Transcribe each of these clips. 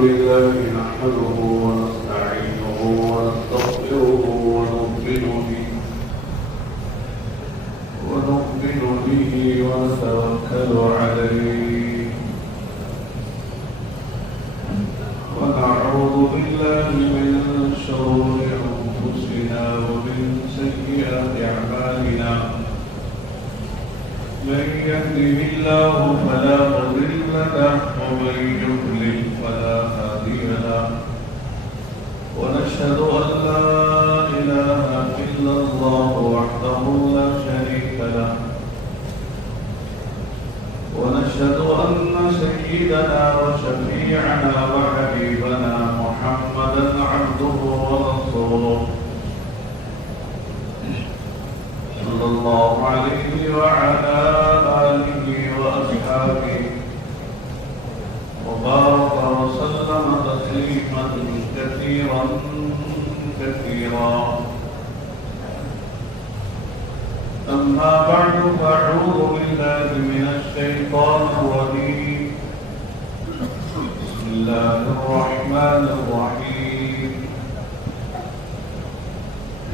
لله نحمده ونستعينه ونستغفره ونؤمن به ونتوكل عليه ونعوذ بالله من شرور أنفسنا ومن سيئات أعمالنا من يهده الله فلا مضل له ومن يضلل فلا هادي له ونشهد أن لا إله إلا الله وحده لا شريك له ونشهد أن سيدنا وشفيعنا وحبيبنا محمدا عبده ورسوله صلى الله عليه وعلى آله وأصحابه وبارك وسلم تسليما كثيرا كثيرا. أما بعد فأعوذ بالله من الشيطان الرجيم. بسم الله الرحمن الرحيم.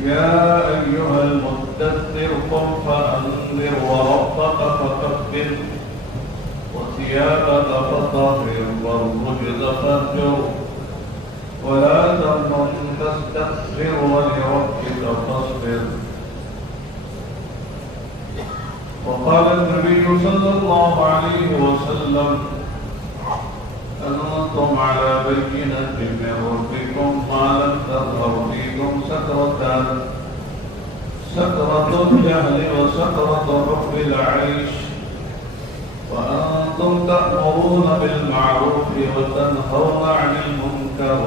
يا أيها المدثر قم فأنذر وربك فكبر وثيابك فطهر والرجز فاهجر ولا تمنن تستكثر ولربك فاصبر. وقال النبي صلى الله عليه وسلم أنتم على بينة من ربكم ما لم تظهر فيكم سكرة الجهل وسكرة حب العيش وأنتم تأمرون بالمعروف وتنهون عن المنكر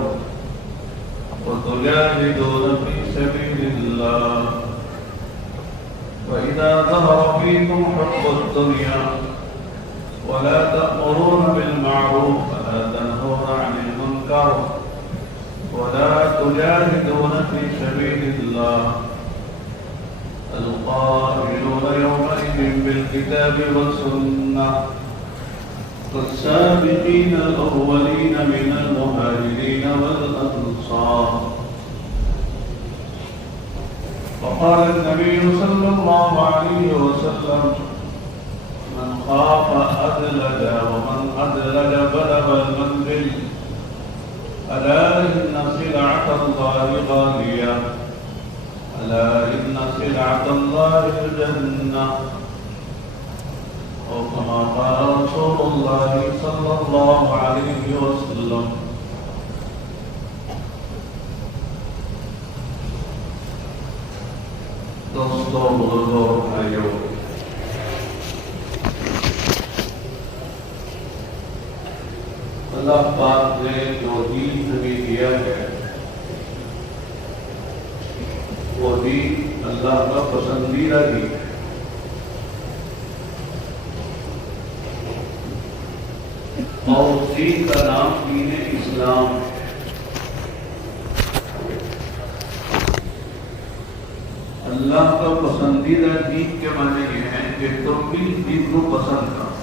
وتجاهدون في سبيل الله وإذا ظهر فيكم حب الدنيا ولا تأمرون بالمعروف ولا تنهون عن المنكر ولا تجاهدون في سبيل الله القائلون يومئذ بالكتاب والسنة والسابقين الأولين من المهاجرين والأنصار. وقال النبي صلى الله عليه وسلم من خاف أدلج ومن أدلج بلغ المنزل ألا إن سلعة الله غالية ألا إن سلعة الله الجنة أو كما قال رسول الله صلى الله عليه وسلم. دوستو بزرگوں بھائیوں، اللہ پاک نے جو دین ہمیں دیا ہے وہ دین اللہ کا پسندیدہ دین ہے. اور اس دین کا نام دین اسلام ہے. اللہ کا پسندیدہ دین کے معنی یہ ہے کہ تم بھی دین کو پسند کرو.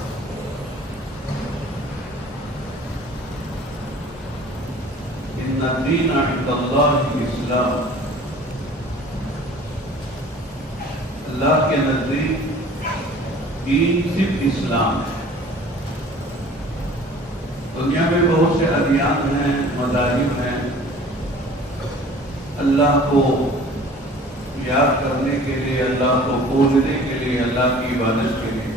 ان الدین عند اللہ الاسلام، اللہ کے نزدیک دین صرف اسلام ہے. دنیا میں بہت سے ادیان ہیں، مذاہب ہیں. اللہ کو یاد کرنے کے لیے، اللہ کو پوجنے کے لیے، اللہ کی عبادت کے لیے،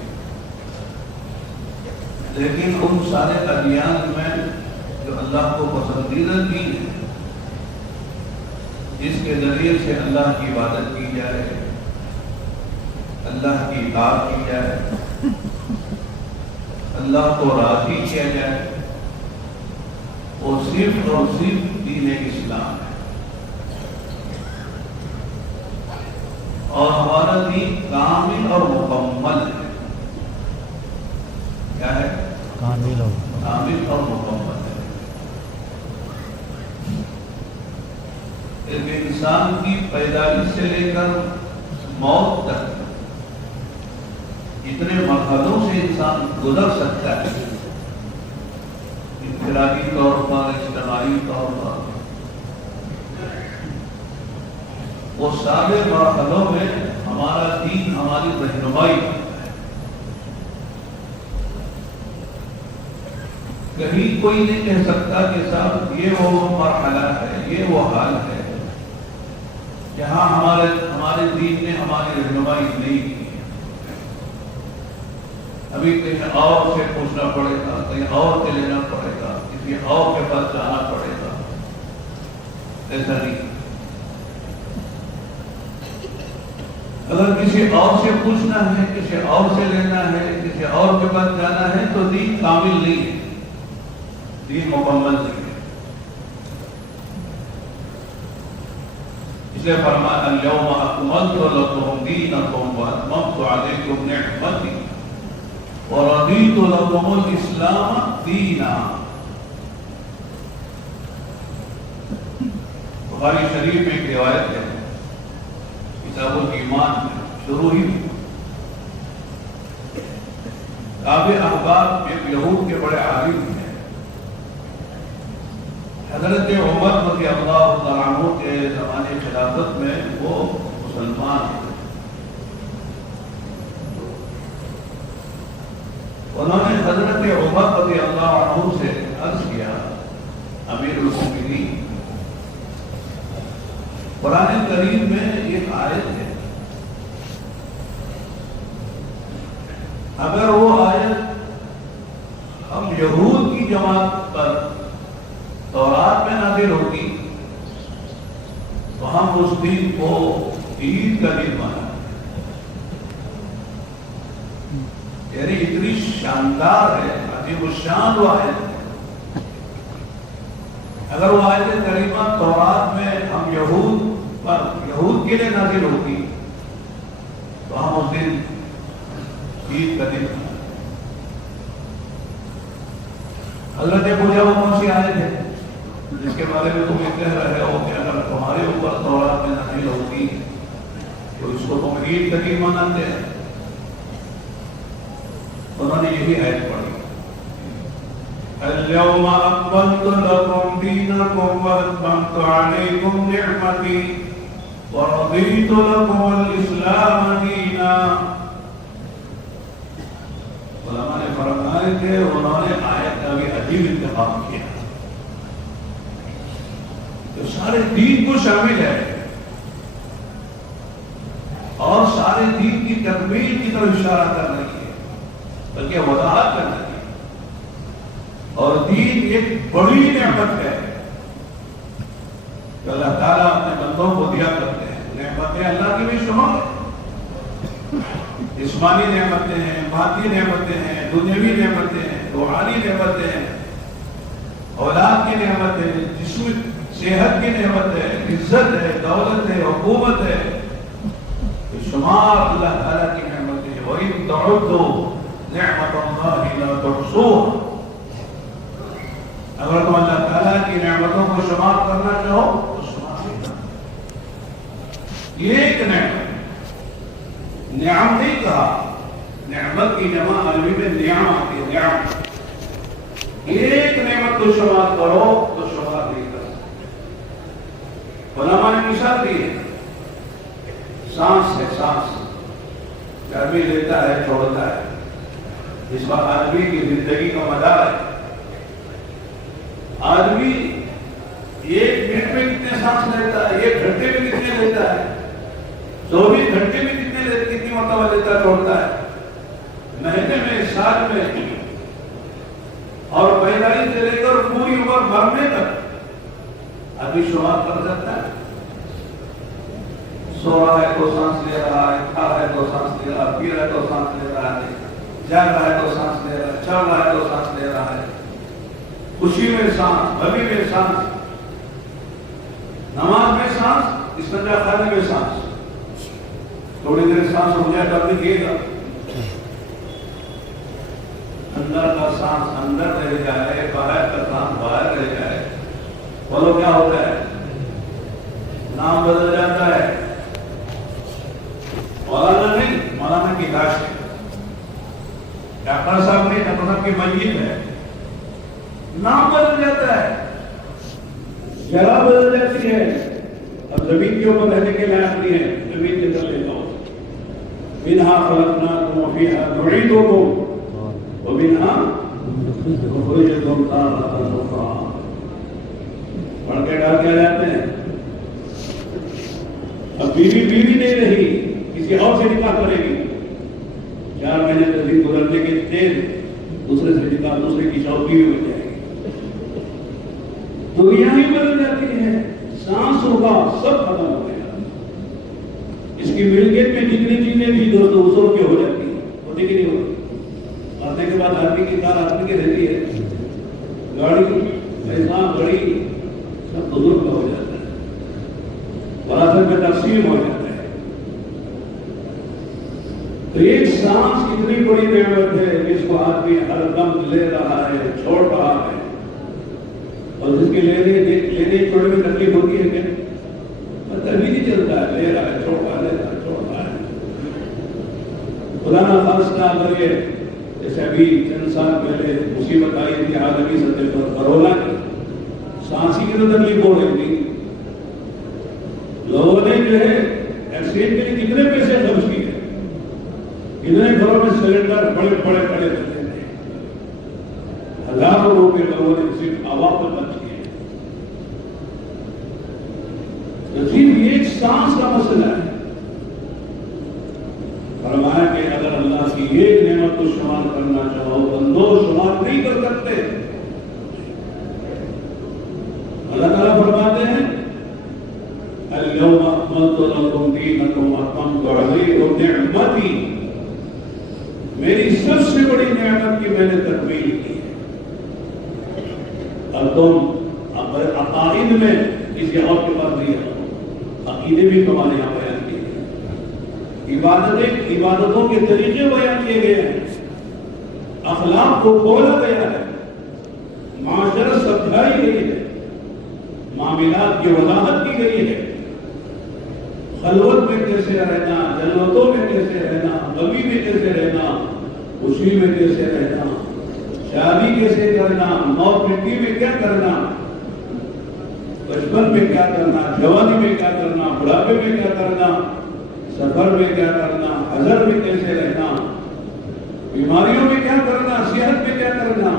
لیکن ان سارے ادیان میں جو اللہ کو پسندیدہ دین ہے جس کے ذریعے سے اللہ کی عبادت کی جائے، اللہ کی اطاعت کی جائے، اللہ کو راضی کیا جائے، وہ صرف اور صرف دین اسلام ہے. اور ہمارا دین کامل اور مکمل ہے. کیا ہے؟ کامل اور مکمل ہے. ایک انسان کی پیدائش سے لے کر موت تک جتنے مرحلوں سے انسان گزر سکتا ہے انفرادی طور پر، اجتماعی طور پر، وہ سارے مرحلوں میں ہمارا دین ہماری رہنمائی ہے۔ کہیں کوئی نہیں کہہ سکتا کہ صاحب یہ وہ مرحلہ ہے، یہ وہ حال ہے کہ ہاں ہمارے دین نے ہماری رہنمائی نہیں کی ہے۔ ابھی کہیں اور سے پوچھنا پڑے گا، کہیں اور سے لینا پڑے گا، کسی اور کے پاس جانا پڑے گا، ایسا نہیں۔ اگر کسی اور سے پوچھنا ہے، کسی اور سے لینا ہے، کسی اور کے پاس جانا ہے تو دین کامل نہیں ہے، دین مکمل نہیں ہے۔ اس لیے فرمایا اليوم اکملت لکم دینکم واتممت علیکم نعمتی ورضیت لکم الاسلام دینا۔ بخاری شریف میں ایک روایت ہے، کتاب الایمان میں شروع ہی کعب احباب ایک یہود کے بڑے عالم ہیں، حضرت عمر رضی اللہ تعالیٰ عنہ کے زمانے خلافت میں وہ مسلمان ہیں۔ انہوں نے حضرت عمر رضی اللہ عنہ سے عرض کیا، امیر المؤمنین، قرآن کریم میں ایک آیت ہے، اگر وہ آیت ہم یہود کی جماعت پر تورات میں نازل ہوتی تو ہم اس دن کو عید کا دن مانا، یعنی اتنی شاندار ہے، عجیب الشان وہ آیت ہے۔ اگر وہ آیت کریمہ تورات میں ہم یہود کے لیے نازل ہوتی تو ہم اس دن عید کا دن مانا۔ حضرت نے پوچھا وہ کون سی آیت ہے جس کے بارے میں تم یہ کہہ رہے ہو کہ اگر تمہارے اوپر تورات میں نازل ہوتی تو اس کو تم عید کا دن مناتے ہیں؟ انہوں نے یہی آیت پڑھی، اليوم اکملت لکم دینکم واتممت علیکم نعمتی ورضیت لکم الاسلام دینا۔ علماء نے فرمایا کہ انہوں نے آیت کا بھی عجیب انتخاب کیا، جو سارے دین کو شامل ہے اور سارے دین کی تکمیل کی طرف اشارہ کر رہی ہے، بلکہ وضاحت کر رہی ہے۔ اور دین ایک بڑی نعمت ہے کہ اللہ تعالیٰ اپنے بندوں کو دیا کرتے ہیں۔ نعمتیں اللہ کی بھی شمار ہے، جسمانی نعمتیں ہیں، مادی نعمتیں ہیں، دنیاوی نعمتیں ہیں، روحانی نعمتیں ہیں، اولاد کی نعمت ہے، جسم صحت کی نعمت ہے، عزت ہے، دولت ہے، حکومت ہے، شمار اللہ تعالیٰ کی نعمتیں ہیں۔ وَإِن تَعُدُّوا نِعْمَتَ اللَّهِ لَا تُحْصُوهَا، اگر تم اللہ تعالیٰ کی نعمتوں کو شمار کرنا چاہو تو شمار نہیں کرنا۔ یہ ایک نعمت، نعم نہیں کہا، نعمت کی جمع عربی میں نعم آتی ہے، نعم۔ ایک نعمت کو شمار کرو تو شمار نہیں کر سکتے۔ علماء نے مثال دی ہے، سانس ہے، سانس آدمی لیتا ہے چھوڑتا ہے، اس پر آدمی کی زندگی کا مدار ہے۔ آدمی ایک منٹ میں کتنے سانس لیتا ہے، ایک گھنٹے میں کتنے لیتا ہے، 24 گھنٹے میں کتنی مرتبہ لیتا ہے، چھوڑتا ہے، مہینے میں، سال میں، اور پیدائش سے لے کر پوری عمر مرنے تک آدمی شمار کر سکتا ہے۔ سو رہا ہے تو سانس لے رہا ہے، کھا رہا ہے تو سانس لے رہا ہے، پی رہا ہے تو سانس لے رہا ہے، جا رہا ہے تو سانس لے رہا ہے، چل رہا ہے تو سانس لے رہا ہے، خوشی میں سانس، غمی میں سانس، نماز میں سانس، استنجا خانے میں سانس۔ تھوڑی دیر سانس ہو جائے تب دیکھیے گا، اندر کا سانس اندر رہ جائے، باہر کا سانس باہر رہ جائے، بولو کیا ہوتا ہے؟ نام بدل جاتا ہے۔ مولانا نہیں، مولانا کی لاش ہے۔ ڈاکٹر صاحب کی میت ہے، نام بدل جاتا ہے، جگہ بدل جاتی ہے، اب زمین کے اوپر رہنے کے لائق نہیں ہے، زمین کے تلے جاؤ۔ منہا خلقناکم وفیہا نعیدکم ومنہا نخرجکم تارۃ اخری۔ پڑھ کے ڈال کے جاتے ہیں، اب بیوی نہیں رہی، کسی اور سے نکاح کرے گی، 4 مہینے تک گزرنے کے دیر دوسرے سے نکاح، دوسرے کی شوق بیوی ہو جائے گی، دنیا ہی بدل جاتی ہے، سانس ہوگا سب ختم ہو گیا۔ اس کی ملکیت میں جتنی چیزیں بھی دوسروں کی ہو جاتی ہیں، ہوتی کہ نہیں ہوتی؟ آنے کے بعد آدمی کی کار آدمی کی رہتی ہے، گاڑی پیسہ گڑی سب بزرگ کا ہو جاتا ہے، وراثت میں تقسیم ہو جاتا ہے۔ تو ایک سانس اتنی بڑی نعمت ہے جس کو آدمی ہر دم لے رہا ہے، چھوڑ رہا ہے، اور جس کے لینے چھوڑنے میں تکلیف ہوتی ہے کہ پتہ بھی نہیں چلتا ہے، لے رہا ہے، چھوڑ رہا ہے، چھوڑ رہا ہے۔ خدا نہ خاصہ اگر یہ جیسے ابھی چند سال پہلے مصیبت آئی تھی عالمی سطح پر کرونا کی، سانسی کی تو تکلیف ہو رہی تھی، لوگوں نے جو ہے ایکسیڈنٹ کے لیے کتنے پیسے خرچ کیے، کتنے گھروں میں سلنڈر بڑے کرتے تھے، ہزاروں روپے لوگوں نے صرف ہوا پر خرچ کیے۔ صرف ایک سانس کا مسئلہ ہے۔ فرمایا کہ اگر اللہ کی ایک نعمت کو شمار کرنا چاہو، بندو شمار نہیں کر سکتے۔ اللہ تعالیٰ فرماتے ہیں اليوم اکملت لکم دینکم واتممت علیکم نعمتی، میری سب سے بڑی نعمت کی میں نے تکمیل کی ہے۔ اب تم عقائد میں کسی اور کے پاس نہیں ہے، عقیدے بھی ہمارے یہاں بیان کیے گئے، عبادتوں کے طریقے بیان کیے گئے ہیں، اخلاق کو کھولا گیا ہے، معاشرت سمجھائی گئی ہے، معاملات کی وضاحت کی گئی ہے، خلوت میں کیسے رہنا، جلوتوں میں کیسے رہنا، غمی میں کیسے رہنا، خوشی میں کیسے رہنا، شادی کیسے کرنا، موت مٹی میں کیا کرنا، بچپن میں کیا کرنا، جوانی میں کیا کرنا، بڑھاپے میں کیا کرنا، سفر میں کیا کرنا، حضر میں کیسے رہنا، بیماریوں میں کیا کرنا، صحت میں کیا کرنا،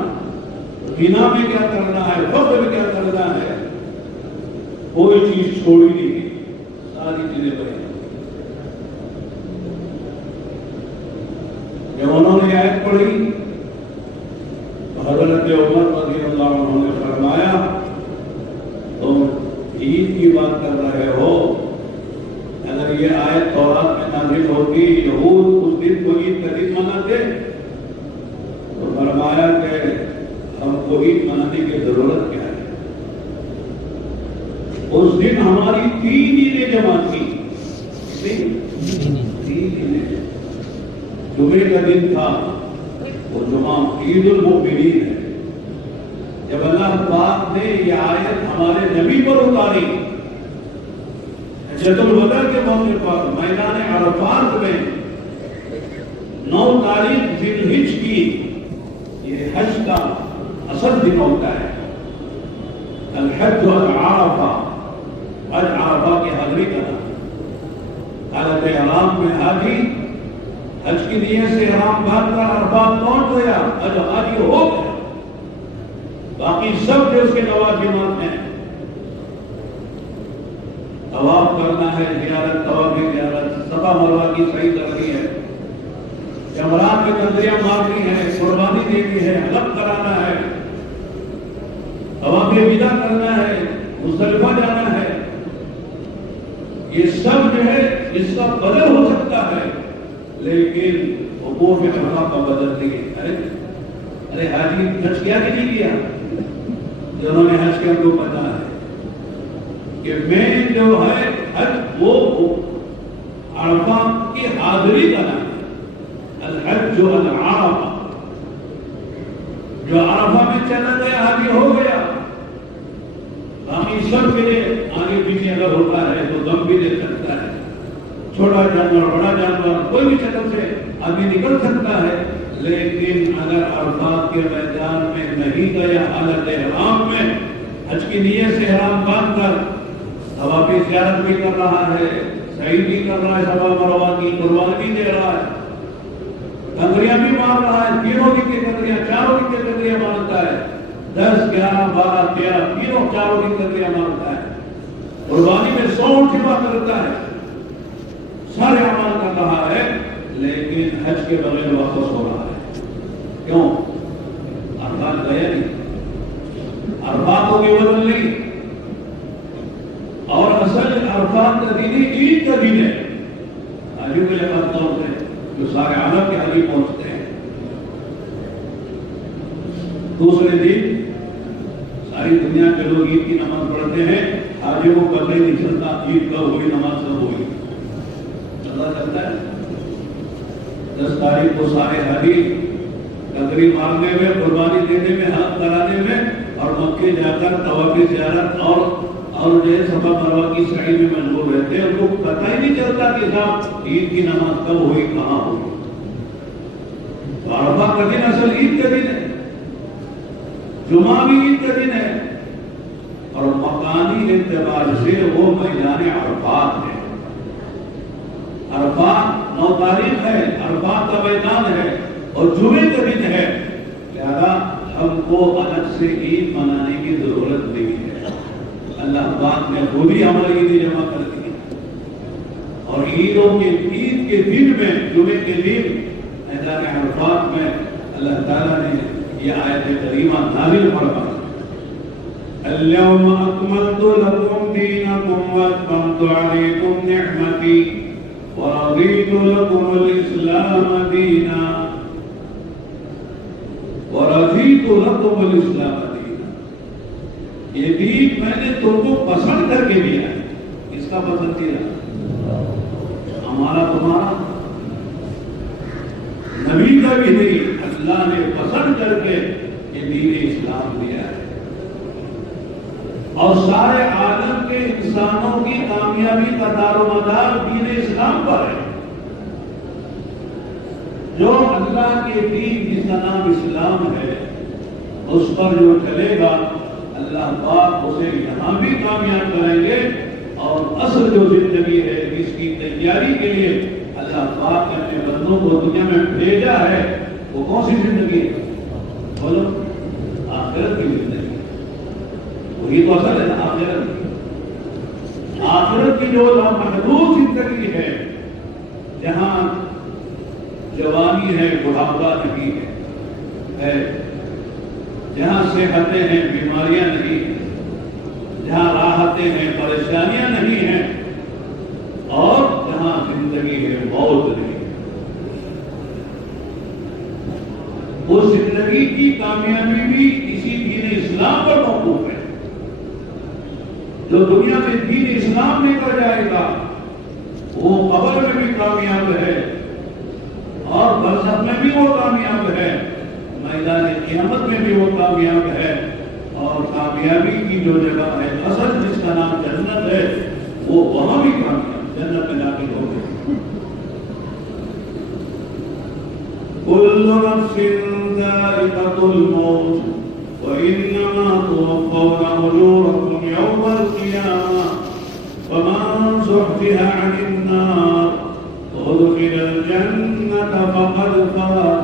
غنا میں کیا کرنا ہے، فقر میں کیا کرنا ہے، کوئی چیز چھوڑی نہیں، ساری چیزیں بیان۔ جب انہوں نے آیت پڑھی تو حضرت عمر رضی اللہ عنہ نے فرمایا تم عید کی بات کر رہے ہو، اگر یہ آیت تورات میں نازل ہوتی، یہود اس دن کو عید کا دن مناتے، تو فرمایا کہ ہم کو عید منانے کی ضرورت کیا ہے، اس دن ہماری 3 عیدیں جمع تھی، 3 عیدیں، جمعے کا دن تھا، وہ جمعہ عید المؤمنین ہے۔ جب اللہ پاک نے یہ آیت ہمارے نبی پر اتاری، حجۃ الوداع کے موقع پر میدان عرفات میں 9 تاریخ ذی الحج کی، یہ حج کا اصل دن ہوتا ہے، الحج عرفہ، حج عرفہ کی حاضری کرنا، حالت احرام میں حاجی حج کی نیت سے احرام باندھ کر عرفات پہنچ گیا، حج حاجی ہو گیا، باقی سب جو اس کے لوازمات ہیں، طواف کرنا ہے، زیارت، طواف زیارت، صفا مروہ کی صحیح کرنی ہے، جمرات میں تنزیہ مارنی ہے، قربانی دینی ہے، حلق کرانا ہے، طواف وداع کرنا ہے، مزدلفہ جانا ہے، یہ سب جو ہے اس کا بدل ہو سکتا ہے، لیکن وقوف عرفہ کا بدل نہیں ہے۔ ارے حاجی حج کیا کہ نہیں کیا؟ جنہوں نے حج کیا کو پتا ہے کہ میں جو ہے حج وہ عرفہ کی حاضری کا نام ہے، الحج العرفہ، جو عرفہ میں چلا گیا حاجی ہو گیا، باقی سب کے لیے آگے پیچھے اگر ہوتا ہے تو دم بھی دے سکتا ہے، چھوٹا جانور بڑا جانور کوئی بھی شکل سے آگے نکل سکتا ہے، لیکن اگر عرفات کے میدان میں نہیں گیا حالت احرام میں حج کی نیت سے احرام باندھ کر طواف زیارت بھی کر رہا ہے، سعی بھی کر رہا ہے، صفا مروہ کی قربانی بھی دے رہا ہے، کنکریاں بھی مار رہا ہے، تینوں دن کی کنکریاں چاروں دن کی کنکریاں مارتا ہے، 10 11 12 13 تینوں چاروں دن کنکریاں مارتا ہے، قربانی میں 100 اونٹ ذبح کرتا ہے، سارے اعمال کر رہا ہے، لیکن حج کے بغیر واپس ہو رہا ہے۔ کیوں؟ عرفات گیا نہیں، عرفات کو بھی بدل نہیں، اور اصل عرفات کا دن عید کا دن ہے، حاجیوں کے لیے خاص طور سے جو سارے عالم کے حاجی پہنچتے ہیں۔ دوسرے دن ساری دنیا کے لوگ عید کی نماز پڑھتے ہیں، حاجیوں کو پتہ ہی نہیں چلتا عید کب ہوئی، نماز کب ہوئی، پتہ چلتا ہے 10 تاریخ کو سارے حاجی کنکری مارنے میں، قربانی دینے میں، حج کرانے میں اور مکے جا کر طواف زیارت اور جو ہے صفا مروہ کی سعی میں مشغول رہتے ہیں، ان کو پتہ ہی نہیں چلتا کہ صاحب عید کی نماز کب ہوئی، کہاں ہوئی۔ تو عرفہ کا دن اصل عید کا دن ہے، جمعہ بھی عید کا دن ہے، اور مکانی اعتبار سے وہ میدان عرفات ہے۔ عرفات 9 تاریخ ہے، عرفات کا میدان ہے اور جمعے کا دن ہے، لہذا ہم کو الگ سے عید منانے کی ضرورت نہیں ہے۔ اللہ پاک نے خود ہی ہماری عیدیں جمع کر دی، اور عید کے دن میں، جمعے کے دن میدان عرفات میں اللہ تعالیٰ نے یہ آیت کریمہ نازل فرمائی، اليوم اکملت لکم دینکم واتممت علیکم نعمتی ورضیت لکم الاسلام دینا، ورضیت لکم الاسلام دینا، یہ دین میں نے تم کو پسند کر کے دیا ہے۔ اس کا پسند کیا ہمارا تمہارا نبی کا بھی نہیں، اللہ نے پسند کر کے یہ دین اسلام دیا ہے، اور سارے عالم کے انسانوں کی کامیابی کا دار و مدار دین اسلام پر ہے۔ جو اللہ کے دین جس کا نام اسلام ہے اس پر جو چلے گا اللہ پاک اسے یہاں بھی کامیاب کریں گے، اور اصل جو زندگی ہے اس کی تیاری کے لیے اللہ پاک نے اپنے بندوں کو دنیا میں بھیجا ہے، وہ کون سی زندگی ہے؟ بولو، آخرت کی زندگی، وہی تو اصل ہے نا آخرت کی۔ آخرت کی جو لامحدود زندگی ہے، جہاں جوانی ہے، بڑھاپا نہیں ہے، جہاں صحتیں ہیں، بیماریاں نہیں ہیں، جہاں راحتیں ہیں، پریشانیاں نہیں ہیں، اور جہاں زندگی ہے، موت نہیں ہے۔ وہ زندگی کی کامیابی بھی اسی دین اسلام پر موقوف ہے۔ جو دنیا میں دین اسلام لے کر جائے گا وہ قبر میں بھی کامیاب ہے، اور برزخ میں بھی وہ کامیاب ہے، میدان قیامت میں بھی وہ کامیاب ہے، اور کامیابی کی جو جگہ ہے اصل جس کا نام جنت ہے وہ وہاں بھی کامیاب، جنت میں داخل ہو گئے۔ کل نفس ذائقۃ الموت وإنما توفون أجوركم يوم القيامة فمن زحزح عن النار وأدخل الجنة فقد فاز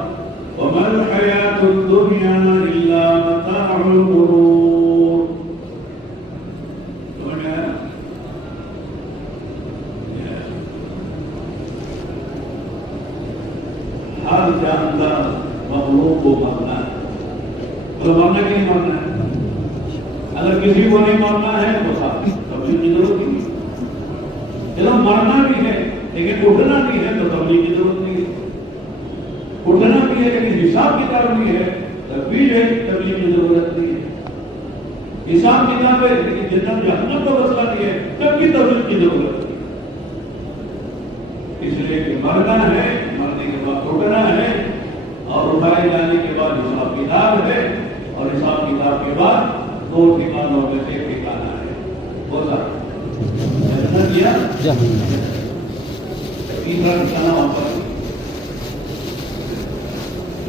وما الحياة الدنيا إلا متاع الغرور۔ ہر جاندار مخلوق کو مرنا ہے، تو مرنا کی نہیں مرنا ہے۔ اگر کسی کو نہیں مرنا ہے تو تبلیغ کی ضرورت نہیں ہے۔ چلو مرنا بھی ہے لیکن اٹھنا بھی ہے تو تبلیغ کی ضرورت نہیں ہے۔ اٹھنا بھی ہے لیکن حساب کتاب بھی ہے تب بھی ہے تبلیغ کی ضرورت نہیں ہے۔ حساب کتاب ہے لیکن جنت جہنم کا مسئلہ نہیں ہے تب بھی تبلیغ کی ضرورت نہیں ہے۔ اس لیے کہ مرنا ہے، مرنے کے بعد اٹھنا ہے، اور اٹھائے جانے کے بعد حساب کتاب ہے، اور حساب کتاب کے بعد 2 ٹھکانوں میں سے ایک ٹھکانا ہے، وہ جنت یا تیسرا ٹھکانا وہاں پر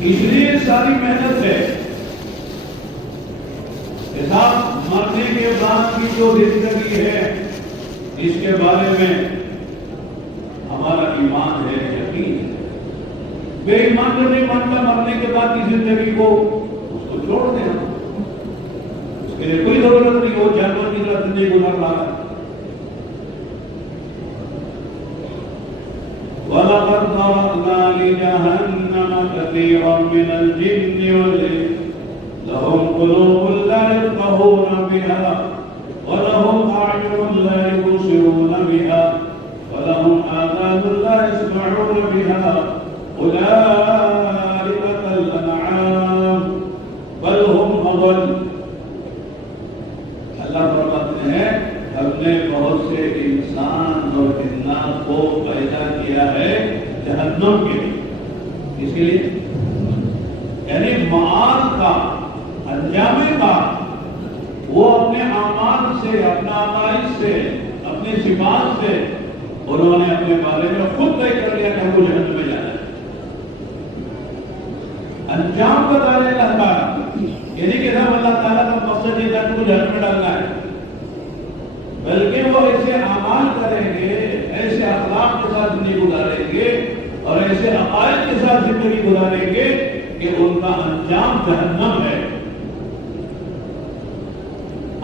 اس لیے ساری محنت ہے کہ صاحب مرنے کے بعد کی جو زندگی ہے اس کے بارے میں ہمارا ایمان ہے، یقین ہے۔ بے ایمان جو نہیں مانتا مرنے کے بعد کی زندگی کو، اس کو چھوڑ دیں، اس کے لیے کوئی ضرورت نہیں، وہ جانور کی طرح زندگی گزار رہا ہے۔ وَلَقَدْ ذَرَأْنَا لِجَهَنَّمَ كَثِيرًا مِنَ الْجِنِّ وَالْإِنسِ لَهُمْ قُلُوبٌ لَا يَفْقَهُونَ بِهَا وَلَهُمْ أَعْيُنٌ لَا يُبْصِرُونَ بِهَا وَلَهُمْ آذَانٌ لَا يَسْمَعُونَ بِهَا أُولَئِكَ كَالْأَنْعَامِ بَلْ هُمْ أَضَلُّ۔ اللہ فرماتے ہیں ہم نے بہت سے انسان اور جنات کو پیدا کیا ہے جہنم کے لیے، اس کے لیے یعنی معاد کا انجام کا وہ اپنے اعمال سے، اپنا عقائد سے، اپنی صفات سے انہوں نے اپنے بارے میں خود طے کر لیا کہ ہم کو جہنم میں جانا ہے۔ انجام بتا رہے اللہ تعالیٰ، یعنی کہ جب اللہ تعالیٰ کا مقصد یہ تھا کہ وہ جہنم میں ڈالنا ہے، بلکہ وہ ایسے اعمال کریں گے، ایسے اخلاق کے ساتھ زندگی گزاریں گے اور ایسے عقائد کے ساتھ زندگی گزاریں گے کہ ان کا انجام جہنم ہے۔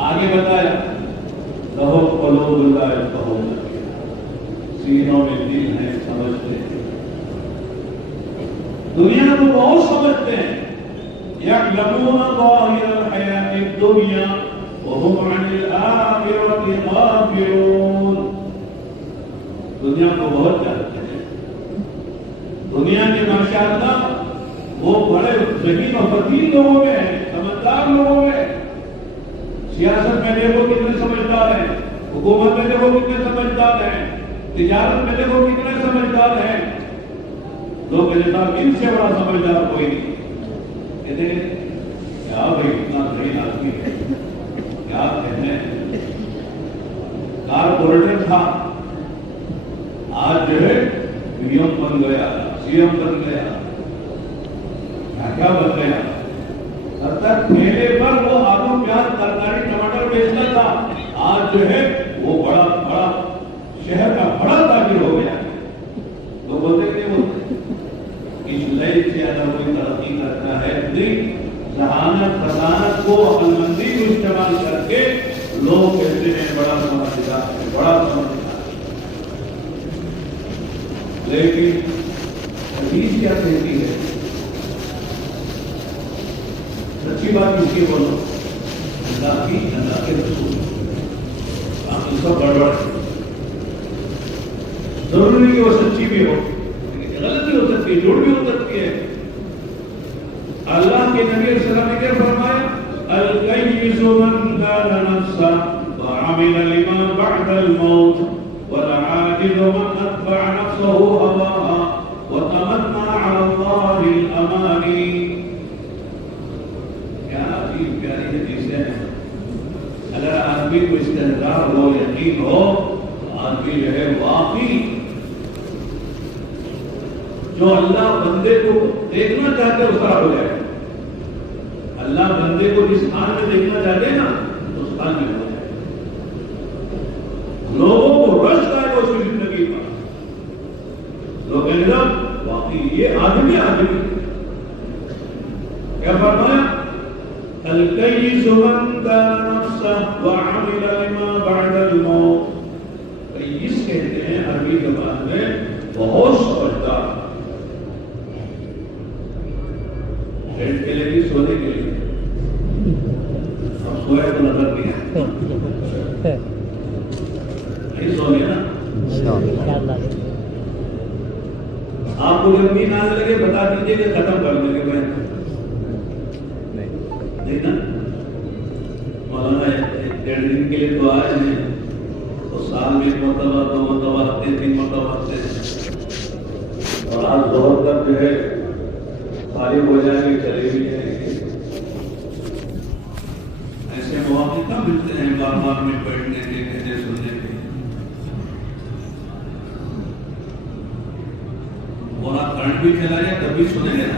آگے بتایا لَهُمْ قُلُوبٌ لَا يَفْقَهُونَ بِهَا، سینوں میں دل ہے، سمجھتے ہیں، دنیا کو بہت سمجھتے ہیں، يَعْلَمُونَ ظَاهِرَ الْحَيَاةِ الدُّنْيَا وَهُمْ عَنِ الْآخِرَةِ غَافِلُونَ۔ دنیا کو بہت جانتے ہیں، دنیا کے ماشاءاللہ وہ بڑے ذہین و فطین لوگوں میں ہیں، سمجھدار لوگوں میں، سیاست میں دیکھو کتنے سمجھدار ہیں، حکومت میں دیکھو کتنے سمجھدار ہیں، تجارت میں دیکھو کتنے سمجھدار ہیں، لوگ کہتے ہیں ان سے بڑا سمجھدار کوئی نہیں، کہتے ہیں کیا بھائی اتنا ذہین آدمی ہے، کیا کہتے ہیں، کارپوریٹر تھا آج جو ہے پی ایم بن گیا، سی ایم بن گیا، کیا بن گیا، ٹھیلے پر وہ آلو پیاز ترکاری ٹماٹر بیچتا تھا، آج جو ہے وہ بڑا بڑا شہر کا بڑا تاجر ہو گیا۔ تو بولتے کہ اس لئے سے اگر کوئی ترقی کرتا ہے ذہانت فضانت کو عقل مندی کو استعمال کر کے لوگ کہتے ہیں بڑا سمجھدار ہے، بڑا سمجھدار ہے، لیکن حدیث کیا کہتی ہے؟ سچی بات کس کی بولو؟ اللہ کی، اللہ کے رسول، باقی سب گڑبڑ ہے۔ ضروری نہیں کہ وہ سچی بھی ہو، لیکن غلط بھی ہو سکتی ہے، جھوٹ بھی ہو سکتی ہے۔ اللہ کے نبی صلی اللہ علیہ وسلم نے کیا فرمایا؟ الکیس من کان نفسا وعمل لما بعد الموت والعاجز من اتبع نفسه هواها وتمنى على الله الامانی۔ کیا عجیب پیاری حدیث ہے۔ اگر آدمی کو استحضار ہو، یقین ہو، آدمی جو ہے واقعی جو اللہ بندے کو دیکھنا چاہتے اس طرح ہو جائے، اللہ بندے کو جس حال میں دیکھنا چاہتے ہیں نا اس حال میں ہو جائے، لوگوں کو رشک آئے اس کی زندگی کا، لوگ کہیں گے واقعی یہ آدمی آدمی کیا فرمایا؟ الکیس من کان نفسہ وعمل لما بعد الموت۔ کیس کہتے ہیں عربی زبان میں بہت سمجھدار، بیٹھ کے لیے سونے کے لیے، اب سوئے تو نظر نہیں ہے، نہیں سونے نا، آپ کو جب نیند آنے لگے بتا دیجیے کہ ختم کر دیں گے، میں نہیں نا، مولانا ایک ڈیڑھ دن کے لیے تو آئے ہیں، تو سال میں ایک مرتبہ، دو مرتبہ، تین مرتبہ آتے ہیں، اور آج ظہر تک جو ہے فارغ ہو جائیں گے، چلے بھی جائیں گے۔ ایسے مواقع کب ملتے ہیں بار بار میں بیٹھنے کے، کہنے سننے کے، اور آپ کرنٹ بھی چلا جائے تب بھی سنیں گے نا،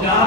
4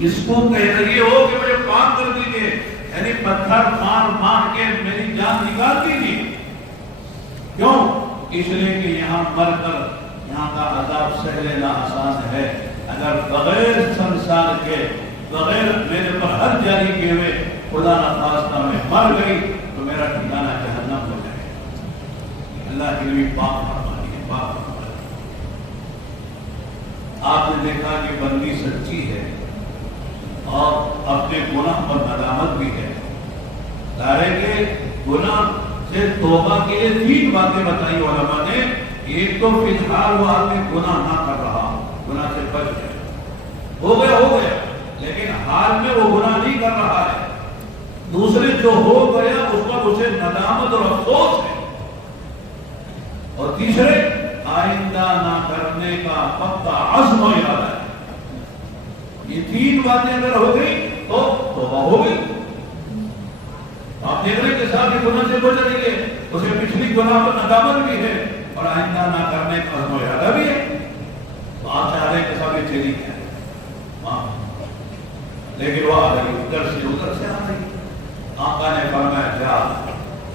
اس کو کہہ رہی ہو کہ مجھے پاک کر دیجیے، یعنی پتھر مار مار کے میری جان نکال دیجیے. کیوں؟ اس لیے کہ یہاں مر کر یہاں کا عذاب سہ لینا آسان ہے. اگر بغیر سنسار کے، بغیر میرے پر حد جاری کیے ہوئے خدا نخواستہ میں مر گئی تو میرا ٹھکانہ جہنم ہو جائے. اللہ کے نبی پاک فرمانی ہے، پاک فرمانی. آپ نے دیکھا کہ بندی سچی ہے اور اپنے گناہ پر ندامت بھی ہے. دارے کے گناہ سے توبہ کے لیے 3 باتیں بتائی علماء نے. ایک تو فی الحال وہ آدمی گناہ نہ کر رہا، گناہ سے بچ گیا، ہو گیا لیکن حال میں وہ گناہ نہیں کر رہا ہے. دوسرے جو ہو گیا اس پر اسے ندامت اور افسوس ہے. اور تیسرے آئندہ نہ کرنے کا پختہ عزم و ارادہ ہے. یہ 3 باتیں اگر ہو گئی تو توبہ ہو گئی. آپ دیکھ رہے ہیں کہ صاحب یہ گناہ سے بچ رہی ہے، اسے پچھلی گناہ پر ندامت بھی ہے اور آئندہ نہ کرنے کا عزم و ارادہ بھی ہے. تو آپ چاہ رہے ہیں کہ صاحب یہ چلی ہے، لیکن وہ آ رہی ادھر سے آ رہی. آقا نے فرمایا جا،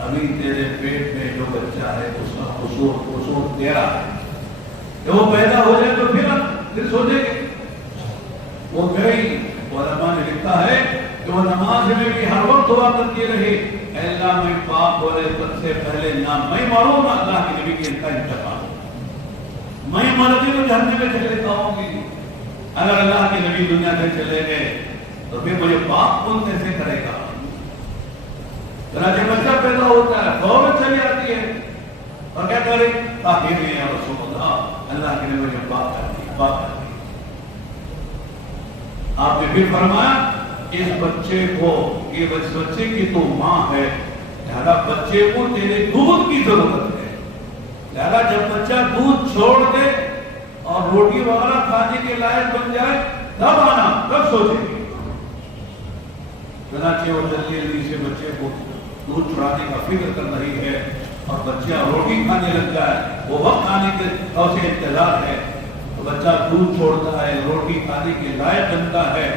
ابھی تیرے پیٹ میں جو بچہ ہے اس کا قصور تیرا ہے. کہ وہ پیدا ہو جائے تو پھر سوچے گے. وہ گئی. علماء نے لکھا ہے کہ وہ نماز میں بھی ہر وقت دعا کرتی رہی، اے اللہ میں پاک ہو رہے سب سے پہلے نہ میں مروں نہ اللہ کے نبی کے انتقال ہو. میں مرتی تو جہنم میں چلے جاؤں گی. اگر اللہ کے نبی دنیا سے چلے گئے تو پھر مجھے پاک کون کیسے کرے گا. جب بچہ پیدا ہوتا ہے فوراً چلی آتی ہے اور کیا کرے، طاہر ہے یا رسول اللہ کے نبی مجھے پاک کر دی، پاک کر دی. آپ نے پھر فرمایا اس بچے کو، یہ بچے کی تو ماں ہے، لہذا بچے کو تیرے دودھ کی ضرورت ہے. لہذا جب بچہ دودھ چھوڑ دے اور روٹی وغیرہ کھانے کے لائق بن جائے تب آنا، تب سوچیں گے. چنانچہ وہ جلدی سے بچے کو دودھ چھڑانے کا فکر کر رہی ہے اور بچہ روٹی کھانے لگ جائے، وہ وقت آنے کے اسے انتظار ہے. تو بچہ دودھ چھوڑتا ہے، روٹی کھانے کے لائق بنتا ہے.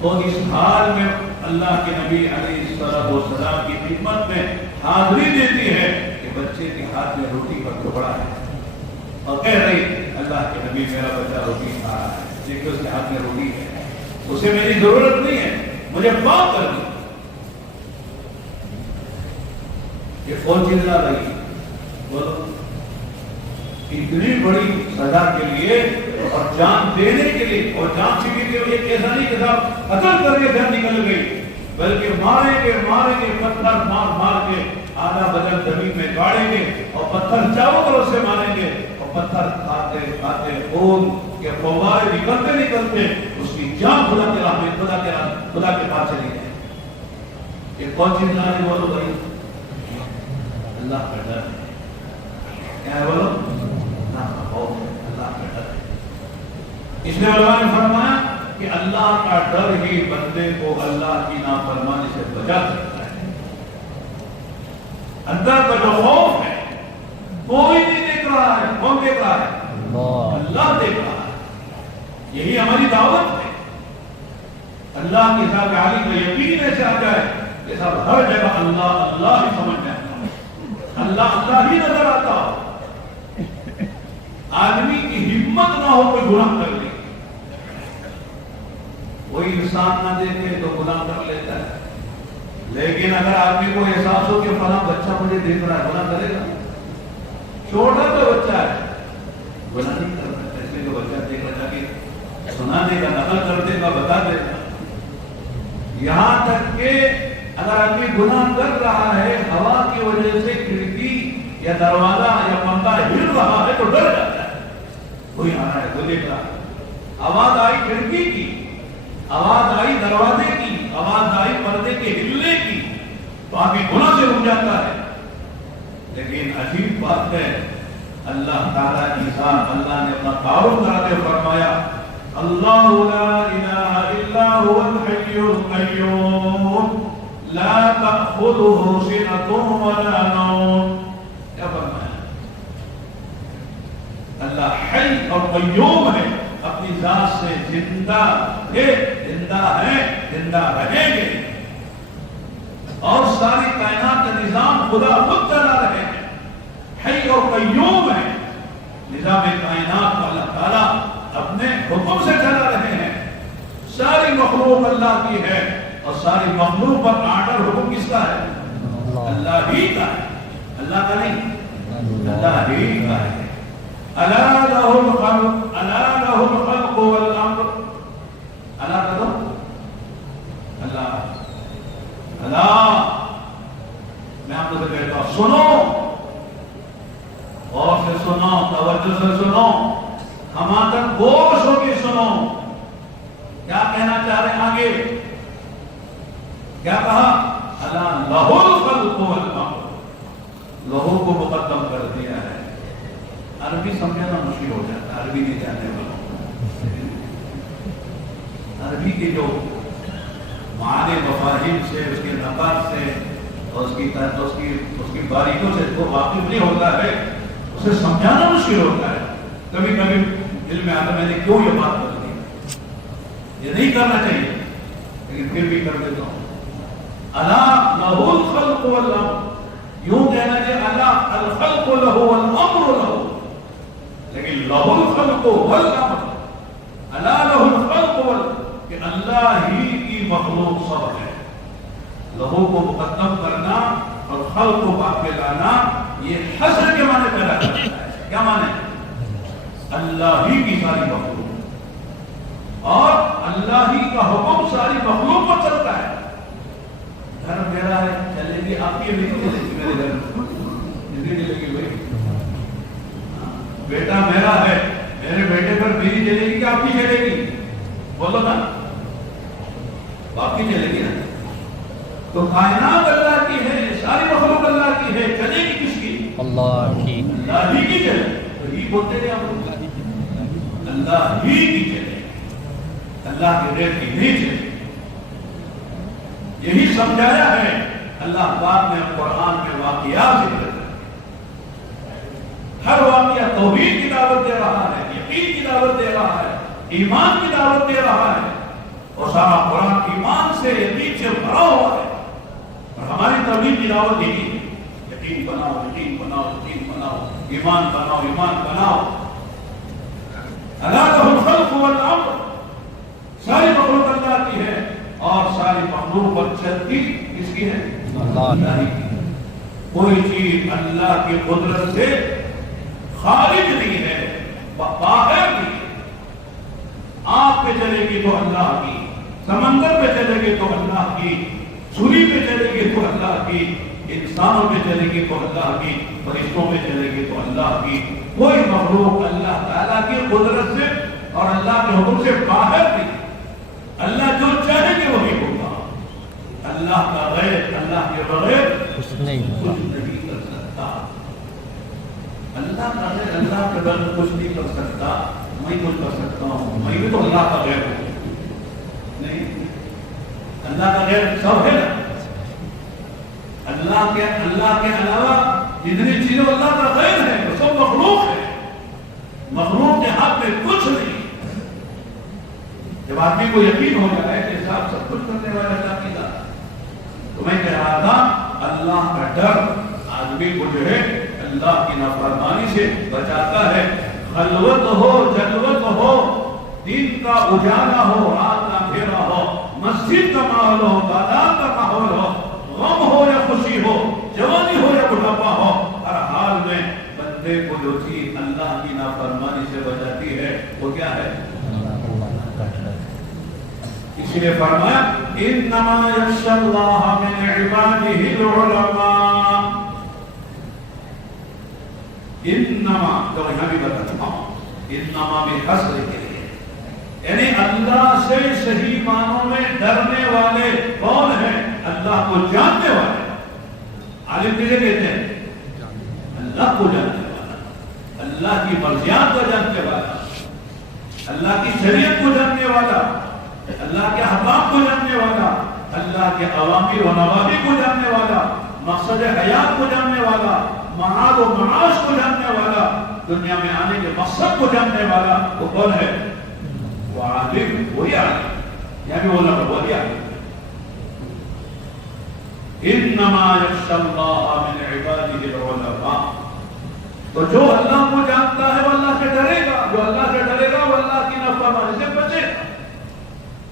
تو اس حال میں اللہ کے نبی علیہ السلام کی خدمت میں حاضری دیتی ہے کہ بچے کے ہاتھ میں روٹی کا ٹکڑا ہے اور کہہ رہی اللہ کے نبی میرا بچہ روٹی کھا رہا ہے، دیکھیں اس کے ہاتھ میں روٹی ہے، اسے میری ضرورت نہیں ہے، مجھے پاک کر دو. یہ کون چیز لا رہی بولو؟ اتنی بڑی سزا کے لیے اور جان دینے کے لیے، اور جان چھپی کے لیے ایسا نہیں کہ صاحب قتل کر کے جان نکل گئی، بلکہ ماریں گے پتھر مار کے آدھا بدن زمین میں گاڑیں گے اور پتھر چاروں طرف سے ماریں گے اور پتھر کھاتے خون کے فوارے نکلتے اس کی جان خدا کے راہ میں، خدا کے پاس چلی جائے. یہ کون چیز لا رہی بولو بھائی؟ اللہ کا ڈر ہے. کیا ہے بولو؟ اللہ کا ڈر ہے. اس لیے علماء نے فرمایا کہ اللہ کا ڈر ہی بندے کو اللہ کی نافرمانی سے بچا سکتا ہے. اندر کا جو خوف ہے کوئی نہیں دیکھ رہا ہے. کون دیکھ رہا ہے؟ اللہ دیکھ رہا ہے. یہی ہماری دعوت ہے. اللہ کے ساتھ عالی کا یقین ایسے آ جائے کہ سب ہر جگہ اللہ اللہ ہی سمجھ جائے، اللہ ہی نظر آتا ہو. آدمی کی ہمت نہ ہو کوئی گناہ کر لے، کوئی انسان نہ دیکھے تو گناہ کر لیتا ہے. لیکن اگر آدمی کو احساس ہو کہ فلاں بچہ مجھے دیکھ رہا ہے، گناہ کرے گا؟ چھوٹا تو بچہ ہے، گناہ نہیں کرتا. ایسے جو بچہ دیکھ رہا کہ سنا دے گا، نقل کر دے گا، بتا دے گا. یہاں تک کہ اگر آدمی گناہ کر رہا ہے، ہوا کی وجہ سے کھڑکی یا دروازہ یا پردہ ہل رہا ہے تو ڈر جاتا ہے. کوئی آ رہا ہے تو دیکھ رہا ہے. آواز آئی کھڑکی کی، آواز آئی دروازے کی، آواز آئی پردے کے ہلنے کی تو آدمی گناہ سے رک جاتا ہے. لیکن عجیب بات ہے، اللہ تعالیٰ کی ذات، اللہ نے اپنا تعارف کراتے فرمایا اللہ لا الہ الا هو الحی القیوم لا تأخذه سنة ولا نوم. کیا فرمایا؟ اللہ حی اور قیوم ہے اپنی ذات سے زندہ تھے، زندہ ہیں، زندہ رہیں گے، اور ساری کائنات کا نظام خدا خود چلا رہے ہیں، حی اور قیوم ہے، نظام کائنات کو اللہ تعالیٰ اپنے حکم سے چلا رہے ہیں، ساری مخلوق اللہ کی ہے، اور ساری مخلوق پر آرڈر حکم کس کا ہے؟ اللہ ہی کا ہے، اللہ کا نہیں، اللہ ہی کا ہے۔ الا لہ الخلق الا لہ الخلق والامر، اللہ کا دو اللہ، اللہ میں آپ کو کہتا ہوں سنو، اور سے سنو، توجہ سے سنو، ہم تک گوش ہو کے سنو، کیا کہنا چاہ رہے ہیں آگے؟ کیا کہا؟ الا لہ الخلق والامر، لہو کو مقدم کر دیا ہے۔ عربی سمجھنا مشکل ہو جاتا ہے عربی نہیں جاننے والوں، عربی کے جو معنی مفاہیم سے، اس کے نقاط سے اور اس کی باریکیوں سے وہ واقف نہیں ہوتا ہے، اسے سمجھانا مشکل ہوتا ہے۔ کبھی کبھی دل میں آتا ہے میں نے کیوں یہ بات کر دی، یہ نہیں کرنا چاہیے، لیکن پھر بھی کر دیتا ہوں۔ الا لہ الخلق والامر، یوں کہنا کہ الا الخلق لہ والامر لہ، لیکن لہ الخلق والامر، الا لہ الخلق والامر، کہ اللہ ہی کی مخلوق سب ہے۔ لہو کو مقدم کرنا اور خلق کو باقی لانا، یہ حصر کے معنی پیدا کرتا ہے۔ کیا معنی؟ اللہ ہی کی ساری مخلوق، اور اللہ ہی کا حکم ساری مخلوق پر چلتا ہے۔ گھر میرا ہے، چلے گی آپ کی، نہیں چلے گی میرے گھر میں، چلے گی بھائی۔ بیٹا میرا ہے، میرے بیٹے پر میری چلے گی کہ آپ کی چلے گی؟ بولو نا، آپ کی چلے گی نا۔ تو کائنات اللہ کی ہے، ساری مخلوق اللہ کی ہے، چلے گی کس کی؟ اللہ کی، اللہ ہی کی چلے، تو ہی بولتے ہیں آپ، اللہ ہی کی چلے، اللہ کے غیر کی نہیں چلے۔ یہی سمجھایا ہے اللہ پاک نے قرآن میں واقعات ذکر کرتے ہیں۔ ہر واقعہ توحید کی دعوت دے رہا ہے، یقین کی دعوت دے رہا ہے، ایمان کی دعوت دے رہا ہے، اور سارا قرآن ایمان سے یقین سے بھرا ہوا ہے، اور ہماری توحید کی دعوت یہی ہے، یقین بناؤ، یقین بناؤ، یقین بناؤ، ایمان بناؤ، ایمان بناؤ۔ الا لہ الخلق والامر، ساری مخلوق اللہ کی ہے، اور ساری مخلوق پر چلتی کس کی ہے؟ اللہ کی۔ کوئی چیز اللہ کی قدرت سے خارج نہیں ہے، باہر نہیں ہے۔ آگ پہ چلے گی تو اللہ کی، سمندر پہ چلے گی تو اللہ کی، چھری پہ چلے گی تو اللہ کی، انسانوں پہ چلے گی تو اللہ کی، فرشتوں پہ چلے گی تو اللہ کی۔ کوئی مخلوق اللہ تعالیٰ کی قدرت سے اور اللہ کے حکم سے باہر نہیں۔ اللہ جو چاہے گے وہی ہوگا، اللہ کا غیر، اللہ کے بغیر کچھ نہیں کر سکتا، اللہ کا غیر اللہ کے بغیر کچھ نہیں کر سکتا۔ میں کچھ کر سکتا ہوں، میں بھی تو اللہ کا غیر ہوں نہیں، اللہ کا غیر سب ہے نا، اللہ کے علاوہ جتنی چیزیں اللہ کا غیر ہے وہ سب مخلوق ہے، مخلوق کے ہاتھ میں کچھ نہیں۔ جب آدمی کو یقین ہو جائے کہ صاحب سب کچھ کرنے والا اللہ کی ذات، تو میں کہہ رہا تھا اللہ کا ڈر آدمی کو جو ہے اللہ کی نافرمانی سے بچاتا ہے۔ خلوت ہو، جلوت ہو، دن کا اجالا ہو، رات کا اندھیرا ہو، مسجد کا ماحول ہو، بازار کا ماحول ہو، غم ہو یا خوشی ہو، جوانی ہو یا بڑھاپا ہو، ہر حال میں بندے کو جو چیز اللہ کی نافرمانی سے بچاتی ہے وہ کیا ہے؟ اس لیے فرمایا انما یخشی اللہ من عبادہ العلماء، انما تو یہاں بھی بتاتا ہوں انما میں حسر کے لیے، یعنی اللہ سے صحیح معنوں میں ڈرنے والے کون ہیں؟ اللہ کو جاننے والے۔ عالم کسے کہتے ہیں؟ اللہ کو جاننے والا، اللہ کی مرضیات کو جاننے والا، اللہ کی شریعت کو جاننے والا، اللہ کے احکام کو جاننے والا، اللہ کے اوامر و نواہی کو جاننے والا، مقصد حیات کو جاننے والا، معاد و معاش کو جاننے والا، دنیا میں آنے کے مقصد کو جاننے والا، وہ کون ہے؟ عالم وہی عالم، یہاں بھی بولنا پڑا وہی عالم. انما یخشی اللہ من عباده العلماء. تو جو اللہ کو جانتا ہے وہ اللہ سے ڈرے گا، جو اللہ سے ڈرے گا وہ اللہ کی نافرمانی سے بچے گا.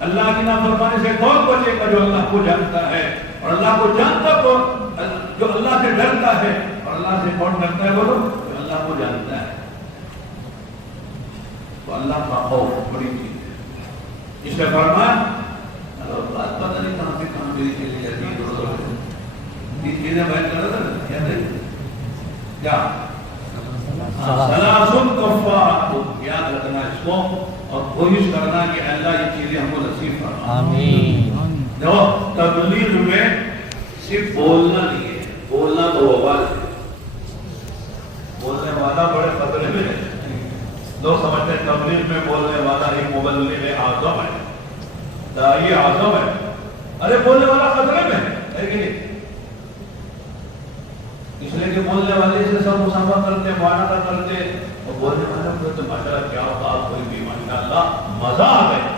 اللہ کی نافرمانی سے کون بچے گا؟ جو اللہ کو جانتا ہے. اور اللہ کو جانتا کون؟ جو اللہ سے ڈرتا ہے. اور اللہ سے کون ڈرتا ہے؟ بولو، جو اللہ کو جانتا ہے. تو اللہ کا خوف بڑی چیز ہے. اس نے فرمایا بات پتہ نہیں کہاں میری چیزیں جاتی ہیں. یہ چیزیں بیان کر رہا تھا کیا نہیں کیا سلاسل کفارات یاد رکھنا اس کو اور کوشش کرنا کہ اللہ یہ چیزیں ہم کو نصیب فرمائے. آمین. جو تبلیغ میں صرف بولنا نہیں ہے، بولنا تو وبال ہے. بولنے والا بڑے خطرے میں ہے. لوگ سمجھتے ہیں تبلیغ میں بولنے والا ہی مبلغ اعظم ہے، داعی اعظم ہے. ارے بولنے والا خطرے میں ہے کہ نہیں؟ اس لیے کہ بولنے والے سے سب مسافہ کرتے، معانقہ کرتے، اور بولنے والے کو تو ماشاءاللہ کیا بات کوئی بھی ماشاءاللہ مزہ آ گیا.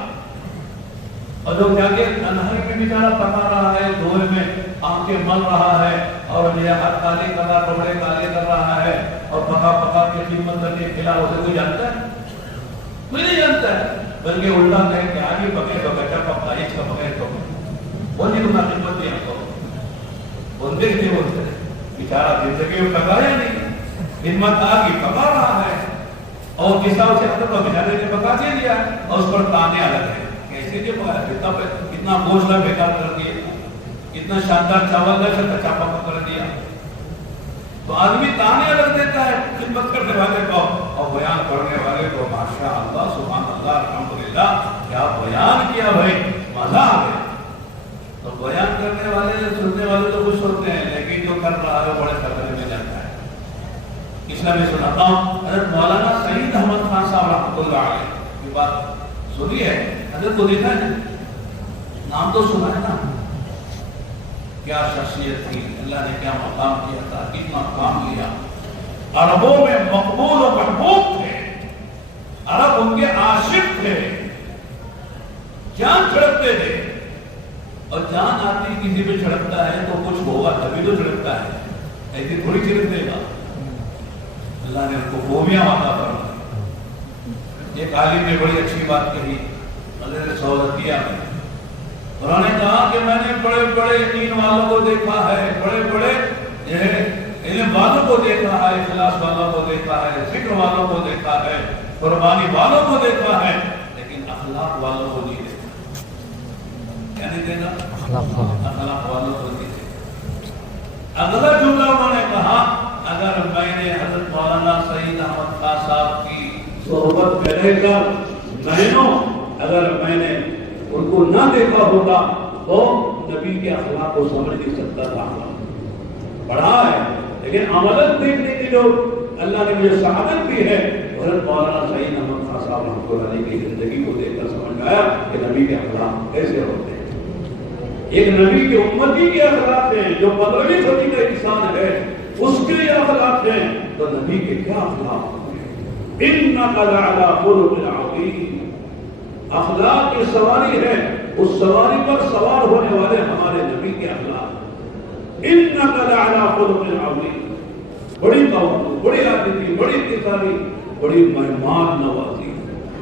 اور جو کیا کہ تنہائی میں بیچارہ پکا رہا ہے، دھوئے میں آنکھیں مل رہا ہے، اور یہ ہاتھ کالے کر رہا، کپڑے کالے کر رہا ہے، اور پکا پکا کے خدمت کر کے کھلا، اسے کوئی جانتا ہے؟ کوئی نہیں جانتا ہے. بلکہ الٹا کہے کہ آگے پکے تو کچا پکا، اس کا پکے تو وہ نہیں تمہارا خدمت دیا تو بولتے نہیں بولتے. بیچارہ زندگی میں پکایا نہیں، خدمت آگی پکا رہا ہے، اور کسا اسے حضرت کو بیچارے نے پکا کے دیا، اور اس پر تانے الگ ہے. کیسے دے پکایا؟ کتنا گوشت بیکار کر دیا، کتنا شاندار چاول ہے پھر کچا پکا کر دیا. تو آدمی تانے الگ دیتا ہے خدمت کرنے والے کو، اور بیان کرنے والے کو ماشاء اللہ سبحان اللہ الحمدللہ کیا بیان کیا بھائی، مزہ آ گیا. تو بیان کرنے والے سننے والے تو خوش ہوتے ہیں، لیکن جو کر رہا ہے بڑے خطرے میں جاتا ہے. اس لیے میں سناتا ہوں حضرت مولانا سعید احمد خان صاحب رحمۃ اللہ علیہ کی بات سنی ہے. حضرت کو دیکھا ہے، نام تو سنا ہے نا. کیا شخصیت تھی، اللہ نے کیا مقام کیا تھا، کتنا کام لیا. عربوں میں مقبول و محبوب تھے، عرب ان کے عاشق تھے، جان چھڑکتے تھے. اور جان آتی کسی پہ چھڑکتا ہے تو کچھ ہوگا تبھی تو چھڑکتا ہے، ایسی تھوڑی چھڑک دے گا. اللہ نے ان کو خوبیاں عطا فرمائی. ایک عالم نے بڑی اچھی بات کہی حضرت سہولتیہ میں. انہوں نے کہا کہ میں نے بڑے بڑے یقین والوں کو دیکھا ہے، بڑے بڑے علم والوں کو دیکھا ہے، اخلاص والوں کو دیکھا ہے، ذکر والوں کو دیکھا ہے، قربانی والوں کو دیکھا ہے، لیکن اخلاق والوں کو نہیں دیکھا. کیا نہیں دیکھا؟ اخلاق والوں کو نہیں دیکھا. اگلا جملہ انہوں نے کہا اگر میں نے حضرت مولانا سعید احمد خان صاحب کی صحبت میں رہ کر مہینوں اگر میں نے ان کو نہ دیکھا ہوتا تو نبی کے اخلاق کو سمجھ نہیں سکتا تھا. پڑھا ہے لیکن عملت دیکھنے کی جو اللہ نے مجھے سعادت دی ہے، حضرت مولانا سعید احمد خان صاحب رحمۃ اللہ علیہ کی زندگی کو دیکھ کر سمجھ میں آیا کہ نبی کے اخلاق کیسے ہوتے ہیں. ایک نبی کے امتی کے اخلاق ہیں، جو 15ویں صدی کا انسان ہے اس کے یہ اخلاق ہیں، تو نبی کے کیا اخلاق ہوتے ہیں. انک لعلی خلق عظیم. اخلاق کی سواری ہے، اس سواری پر سوار ہونے والے ہمارے نبی کے اخلاق. انک لعلی خلق عظیم. بڑی توقع، بڑی عاجزی، بڑی اتصالی، بڑی مہمان نوازی.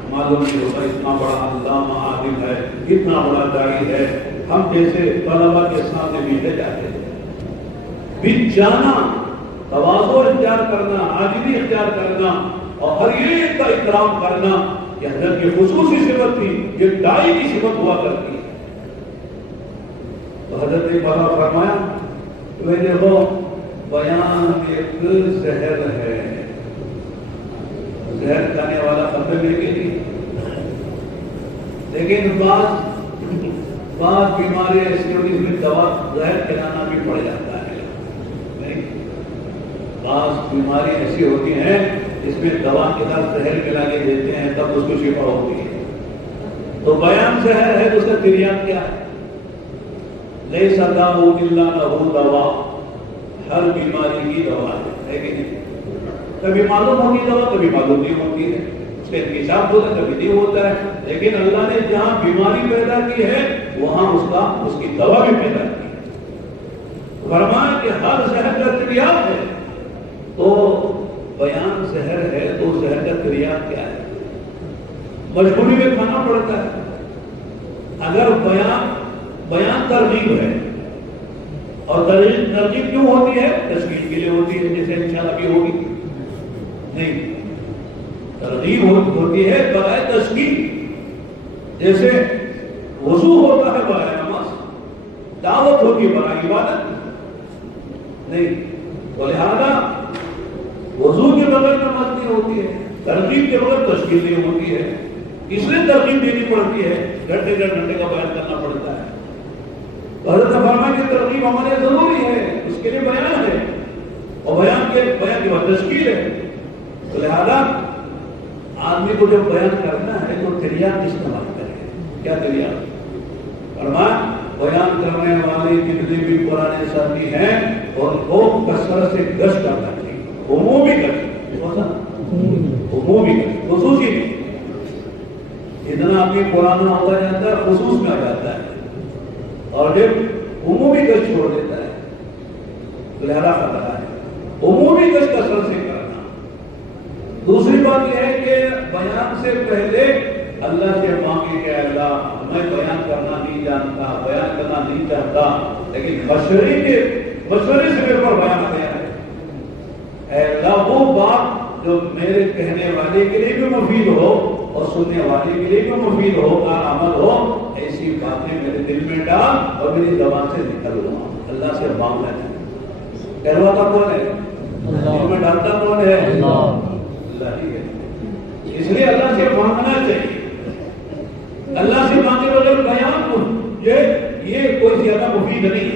معلوم نہیں ہوتا اتنا بڑا علامہ عالم ہے، اتنا بڑا داعی ہے، ہم جیسے طلبہ کے سامنے بیٹھے جاتے ہیں. بیچ جانا، تواضع اختیار کرنا، عاجزی اختیار کرنا، اور ہر ایک کا اکرام کرنا، یہ حضرت کی خصوصی صفت تھی، یہ داعی کی صفت ہوا کرتی ہے. تو حضرت نے بڑا فرمایا کہ دیکھو بیان ایک زہر ہے، زہر کھانے والا ختم ہے کہ نہیں، لیکن بعض بیماری ایسی ہوتی ہے جس میں دوا زہر کھلانا بھی پڑ جاتا ہے. نہیں، بعض بیماری ایسی ہوتی ہیں جس میں دوا کے ساتھ زہر ملا کے دیتے ہیں تب اس کو شفا ہوتی ہے. تو بیان زہر ہے تو اس کا تریاق کیا ہے؟ لیس داء الا له دواء. ہر بیماری کی دوا ہے کہ نہیں؟ کبھی معلوم ہوگی دوا، کبھی معلوم نہیں ہوتی ہے. اس کا انکشاف ہوتا ہے، کبھی نہیں ہوتا ہے، لیکن اللہ نے جہاں بیماری پیدا کی ہے وہاں اس کی دوا بھی پیدا کی ہے۔ فرمایا کہ ہر زہر کا تریاق ہے، تو بیان زہر ہے تو زہر کا تریاق کیا ہے؟ مجبوری میں کھانا پڑتا ہے۔ اگر بیان ترغیب ہے، اور ترغیب کیوں ہوتی ہے؟ تشکیل کے لیے ہوتی ہے، جیسے انشاءاللہ بھی ہوگی نہیں، ترغیب ہوتی ہے برائے تشکیل، جیسے وضو ہوتا ہے برائے نماز، دعوت ہوتی ہے برائے عبادت نہیں، ولہذا وضو کے بغیر نماز نہیں ہوتی ہے، ترغیب کے بغیر تشکیل نہیں ہوتی ہے، اس لیے ترغیب دینی پڑتی ہے، گھنٹے کا بیان کرنا پڑتا ہے۔ تو حضرت فرمایا کہ ترغیب ہمارے ضروری ہے، اس کے لیے بیان ہے، اور بیان کے بعد تشکیل ہے، تو لہذا آدمی کو جب بیان کرنا ہے تو تریاق استعمال کرے۔ کیا تریاق؟ فرمایا بیان کرنے والے جتنے بھی پرانے ساتھی ہیں اور وہ کثرت سے گشت کرنا چاہیے، عمومی گشت، عمومی گشت، خصوصی نہیں۔ اتنا آدمی پرانا ہوتا جاتا ہے خصوص میں آ جاتا ہے، اور جب عمومی گشت چھوڑ دیتا ہے تو لہذا خطرہ ہے۔ عمومی گشت کثرت سے کرنا۔ دوسری بات یہ ہے کہ بیان سے پہلے اللہ سے مانگے کہ اللہ میں بیان کرنا نہیں جانتا، بیان کرنا نہیں چاہتا، لیکن مشورے سے میرے پر بیان آ گیا ہے، اے اللہ وہ بات جو میرے کہنے والے کے لیے بھی مفید ہو اور سننے والے کے لیے بھی مفید ہو، کارآمد ہو، ایسی باتیں میرے دل میں ڈال اور میری زبان سے نکل ہوا۔ اللہ سے مانگنا چاہیے۔ کہلواتا کون ہے؟ دل میں ڈالتا کون ہے؟ اللہ ہی ہے۔ اس لیے اللہ سے مانگنا چاہیے۔ اللہ سے مانگے بغیر بیان یہ کوئی زیادہ مفید نہیں ہے۔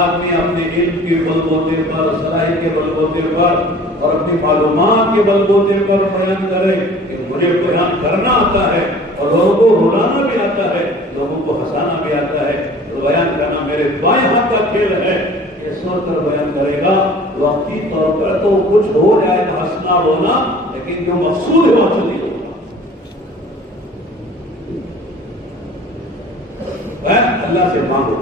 آدمی اپنے علم کے بل بوتے پر، صلاحیت کے بل بوتے پر اور اپنی معلومات کے بل بوتے پر بیان کرے کہ مجھے بیان کرنا آتا ہے اور لوگوں کو رلانا بھی آتا ہے، لوگوں کو ہنسانا بھی آتا ہے، تو بیان کرنا میرے بائیں ہاتھ کا کھیل ہے، یہ سوچ کر بیان کرے گا وقتی طور پر تو کچھ ہو جائے گا، ہنسنا رونا، لیکن جو مقصود ہے وہ حاصل نہیں ہوگا۔ اللہ سے مانگو،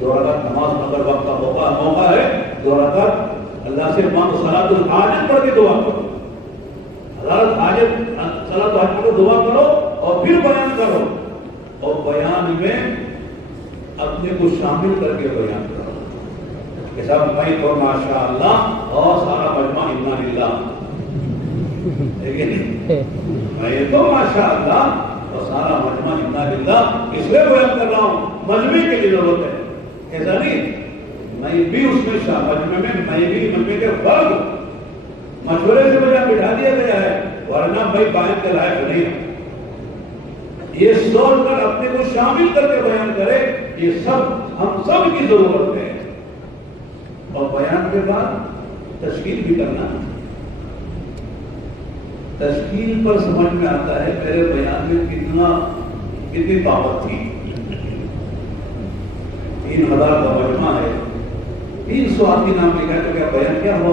2 رکعت نماز مگر وقت کا موقع ہے، 2 رکعت اللہ سے مانگو، صلاۃ الحاجت پڑھ کے دعا کرو، صلاۃ الحاجت پڑھ کے دعا کرو اور پھر بیان کرو، اور بیان میں اپنے کو شامل کر کے بیان کرو کہ صاحب میں تو ماشاء اللہ اور سارا مجمع انا للہ، لیکن میں تو ماشاء اللہ اور سارا مجمع انا للہ اس لیے بیان کر رہا ہوں، مجمع کے لیے ضرورت ہے، ایسا نہیں میں بھی اس میں مجمع کے فرق مشورے سے مجھے بٹھا دیا گیا ہے، ورنہ میں بیان کے لائق نہیں ہوں۔ یہ سوچ کر اپنے کو شامل کر کے بیان کرے، یہ سب ہم سب کی ضرورت ہے، اور بیان کے بعد تشکیل بھی کرنا۔ تشکیل پر سمجھ میں آتا ہے میرے بیان میں کتنی طاقت تھی۔ 3000 کا مجمع ہے، 300 آدمی نام لکھا ہے، تو کیا بیان کیا ہو؟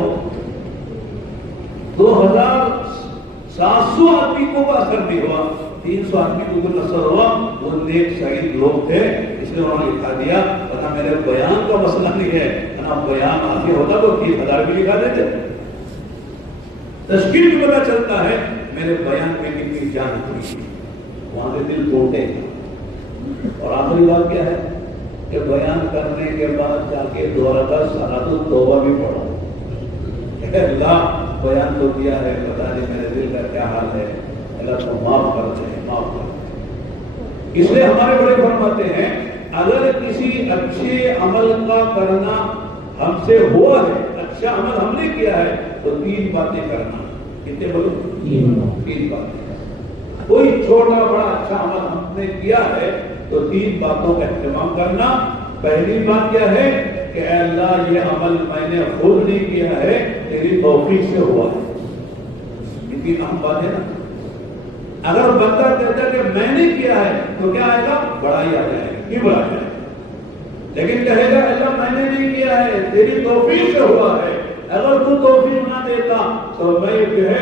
2700 آدمی کو اثر بھی ہوا، 300 آدمی کو کچھ اثر ہوا، وہ نیک شہید لوگ تھے، اس لیے انہوں نے لکھا دیا، ورنہ میرے بیان کا مسئلہ نہیں ہے، ورنہ بیان آگے ہوتا تو 3000 بھی لکھا دیتے۔ تشکیل بھی پتہ چلتا ہے میرے بیان میں کتنی جان ہوئی، وہاں سے دل ٹوٹے۔ اور آخری بات کیا ہے کہ بیان کرنے کے بعد جا کے 2 رکعت صلاۃ التوبہ بھی پڑھو، اللہ بیان تو کیا ہے، پتہ نہیں میرے دل کا کیا حال ہے، اللہ کو معاف کر دے، معاف کر دے۔ اس لیے ہمارے بڑے فرماتے ہیں اگر کسی اچھے عمل کا کرنا ہم سے ہوا ہے، اچھا عمل ہم نے کیا ہے، تو 3 باتیں کرنا۔ کتنے بولو؟ 3 باتیں۔ کوئی چھوٹا بڑا اچھا عمل ہم نے کیا ہے تو 3 باتوں کا اہتمام کرنا۔ پہلی بات کیا ہے کہ اے اللہ یہ عمل میں نے خود نہیں کیا ہے، تیری توفیق سے ہوا ہے۔ یہ 3 اہم بات ہے نا۔ اگر بندہ کہتا ہے کہ میں نے کیا ہے تو کیا آئے گا؟ بڑائی آ جائے گی، کیوں بڑا جائے گا؟ لیکن کہے گا اللہ میں نے نہیں کیا ہے، تیری توفیق سے ہوا ہے، اگر تو توفیق نہ دیتا تو میں جو ہے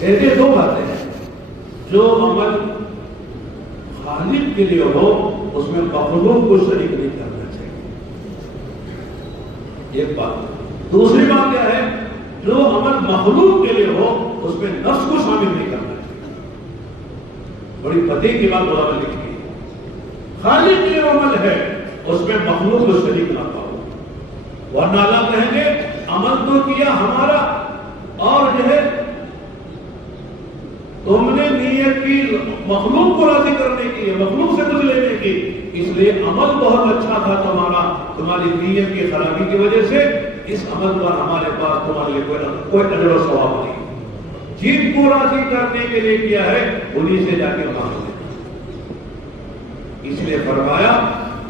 کہتے دو باتیں ہیں، جو عمل خالق کے لیے ہو اس میں مخلوق کو شریک نہیں کرنا چاہیے، ایک بات۔ دوسری بات کیا ہے، جو عمل مخلوق کے لیے ہو اس میں نفس کو شامل نہیں کرنا چاہیے۔ بڑی پتے کی بات علماء نے لکھی ہے، خالق کے لیے عمل ہے اس میں مخلوق کو شریک نہ کرو، ورنہ اللہ کہیں گے عمل تو کیا ہمارا، اور جو ہے تم نے نیت کی مخلوق کو راضی کرنے کی، مخلوق سے کچھ لینے کی، اس لیے عمل بہت اچھا تھا تمہارا، تمہاری نیت کی خرابی کی وجہ سے اس عمل پر ہمارے پاس تمہارے لیے کوئی اجر و ثواب نہیں، جن کو راضی کرنے کے لیے کیا ہے انہیں سے جا کے مانگو۔ اس لیے فرمایا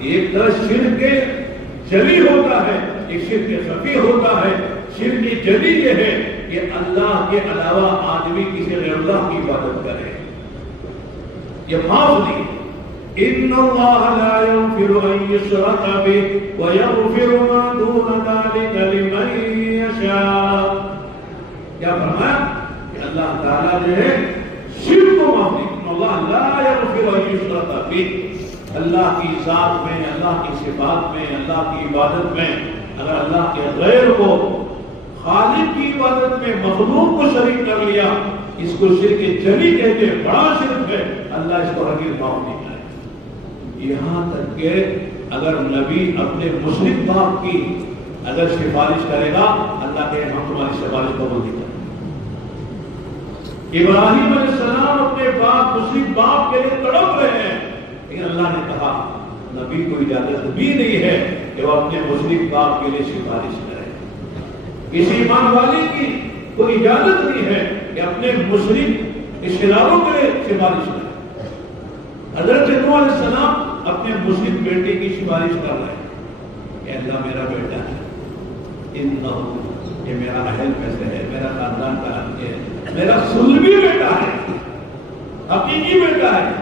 ایک طرح شرک کے جلی ہوتا ہے، ایک شرک خفی ہوتا ہے۔ شرک کی جلی یہ ہے کہ اللہ کے علاوہ آدمی کسی غیر اللہ کی عبادت کرے، یہ معاف نہیں۔ ان اللہ لا یغفر ان یشرک بہ ویغفر ما دون ذلک لمن یشاء۔ کیا فرمایا کہ اللہ تعالیٰ جو ہے شرک کو معاف نہیں، ان اللہ لا یغفر ان یشرک بہ، اللہ کی ذات میں، اللہ کی صفات میں، اللہ کی عبادت میں اگر اللہ کے غیر کو خالق کی عبادت میں مخلوق کو شریک کر لیا، اس کو شرک جلی کہتے ہیں، بڑا شرک ہے، اللہ اس کو ہرگز معاف نہیں کرے۔ یہاں تک کہ اگر نبی اپنے مشرک باپ کی اگر سفارش کرے گا، اللہ کہ ہم تمہاری سفارش قبول نہیں کریں۔ ابراہیم علیہ السلام اپنے باپ مشرک باپ کے لیے تڑپ رہے ہیں، لیکن اللہ نے کہا نبی کو اجازت بھی نہیں ہے کہ وہ اپنے مشرک باپ کے لیے سفارش کرے۔ کسی ایمان والے کی کوئی اجازت نہیں ہے کہ اپنے مشرک اشراروں کے لیے سفارش کرے۔ حضرت نوح علیہ السلام اپنے مشرک بیٹے کی سفارش کر رہے ہیں کہ اللہ میرا بیٹا ہے، یہ میرا اہل میں سے ہے، میرا خاندان کا ہے، میرا سلمی بیٹا ہے، حقیقی بیٹا ہے،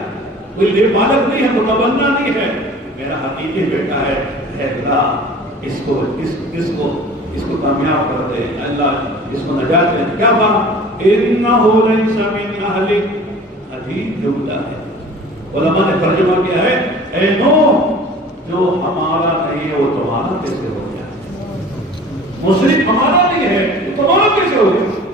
کوئی لے بالغ نہیں ہے، متبنہ نہیں ہے، میرا حقیقی بیٹا ہے۔ اے اللہ اس کو کامیاب کر دے، اللہ اس کو نجات دے۔ کیا بات؟ انہو لیس من اہلک، عجیب جملہ ہے، علماء نے ترجمہ کیا ہے اے نوح جو ہمارا نہیں ہے وہ تمہارا کیسے ہو گیا؟ مشرک ہمارا نہیں ہے وہ تمہارا کیسے ہو گیا؟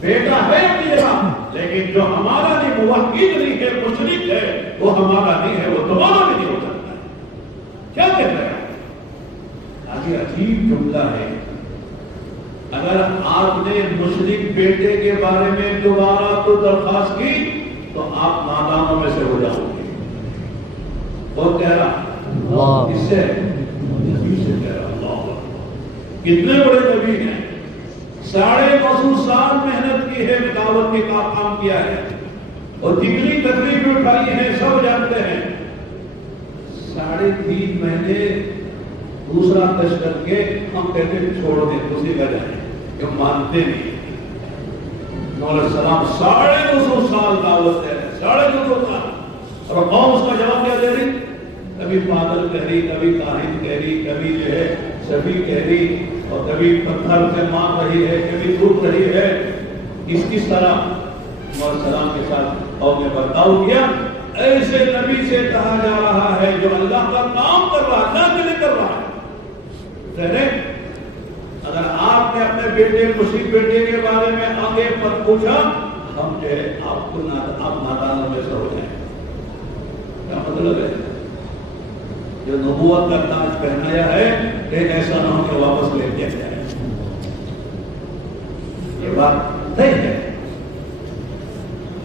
بیٹا ہے اپنی جگہ، لیکن جو ہمارا نہیں، موحد نہیں ہے، مشرک ہے، وہ ہمارا نہیں ہے، وہ تمہارا بھی نہیں ہو سکتا ہے۔ کیا کہہ رہے ہیں؟ آگے عجیب جملہ ہے، اگر آپ نے مشرک بیٹے کے بارے میں دوبارہ تو درخواست کی تو آپ نادانوں میں سے ہو جاؤ گے۔ بہت کہہ رہا اس سے کہہ رہا اللہ، کتنے بڑے نبی ہیں، 250 سال محنت کی ہے، دعوت کے کام کیا ہے، اور جتنی تکلیفیں اٹھائی ہیں سب جانتے ہیں۔ 3.5 مہینے دوسرا ٹیسٹ کر کے ہم کہتے ہیں چھوڑ دیں، دوسری کا جائیں، کہ ہم مانتے نہیں۔ نوح علیہ السلام 250 سال دعوت دے رہے، 250 سال، اور قوم اس کا جواب کیا دے رہی؟ کبھی پاگل کہہ رہی، کبھی کاہن کہہ رہی، کبھی جو ہے سبھی کہہ رہی، اور کبھی پتھر سے مار رہی ہے، کبھی ٹوٹ رہی ہے۔ کس طرح نوح علیہ السلام کے ساتھ قوم نے برتاؤ کیا؟ ایسے نبی سے کہا جا رہا ہے جو اللہ کا کام کر رہا ہے، اللہ کے لیے کر رہا ہے۔ اگر آپ نے اپنے بیٹے مشرک بیٹے کے بارے میں آگے پر پوچھا، ہم جو ہے آپ کو آپ نادانوں میں سے ہو جائیں۔ کیا مطلب ہے؟ جو نبوت کا تاج پہنایا ہے، لیکن ایسا نہ ہو کہ واپس لے دیا جائے۔ یہ بات نہیں ہے۔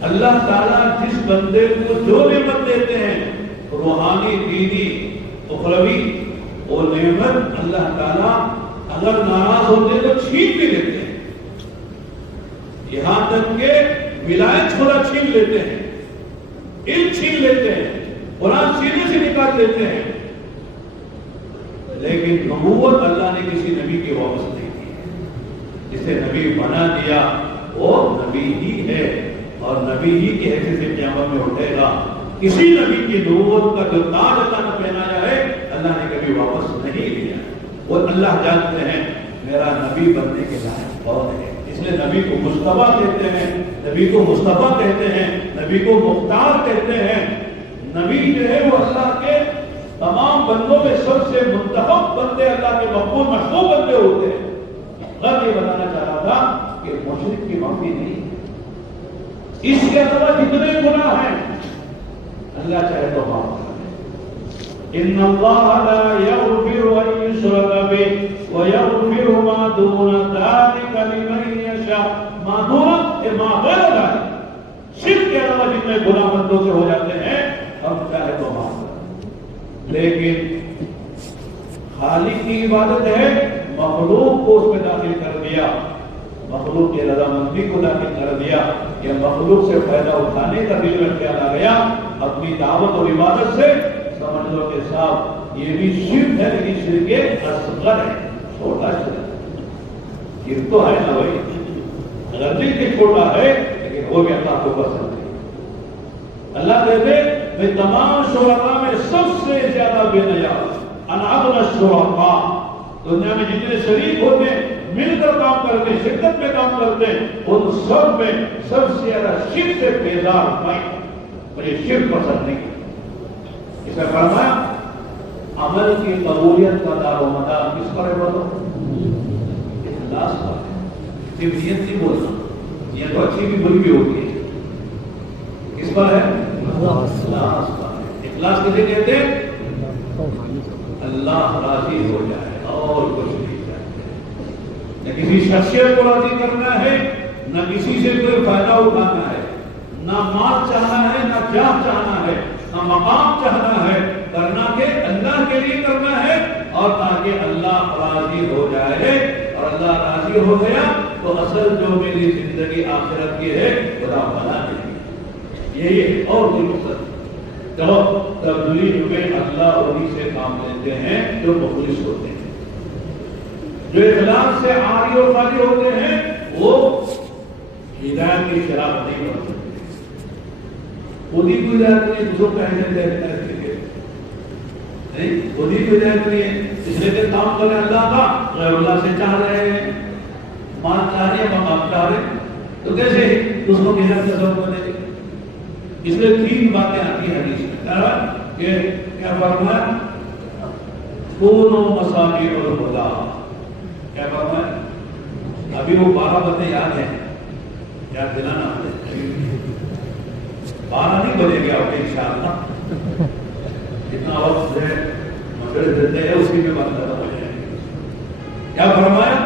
اللہ تعالیٰ جس بندے کو جو نعمت دیتے ہیں، روحانی، دینی، اخروی، وہ نعمت اللہ تعالیٰ اگر ناراض ہوتے تو چھین بھی لیتے ہیں، یہاں تک کہ ولایت چھوڑا چھین لیتے ہیں، علم چھین لیتے ہیں، قرآن سینے سے نکال لیتے ہیں، لیکن نبوت اللہ نے کسی نبی کی واپس نہیں کی۔ جسے نبی بنا دیا وہ نبی ہی ہے، اور نبی ہی کی حیثیت سے قیامت میں اٹھے گا۔ کسی نبی کی نبوت کا جو تاج اللہ نے پہنایا ہے، اللہ نے کبھی واپس نہیں لیا۔ وہ اللہ جانتے ہیں میرا نبی بننے کے لائق کون ہے، اس لیے نبی کو مصطفیٰ کہتے ہیں، نبی کو مصطفیٰ کہتے ہیں، نبی کو مختار کہتے ہیں۔ نبی جو ہے وہ اللہ کے تمام بندوں میں سب سے منتخب بندے، اللہ کے مقبول محبوب بندے ہوتے ہیں۔ غرض یہ بتانا چاہ رہا تھا کہ مشرک کی معافی نہیں، اس کے علاوہ جتنے گناہ ہیں اللہ چاہے تو معاف کر دے۔ ان اللہ لا یغفر ان یشرک بہ ویغفر ما دون ذلک لمن یشاء۔ ما دون ما غیر ذلک، شرک کے علاوہ جتنے گناہ بندوں سے ہو جاتے ہیں ہم چاہے تو معاف کر دیں، لیکن خالق کی عبادت ہے، مخلوق کو اس میں داخل کر دیا، مخلوق کی رضامندی کو داخل کر دیا، یا مخلوق سے فائدہ اٹھانے کا دل میں خیال آ گیا اپنی دعوت اور عبادت سے، سمجھ لو کہ صاحب یہ بھی شرک ہے، لیکن شرک اصغر ہے، چھوٹا شرک۔ شرک تو ہے نا بھائی، اگر دل کے چھوٹا ہے لیکن وہ بھی اللہ کو پسند ہے۔ اللہ کہتے میں تمام شرکاء میں سب سے زیادہ بے نیاز، انا اغنی الشرکاء، دنیا میں جتنے شریک ہوتے ہیں مل کر کام کرتے ہیں، شرکت میں کام کرتے ہیں، ان سب میں سب سے زیادہ شرک سے بیزار میں، مجھے شرک پسند نہیں۔ اس نے فرمایا عمل کی قبولیت کا دار و مدار کس پر ہے؟ بولو اخلاص پر ہے۔ صرف نیت نہیں بولنا، نیت تو اچھی بھی بری بھی ہوتی ہے، کس پر ہے؟ اخلاص پر ہے۔ اخلاص کسے کہتے ہیں؟ اللہ راضی ہو جائے اور کچھ نہیں چاہتے، نہ کسی شخصیت کو راضی کرنا ہے، نہ کسی سے کوئی فائدہ اٹھانا ہے، نہ مال چاہنا ہے، نہ جاہ چاہنا ہے، نہ مقام چاہنا ہے، کرنا کہ اللہ کے لیے کرنا ہے اور تاکہ اللہ راضی ہو جائے، اور اللہ راضی ہو گیا تو اصل جو میری زندگی آخرت کی ہے خدا بنا دے، یہی ہے اور کوئی مقصد۔ چلو تبلیغ میں اللہ انہی سے کام لیتے ہیں جو مخلص ہوتے ہیں، جو اخلاص سے عاری اور خالی ہوتے ہیں، وہ ہدایت کی شراب نہیں بن سکتے۔ خود ہی کوئی ہدایت نہیں، دوسروں کا ہدایت نہیں، خود ہی کوئی ہدایت نہیں ہے، اس لیے کہ کام کریں اللہ کا، غیر اللہ سے چاہ رہے ہیں، مال چاہ رہے ہیں، مقام چاہ رہے ہیں، تو کیسے دوسروں کی ہدایت کا سبب بنے گی؟ اس لیے تین باتیں آتی ہیں حدیث میں کہ کیا فرمایا؟ کونوا مصابیح الہدی، کیا فرمایا؟ ابھی وہ 12 باتیں یاد ہیں، یاد دلانا، 12 نہیں بنے گے آپ انشاءاللہ، جتنا وقت ہے مشورے دیتے ہیں اسی میں بات ختم ہو جائے گی۔ کیا فرمایا؟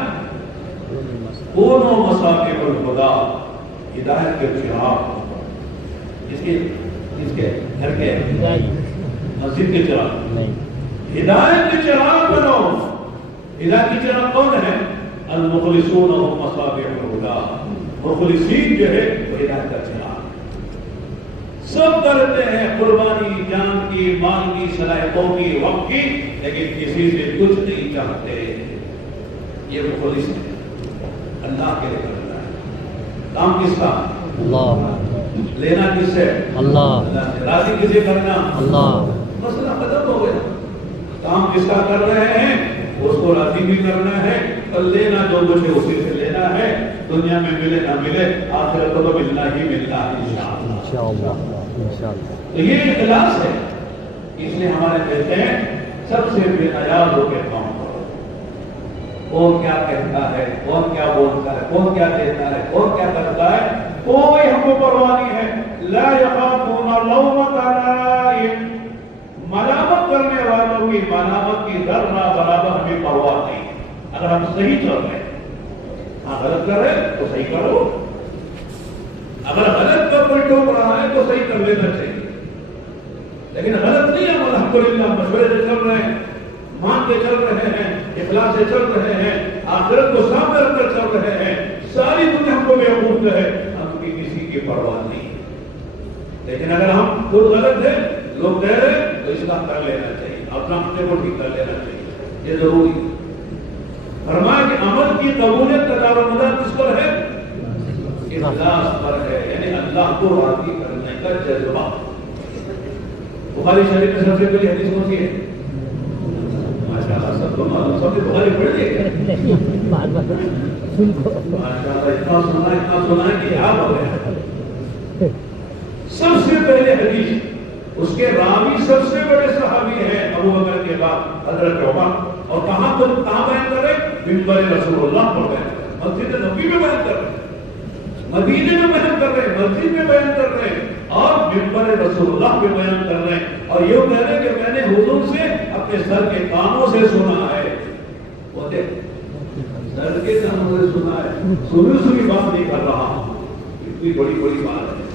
کونوا مصابیح الہدی، ہدایت کے چراغ، اس کے گھر کے مسجد کے چراغ، ہدایت کے چراغ بنو۔ ہدایت کے چراغ کون ہے؟ المخلصون هم مصابیح الہدی، مخلصین جو ہے وہ ہدایت کا چراغ، سب کرتے ہیں قربانی جان کی، مال کی، صلاحیتوں کی، وقت کی، لیکن کسی سے کچھ نہیں چاہتے، یہ مخلص ہے، اللہ کے لیے کرنا ہے۔ کام کس کا؟ اللہ۔ لینا کس سے؟ اللہ۔ اللہ سے راضی کسے کرنا؟ اللہ۔ مسئلہ ختم ہو گیا، کام کس کا کر رہے ہیں اس کو راضی بھی کرنا ہے، اور لینا جو کچھ ہے اسی سے لینا ہے، دنیا میں ملے نہ ملے آخرت کو تو ملنا ہی ملنا ہے انشاءاللہ۔ تو یہ اخلاص ہے، اس لیے ہمارے کہتے ہیں سب سے بے نیاز ہو کے کام کرو، کون کیا کہتا ہے، کون کیا بولتا ہے، کون کیا دیتا ہے، کون کیا کرتا ہے، کوئی ہم کو پرواہ نہیں ہے۔ لا یخافون لومۃ لائم، ملامت کرنے والوں کی ملامت کی ذرہ برابر ہمیں پرواہ نہیں، اگر ہم صحیح چل رہے ہیں، ہاں غلط کر رہے ہیں تو صحیح کرو، اگر غلط پر کوئی ٹوک رہا ہے تو صحیح کر لینا چاہیے، لیکن غلط نہیں ہے، الحمدللہ مشورے سے چل رہے ہیں، مان کے چل رہے ہیں، اخلاص سے چل رہے ہیں، آخرت کو سامنے رکھ کر چل رہے ہیں، ساری دنیا ہم کو بیوقوف ہے، ہم کی کسی کی پرواہ نہیں۔ لیکن اگر ہم خود غلط ہیں، لوگ کہہ رہے ہیں تو اصلاح کر لینا چاہیے، اپنا اپنے کو ٹھیک کر لینا چاہیے، یہ ضروری ہے۔ فرمایا کہ عمل کی قبولیت کا دار و مدار کس پر ہے؟ اخلاص پر ہے، یعنی اللہ کو راضی کرنے کا جذبہ۔ بخاری شریف میں سب سے پہلی حدیث کون سی ہے؟ ماشاءاللہ سب کو معلوم، سب نے بخاری پڑھ لی ہے نہیں بات بات سن کو ماشاءاللہ اتنا سنا ہے کہ یاد ہو گیا۔ سب سے پہلے حدیث اس کے راوی سب سے بڑے صحابی ہیں ابو بکر کے بعد حضرت عمر، اور کہاں بیان کر رہے ہیں؟ ممبر رسول اللہ پر بیان کر رہے ہیں، مسجد نبی میں بیان کر رہے ہیں، مدینے میں بیان کر رہے ہیں، مسجد میں بیان کر رہے ہیں، اور ممبر رسول اللہ پہ بیان کر رہے ہیں، اور یہ کہہ رہے ہیں کہ میں نے حضور سے اپنے سر کے کانوں سے سنا ہے۔ وہ دیکھ سر کے کانوں سے سنا ہے، سنی بات نہیں کر رہا ہوں، اتنی بڑی بڑی بات ہے۔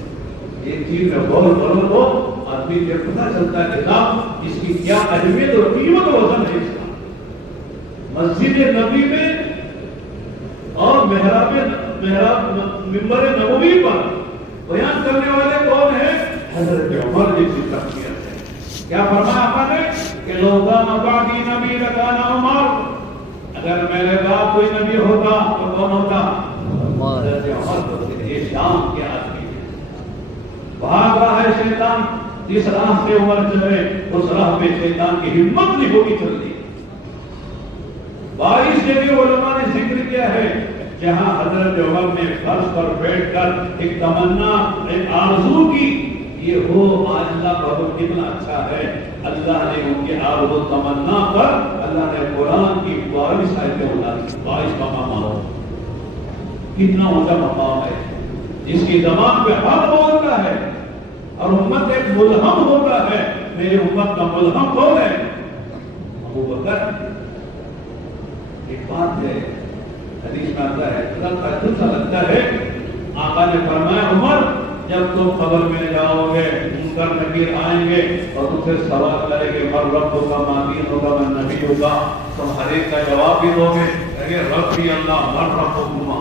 ایک چیز میں غور کرو تو آدمی کو پتہ چلتا ہے کتاب اس کی کیا اہمیت اور قیمت و وزن ہے۔ اس کا مسجد نبی میں اور محراب ممبر نبوی پر بیان کرنے والے کون ہیں؟ حضرت عمر جیسی شخصیت ہے۔ کیا فرمایا آپ نے کہ لو کان بعدی نبی لکان عمر، اگر میرے بعد کوئی نبی ہوتا تو کون ہوتا؟ حضرت عمر ہوتے۔ یہ شام کے آدمی بھاگ رہا ہے شیطان، جس راہ سے عمر چلے اس راہ پہ شیطان کی ہمت نہیں ہوگی چلنے۔ 22 جگہ علماء نے ذکر کیا ہے جہاں حضرت عمر نے فرش پر بیٹھ کر ایک تمنا، ایک آرزو کی، یہ ہو آج اللہ کا حکم کتنا اچھا ہے، اللہ نے ان کے آرزو تمنا پر اللہ نے قرآن کی 22 آیتیں اتاری، 22 مقام ہو، کتنا اونچا مقام ہے جس کی زبان پہ حق بولتا ہے اور امت ایک ملہم ہوتا ہے۔ میرے امت کا ملہم کون ہے؟ ابو بکر۔ ایک بات ہے حدیث میں آتا ہے، تعجب سا لگتا ہے، آقا نے فرمایا عمر جب تم قبر میں جاؤ گے منکر نکیر آئیں گے اور تم سے سوال کریں گے من رب ہوگا، من دین ہوگا، من نبی ہوگا، تم ہر ایک کا جواب بھی دو گے، کہے رب بھی اللہ، من رب ہوگا،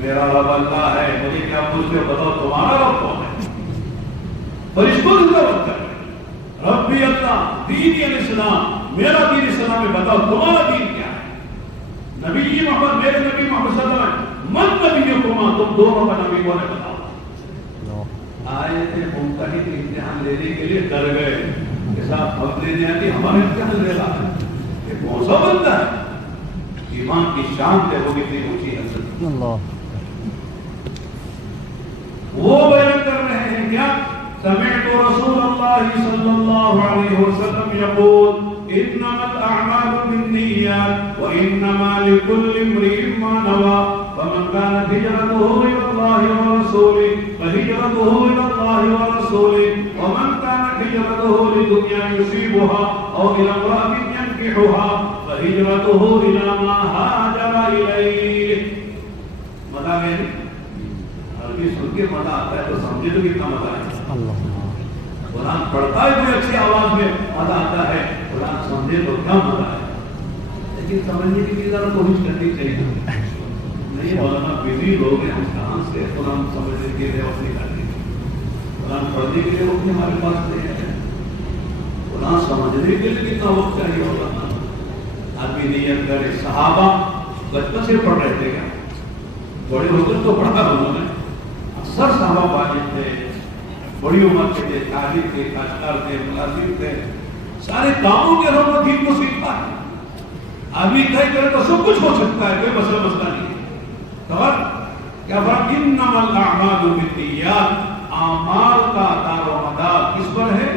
میرا رب اللہ ہے، مجھے کیا پوچھتے بتاؤ تمہارا رب کون ہے؟ فرشتوں سے جواب کر رب بھی اللہ، دین الاسلام، میرا دین اسلام ہے، بتاؤ تمہارا دین کیا ہے؟ نبی محمد، میرے نبی محمد صلی اللہ علیہ وسلم، من نبیکما، تم دونوں کا نبی کون ہے بتاؤ۔ آئے تھے ممتحن امتحان لینے کے لیے ڈر گئے کہ صاحب ہم لینے آتی ہمارے امتحان لے رہا ہے، یہ کون سا بنتا ہے؟ ایمان کی شان دے ہوگی تھی اونچی حضرت اللہ۔ وہ بیان کر رہے ہیں کیا؟ سمعت رسول اللہ صلی اللہ علیہ وسلم یقول انما الاعمال بالنیات وانما لكل امرئ ما نوى فمن كانت هجرته الى الله ورسوله فهجرته الى الله ورسوله ومن كانت هجرته لدنيا يصيبها او الى امرأة ينكحها فهجرته الى ما هاجر اليه۔ مزہ ہے عربی سن کے مزہ آتا ہے تو سمجھے تو کتنا مزہ ہے۔ قرآن پڑھتا ہے کوئی اچھی آواز میں مزہ آتا ہے، قرآن سمجھے تو کیا مزہ ہے، لیکن سمجھنے کی لیے ذرا کوشش کرنی چاہیے۔ نہیں مولانا بزی لوگ ہیں، ہم کہاں سے قرآن سمجھنے کے لیے وقت نکالیں گے؟ قرآن پڑھنے کے لیے وقت ہمارے پاس نہیں ہے، قرآن سمجھنے کے لیے کتنا وقت چاہیے ہوگا؟ آدمی نیت کرے۔ صحابہ بچپن سے پڑھ رہے تھے کیا؟ بڑے ہو کر تو پڑھا انہوں نے، اکثر صحابہ واجب تھے، بڑی عمر کے تھے، تاجر تھے، کاشتکار تھے، ملازم تھے، سارے کاموں کے روز دین کو سیکھتا ہے۔ آدمی طے کرے تو سب کچھ ہو سکتا ہے، کوئی مسئلہ نہیں ہے۔ خبر کیا فرق؟ انما الاعمال بالنیات، اعمال کا دار و مدار کس پر ہے؟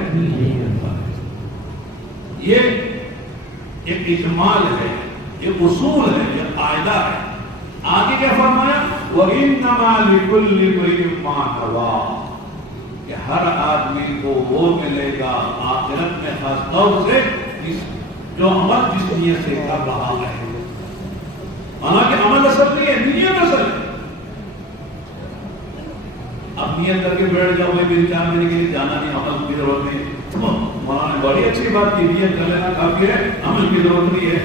یہ ایک اجمال ہے، یہ اصول ہے، یہ قاعدہ ہے۔ آگے کیا فرمایا؟ وَإِنَّمَا لِكُلِّ امْرِئٍ مَا نَوَىٰ، کہ ہر آدمی کو وہ ملے گا آخرت میں خاص طور سے جو عمل جس نیت سے کر رہا ہے۔ مانا کہ عمل اصل نہیں ہے، نیت اصل ہے۔ اب نیت کر کے بیٹھ جاؤ میری 4 مہینے کے لیے جانا نہیں، عمل کی ضرورت نہیں، مولانا نے بڑی اچھی بات کی، نیت کر لینا کافی ہے، عمل کی ضرورت نہیں ہے۔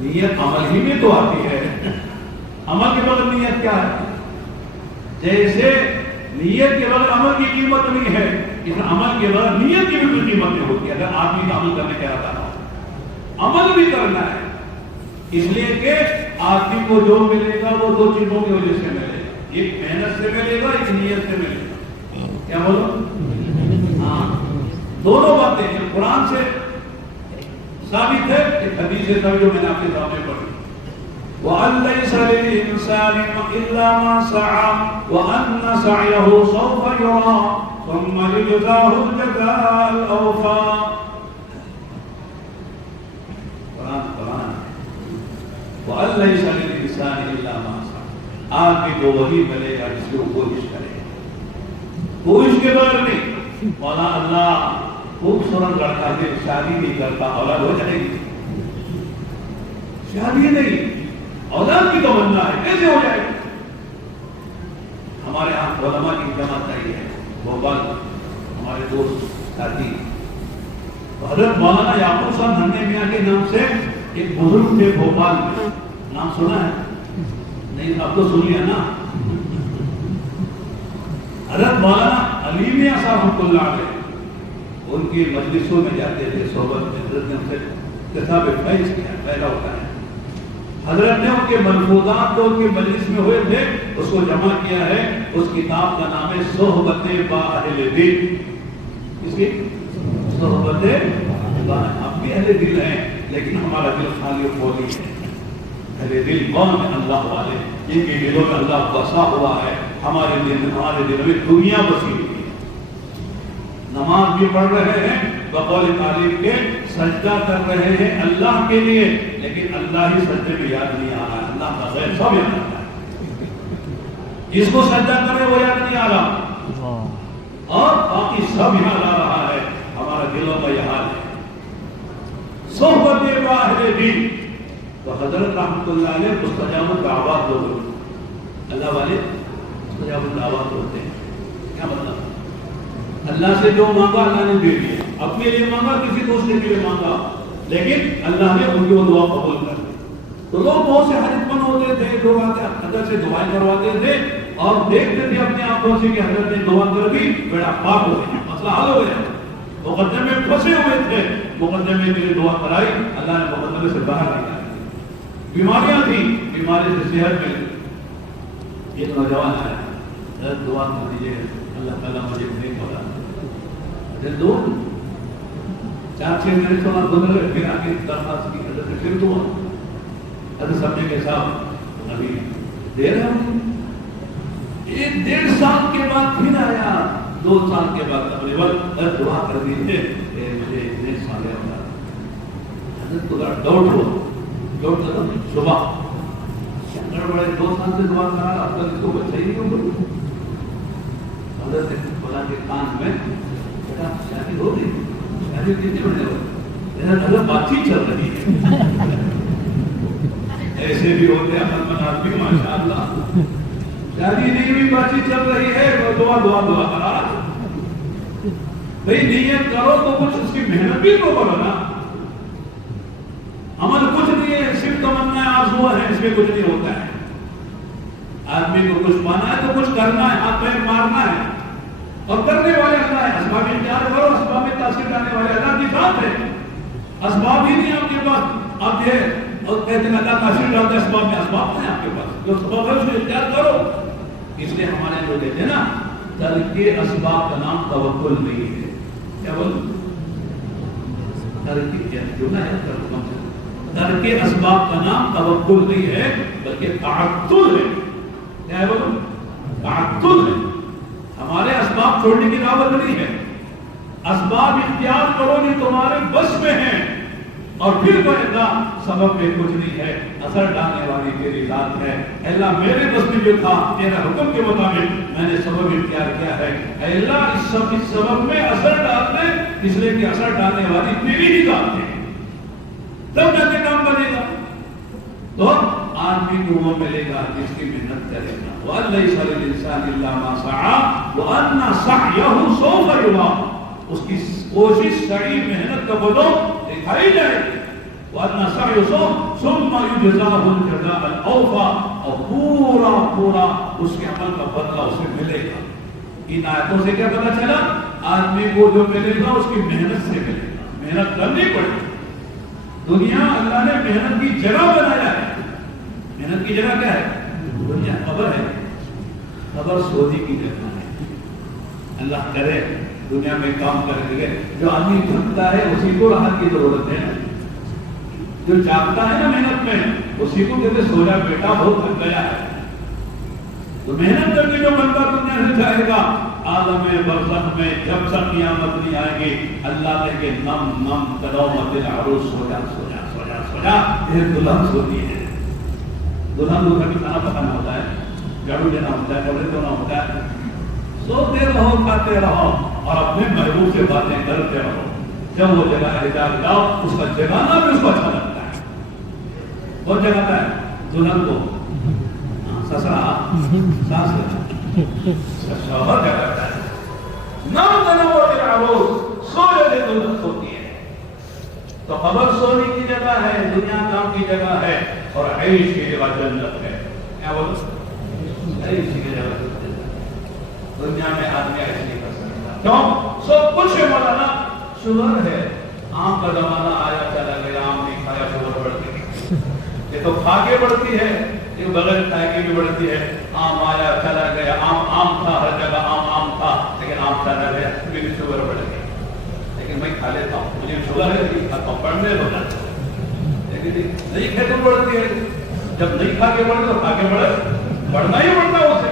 نیت عمل ہی میں تو آتی ہے، عمل کے بغیر نیت کیا ہے؟ جیسے نیت کے بغیر عمل کی قیمت نہیں ہے، اس عمل کے بغیر نیت کی بھی کوئی قیمت نہیں ہوتی۔ اگر آدمی کا عمل کرنے کا ارادہ ہو، عمل بھی کرنا ہے، اس لیے کہ آدمی کو جو ملے گا وہ 2 چیزوں کی وجہ سے ملے گا، ایک محنت سے ملے گا، ایک نیت سے ملے گا۔ کیا بولو؟ ہاں، دونوں باتیں ہیں۔ قرآن سے ثابت ہے کہ حدیث ہے جو میں نے آپ کے سامنے پڑھی وَأَن لَيْسَ لِلْإِنسَانِ إِلَّا مَا سَعَى وَأَنَّ سَعْيَهُ سَوْفَ يُرَى ثُمَّ يُجْزَاهُ الْجَزَاءَ الْأَوْفَى. قرآن وَأَن لَيْسَ لِلْإِنسَانِ إِلَّا مَا سَعَى. آدمی کو وہی ملے گا جس کی وہ کوشش کرے گا. کوشش کے بغیر نہیں. مولا اللہ خوبصورت لڑکا ہے شادی نہیں کرتا اولاد ہو جائے گی. شادی نہیں اولاد کی تمنا ہے کیسے ہو جائے گی. ہمارے یہاں علماء کی جماعت آئی ہے بھوپال ہمارے دوست ساتھی حضرت مولانا یعقوب صاحب ننھے میاں کے نام سے ایک بزرگ تھے بھوپال میں. نام سنا ہے نہیں اب تو سن لیا نا. حضرت مولانا علی میاں صاحب رحمۃ اللہ علیہ ان کی مجلسوں میں جاتے تھے صحبت میں. حضرت نے ان سے کتاب فیض کیا پیدا ہوتا ہے. حضرت نے ان کے ملفوظات جو ان کے مجلس میں ہوئے تھے اس کو جمع کیا ہے. اس کتاب کا نام ہے صحبت با اہل دل. اس کی صحبت با ہم بھی اہل دل ہیں لیکن ہمارا دل خالی و خالی ہے. اہل دل کون ہے؟ اللہ والے جن کے دلوں میں اللہ بسا ہوا ہے. ہمارے دل میں دنیا بسی ہوئی ہے. نماز بھی پڑھ رہے ہیں بقول تعلیم کے سجدہ کر رہے ہیں اللہ کے لیے لیکن اللہ ہی سجدے میں یاد نہیں آ رہا ہے. اللہ کا غیر سب یاد آ رہا ہے. جس کو سجدہ کرے وہ یاد نہیں آ رہا اور باقی سب یاد آ رہا ہے. ہمارا دلوں کا یہ حال ہے. صحبت با اہل دین. تو حضرت رحمۃ اللہ علیہ مستجاب الدعوات لوگ اللہ والے مستجاب الدعوات ہوتے ہیں. کیا مطلب؟ اللہ سے جو مانگا اللہ نے دے دیا. اپنے لیے مانگا کسی دوسرے کے لیے مانگا لیکن اللہ نے ان کی وہ دعا قبول کر لی. تو لوگ بہت سے حاجت مند ہوتے تھے لوگ آتے حضرت سے دعائیں کرواتے تھے اور دیکھتے تھے اپنے آنکھوں سے کہ حضرت نے دعا کر دی بیڑا پاک ہو گیا مسئلہ حل ہو گیا. مقدمے میں پھنسے ہوئے تھے مقدمے میں دعا کرائی اللہ نے مقدمے سے باہر نکالا. بیماریاں تھیں بیماری سے صحت میں ایک نوجوان آیا حضرت دعا کر دیجیے اللہ تعالیٰ مجھے نہیں بولا. دو 4-6 مہینے تو گزر گئے پھر آگے درخواست کی حضرت نے پھر دعا. حضرت سمجھے کے صاحب ابھی دیر ہے 1-1.5 سال کے بعد پھر آیا 2 سال کے بعد تقریباً دعا کر دیجیے مجھے اتنے سال ہے. حضرت کو ڈاؤٹ ہوا ڈاؤٹ کرا صبح بڑے 2 سال سے دعا کرا اب تک اس کو بچہ ہی نہیں ہو. حضرت نے خدا کے کان میں شادی ہو گئی. شادی کتنے بڑے ہو بات چیت چل رہی ہے. ایسے بھی ہوتے ہیں من آدمی ماشاء اللہ شادی نہیں ہوئی بات چیت چل رہی ہے دعا دعا دعا کرا. بھائی نیت کرو تو کچھ اس کی محنت بھی تو کرو نا. عمل کچھ نہیں ہے صرف تمنا آرزو ہے اس میں کچھ نہیں ہوتا ہے. آدمی کو کچھ پانا ہے تو کچھ کرنا ہے ہاتھ پیر مارنا ہے اور کرنے والے اللہ ہے. اسباب اختیار کرو اسباب میں تاثیر ڈالنے والے اللہ کی ذات ہے. اسباب ہی نہیں آپ کے پاس آپ یہ اور کہتے ہیں اللہ تاثیر ڈالتا ہے اسباب میں. اسباب نہیں آپ کے پاس جو سبب ہے اس کو اختیار کرو. اس لیے ہمارے جو کہتے ہیں نا ترک اسباب کا نام توکل نہیں ہے. کیا بول ترک اسباب کا نام توکل نہیں ہے بلکہ تعطل ہے. کیا ہے بولو تعطل ہے. ہمارے اسباب چھوڑنے کی دعوت نہیں ہے. اسباب اختیار کرو جو تمہارے بس میں ہیں اور پھر کہنا سبب میں کچھ نہیں ہے اثر ڈالنے والی تیری ذات ہے. اللہ میرے بس میں جو تھا تیرا حکم کے مطابق میں نے سبب اختیار کیا ہے. اللہ اس سبب میں اثر ڈالنے اس لیے کہ اثر ڈالنے والی تیری ہی ذات ہے تب جا کے کام بنے گا. تو آدمی کو وہ ملے گا جس کی محنت کرے گا. وَلَيْسَ لِلْإِنسَانِ إِلَّا مَا سَعَى وَأَنَّ سَعْيَهُ سَوْفَ يُرَى. اس کی کوشش سعی محنت کا بدو دکھائی جائے گی. وَأَنَّ سَعْيَهُ ثُمَّ يُجْزَاهُ الْجَزَاءَ الْأَوْفَى. اور پورا اس کے عمل کا بدلہ اسے ملے گا. ان آیتوں سے کیا پتہ چلا؟ آدمی کو جو ملے گا اس کی محنت سے ملے گا. محنت کرنی پڑے گی. دنیا اللہ نے محنت کی جگہ بنایا ہے. محنت کی جگہ کیا ہے؟ دنیا قبر ہے. قبر سودی کی جگہ ہے. اللہ کرے دنیا میں کام کریں گے. جو آدمی تھکتا ہے اسی کو راحت کی ضرورت ہے. جو جاگتا ہے نا محنت میں اسی کو کہتے سو جا بیٹا بہت تھک گیا ہے. تو محنت کر کے جو بندہ دنیا سے جائے گا عالم برزخ میں جب تک قیامت نہیں آئے گی اللہ کہے کہ نم نم قدومت العروس سو جا سو جا سو جا سو جا. یہ دلہن سوتی ہے. دلہن کو کبھی کھانا پکانا ہوتا ہے, جھاڑو دینا ہوتا ہے, کپڑے دھونا ہوتا ہے. سوتے رہو کھاتے رہو اور اپنے محبوب سے باتیں کرتے رہو. جب وہ جگہ ہے جاؤ اس کا جگانا بھی اس کو اچھا لگتا ہے. وہ جگاتا ہے دلہن کو سسرا ساس شوہر جگاتا ہے. نام تنوع العروس سو جگہ دلہن سوتی ہے. تو قبر سونے کی جگہ ہے, دنیا کام کی جگہ ہے, اور عیش کی جگہ جنت ہے. کیا بولو عیش کی جگہ دنیا میں آدمی عیش نہیں کر سکتا. کیوں؟ سب کچھ ہے مولانا. شوگر ہے, آم کا زمانہ آیا چلا گیا, آم نہیں کھایا شوگر بڑھتی ہے. یہ تو کھا کے بڑھتی ہے, یہ بغیر کھائے کے بھی بڑھتی ہے. آم آیا چلا گیا, آم تھا ہر جگہ, آم تھا لیکن آم چلا گیا, میری شوگر بڑھ گئی. لیکن میں کھا لیتا ہوں, مجھے شوگر ہے نہیں کھاتا ہوں, بڑھنے ہو جاتا ہے. لیکن نہیں کھاتے بڑھتی ہے. جب نہیں کھا کے بڑھے تو کھا کے بڑھے, بڑھنا ہی بڑھتا ہے اسے.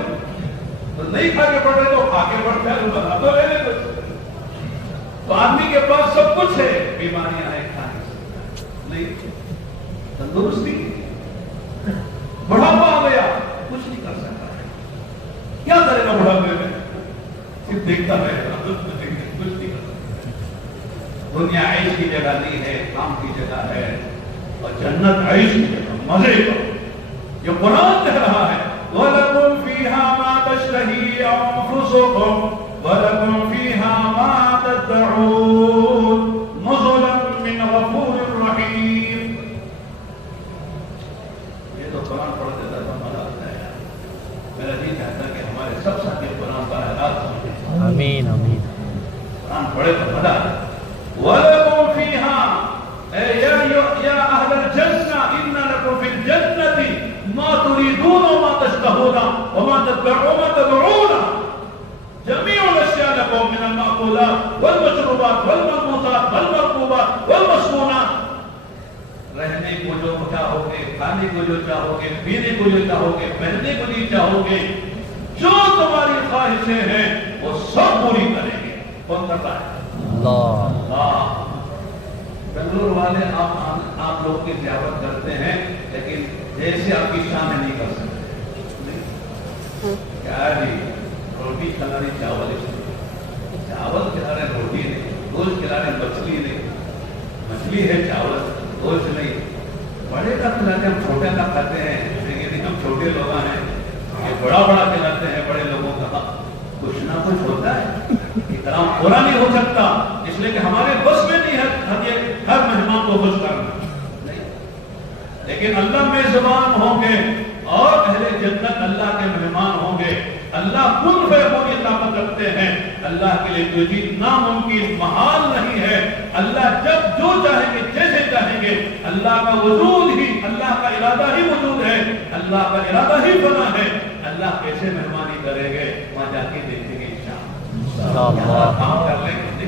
تو نہیں کھا کے بڑھ رہے تو کھا کے بڑھتا ہے, بڑھا تو لے لے. تو آدمی کے پاس سب کچھ ہے, بیماریاں ہیں, کھانے نہیں, تندرستی, بڑھاپا آ گیا, کچھ نہیں کر سکتا ہے. کیا کرے گا بڑھاپے میں؟ صرف دیکھتا رہے گا, کچھ نہیں کر سکتا. دنیا عیش کی جگہ نہیں ہے, کام کی جگہ ہے, اور جنت عیش کی جگہ, مزے کا. یہ قرآن کہہ رہا ہے وَلَكُمْ فِيهَا مَا تَشْتَهِي أَنفُسُكُمْ وَلَكُمْ فِيهَا مَا تَدَّعُونَ نُزُلًا مِّنْ غَفُورٍ رَّحِيمٍ. یہ تو قرآن پڑھتے تھے تو مزہ آتا ہے. میرا جی چاہتا ہے کہ ہمارے سب ساتھی قرآن کا احساس سمجھیں. آمین آمین. قرآن پڑھے تو مزہ آتا ہے. وَلَكُمْ فِيهَا يَا أَهْلَ الْجَنَّةِ إِنَّ لَكُمْ فِي الْجَنَّةِ ما تريدون وما تشتهون وما تدعون جميع الاشياء لكم من المأكولات والمشروبات والملبوسات والمركوبات والمسكونات. رہنے کو جو چاہو گے, کھانے کو جو چاہو گے, پینے کو جو چاہو گے, پہننے کو جو چاہو گے, جو تمہاری خواہشیں ہیں وہ سب پوری کریں گے. کون کرتا ہے؟ اللہ. بنگلور والے آپ لوگ کی زیارت کرتے ہیں لیکن جیسے آپ کی شان نہیں کر سکتے. کیا جی روٹی کھلانے چاول کھلا رہے روٹی نہیں, گوشت کھلا رہے مچھلی نہیں, مچھلی ہے چاول گوشت نہیں. بڑے کا کھلاتے ہم چھوٹے کا کھاتے ہیں لیکن ہم چھوٹے لوگ ہیں, یہ بڑا بڑا کھلاتے ہیں بڑے لوگوں کا. کچھ نہ کچھ ہوتا ہے, اتنا پورا نہیں ہو سکتا, اس لیے کہ ہمارے بس میں نہیں ہے ہر مہمان کو خوش کرنا. لیکن اللہ میزبان ہوں گے اور اہل جنت اللہ کے مہمان ہوں گے. اللہ کن فیکون کی طاقت رکھتے ہیں. اللہ کے لیے کوئی چیز ناممکن محال نہیں ہے. اللہ جب جو چاہیں گے جیسے چاہیں گے, اللہ کا وجود ہی, اللہ کا ارادہ ہی وجود ہے, اللہ کا ارادہ ہی بنا ہے. اللہ کیسے مہمانی کریں گے وہاں جا کے دیکھیں گے. انشاءاللہ کام کر لیں گے,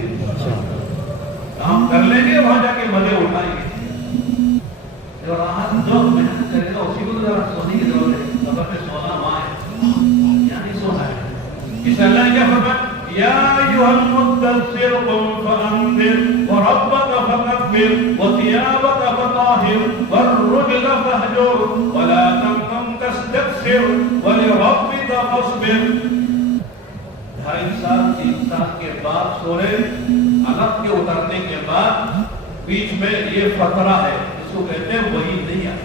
کام کر لیں گے, وہاں جا کے مزے اٹھائیں گے. اور آج جو محنت کرے گا اسی کو ذرا سونے کی ضرورت ہے. قبر میں سونا وہاں ہے, یعنی سونا ہے. اس اللہ نے کیا فرمایا, یا ایھا المدثر قم فانذر وربک فکبر وثیابک فطہر والرجل فاہجر ولا تمنن تستکثر ولربک فاصبر. ہر انسان کے بعد سورہ علق کے اترنے کے بعد بیچ میں یہ فترہ ہے, اس کو کہتے ہیں وہی نہیں آئی.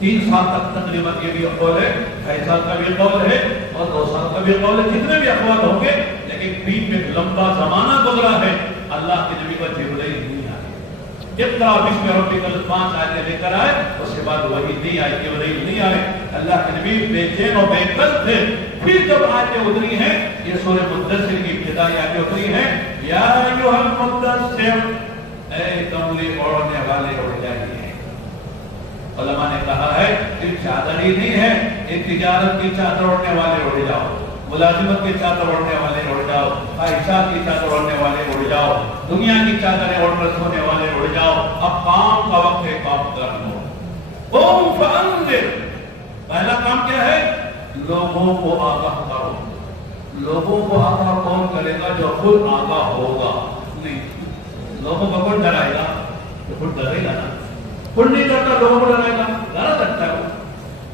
3 سال تک تقریباً یہ بھی قول ہے, 2.5 سال کا بھی قول ہے اور 2 سال کا بھی قول ہے, جتنے بھی اقوال ہوں گے. لیکن بیچ میں لمبا زمانہ گزرا ہے, اللہ کے نبی پر جبرائیل نہیں آئے. اقرا بسم ربک 5 آیتیں لے کر آئے, اس کے بعد وہی نہیں آئی, جبرائیل نہیں آئے. اللہ کے نبی بے چین و بے قلب تھے. پھر جب آیتیں اتری ہیں, یہ سورہ مدثر کی ابتدائی آیتیں اتری ہیں, یا ایھا المدثر, اے کمبلی اوڑھنے والے اٹھ جائیے. علماء نے کہا ہے یہ چادر ہی نہیں ہے, ایک تجارت کی چادر اوڑھنے والے اٹھ جاؤ. ملازمت کی چادر اوڑھنے والے اڑ جاؤ، خواہشات کی چادر اوڑھنے والے اڑ جاؤ، دنیا کی چادریں اوڑھ کر سونے والے اڑ جاؤ، اب کام کا وقت ہے، کام کرو۔ قم فانذر، پہلا کام کیا ہے؟ لوگوں کو آگاہ کرو۔ لوگوں کو آگاہ کون کرے گا؟ جو خود آگاہ ہوگا۔ نہیں، لوگوں کو کون ڈرائے گا؟ جو خود ڈرے گا نا۔ خود نہیں ڈرتا، لوگوں کو ڈرائے گا، ڈرا سکتا ہے وہ۔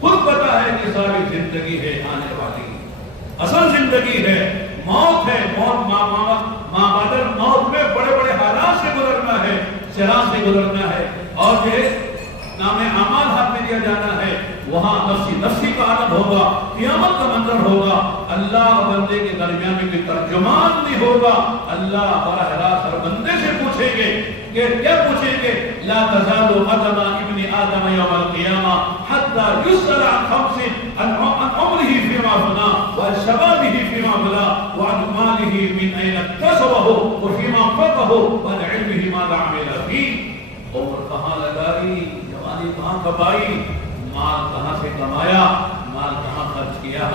خود پتا ہے کہ ساری زندگی ہے آنے والی، اصل زندگی ہے، موت ہے، موت ماں بدل موت میں بڑے بڑے حالات سے گزرنا ہے، صراط سے گزرنا ہے، اور یہ نام اعمال ہاتھ میں دیا جانا ہے، وہاں نفسی نفسی کا عالم ہوگا، قیامت کا منظر ہوگا، اللہ اور بندے کے درمیان میں کوئی ترجمان نہیں ہوگا، اللہ براہ راست ہر بندے سے پوچھیں گے کہ کیا پوچھیں گے؟ لا تزال قدم ابن آدم یوم القیامہ حتی یسأل عن خمس، عن عمره فيما فنى وعن شبابه فيما بلى وعن ماله من أين اكتسبه وفيما انفقه وعن علمه ماذا عمل فيه۔ عمر کہاں لگائی، جوانی کہاں کمائی، مال کہاں سے کمایا، مال کہاں خرچ کیا،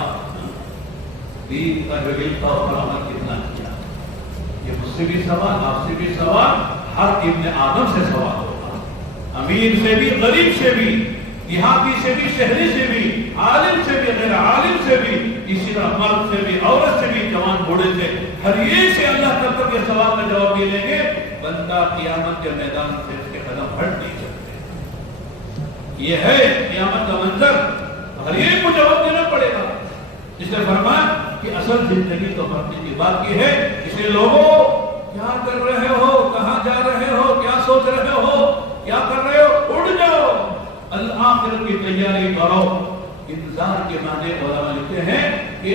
دین کا جو علم تھا اور عمل کتنا کیا۔ یہ مجھ سے بھی سوال، آپ سے بھی سوال، ہر ابن آدم سے سوال ہوگا، امیر سے بھی، غریب سے بھی، دیہاتی سے بھی، شہری سے بھی، عالم سے بھی، غیر عالم سے بھی، اسی طرح مرد سے بھی، عورت سے بھی، جوان بوڑھے سے، ہر ایک سے اللہ کب تک یہ سوال کا جواب یہ لیں گے؟ بندہ قیامت کے میدان سے اس کے قدم ہٹ نہیں سکتے۔ یہ ہے قیامت کا منظر، ہر ایک کو جواب دینا پڑے گا۔ اس نے فرمایا کہ اصل زندگی تو مرنے کی بات کی ہے، اس لیے لوگوں کیا کر رہے ہو، کہاں جا رہے ہو، کیا سوچ رہے ہو، کیا کر رہے ہو؟ اڑ جاؤ، الآخرت کی تیاری کرو۔ انتظار کے معنی علماء لکھتے ہیں کہ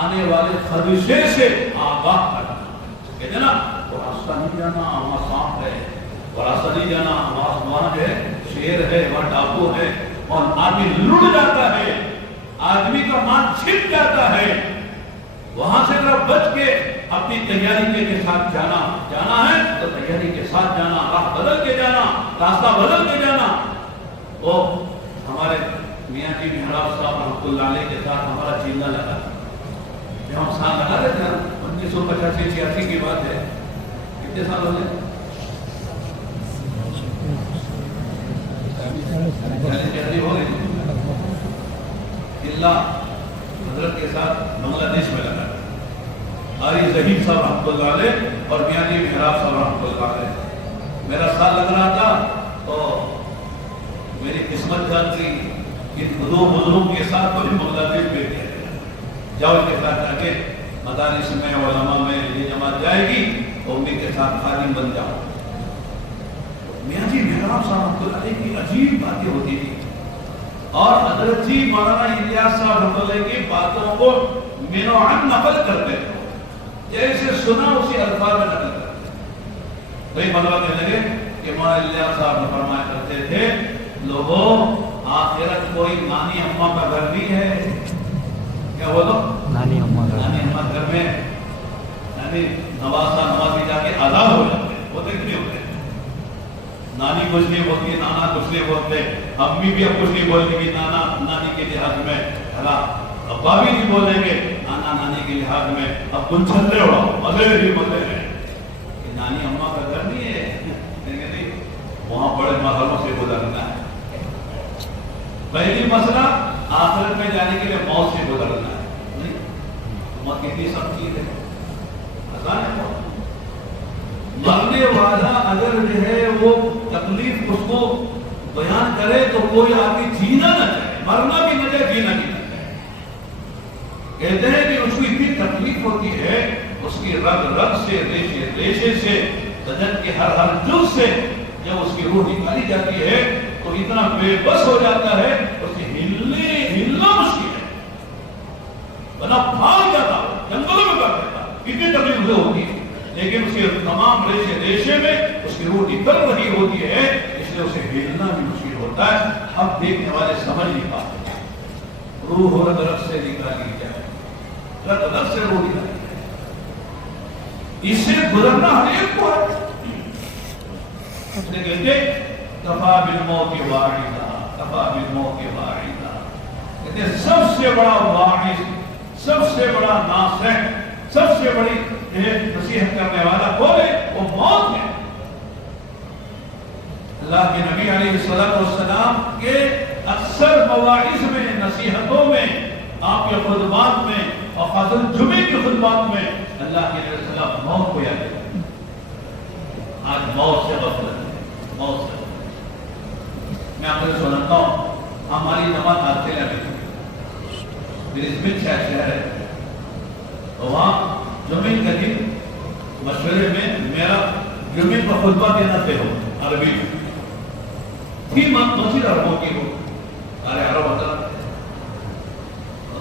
آنے والے خدشے سے آگاہ کرنا۔ کہتے ہیں نا وہ راستہ نہیں جانا، وہاں سانپ ہے، وہ راستہ نہیں جانا، وہاں جو ہے شیر ہے، وہاں ڈاکو ہے، اور آدمی لڑ جاتا ہے، آدمی کا مان چھپ جاتا ہے، وہاں سے ذرا بچ کے اپنی تیاری کے ساتھ جانا ہے تو تیاری کے ساتھ جانا، راہ بدل کے جانا، راستہ بدل کے جانا۔ وہ ہمارے میاں جی محراب صاحب رحمۃ اللہ علیہ کے ساتھ ہمارا چیلہ لگا، جب ہم سال لگا رہے تھے 1985-86 کی بات ہے، کتنے سال ہو گئے؟ 40 ہو گئے۔ چیلہ حضرت کے ساتھ بنگلہ دیش میں لگا، قاری ظہیر صاحب رحمۃ اللہ علیہ اور میاں جی محراب صاحب رحمۃ اللہ علیہ۔ میرا سال لگ رہا تھا تو میری قسمت جان گئی، ان دو بزرگوں کے ساتھ مجھے بنگلہ دیش بھیج دیا گیا، جاؤ ان کے ساتھ جا کے مدارس میں، علماء میں یہ جماعت جائے گی تو ان کے ساتھ خادم بن جاؤ۔ میاں جی محراب صاحب رحمۃ اللہ علیہ کی عجیب باتیں ہوتی تھی، اور حضرت جی مولانا الیاس صاحب رحمۃ اللہ کی باتوں کو منوعاً نقل کرتے تھے، جیسے سنا اسی الفاظ میں نقل کرتے۔ وہی مطلب کہنے لگے کہ مولانا الیاس صاحب نے فرمایا کرتے تھے، لوگوں آخرت کوئی نانی اماں کا گھر نہیں ہے۔ کیا بولو؟ نانی اماں گھر میں یعنی نوازی جا کے آزاد ہو جاتے ہیں، وہ دیکھ نہیں ہوتے، نانی کچھ نہیں بولتی، نانا کچھ نہیں بولتے، امی بھی اب کچھ نہیں بولتی کہ نانا نانی کے لحاظ میں، ابا بھی نہیں بولیں گے نانا نانی کے لحاظ میں، اب کچھ چھلے اڑاؤ، مزے بھی مزے ہیں، کہ نانی اماں کا گھر نہیں ہے، نہیں، وہاں بڑے مرحلوں سے گزرنا ہے۔ پہلی مسئلہ آخرت میں جانے کے لیے موت سے گزرنا ہے، نہیں موت کتنی سخت چیز ہے، آسان ہے موت۔ مرنے والا اگر جو ہے وہ تکلیف اس کو بیان کرے تو کوئی آدمی جینا نہ چاہے، مرنا بھی نہ چاہے، جینا بھی نہ چاہے۔ کہتے ہیں کہ اس کو اتنی تکلیف ہوتی ہے، اس کی رگ رگ سے، ریشے ریشے سے، بدن کے ہر جز سے جب اس کی روح نکالی جاتی ہے تو اتنا بے بس ہو جاتا ہے، اسے ہلنا مشکل ہے، ورنہ بھاگ جاتا، جنگلوں میں بھاگ جاتا، کتنی تکلیف اسے ہوتی ہے، لیکن اس کے تمام ریشے ریشے میں اس کی روح نکل رہی ہوتی ہے، اس لیے اسے ہلنا بھی مشکل ہوتا ہے۔ ہم دیکھنے والے سمجھ نہیں پاتے، روح رگ رگ سے نکالی جائے، رگ رگ سے روح نکالی جائے، اس سے گزرنا ہر ایک کو ہے۔ اس نے کہتے کفا بالموت واعظا، کفا بالموت واعظا، کہتے سب سے بڑا واعظ، سب سے بڑا ناصح، سب سے بڑی نصیحت کرنے والا کون ہے؟ وہ موت ہے۔ اللہ کے نبی علیہ السلام کے اکثر مواعظ میں، نصیحتوں میں، آپ کے خطبات میں اور خاصاً جمعے کے خطبات میں اللہ کے نبی صلی اللہ علیہ وسلم موت کو یاد کرتے ہیں۔ آج موت سے غفلت ہے، موت سے غفلت۔ میں آپ کو سناتا ہوں، ہماری نماز آستیلیا میں میری اسمتھ شہر ہے، تو وہاں جمعے کے دن مشورے میں میرا جمعے پر خطبہ دینا طے ہو عربی میں تھی، مسجد عربوں کی ہو، سارے عرب ہوتا۔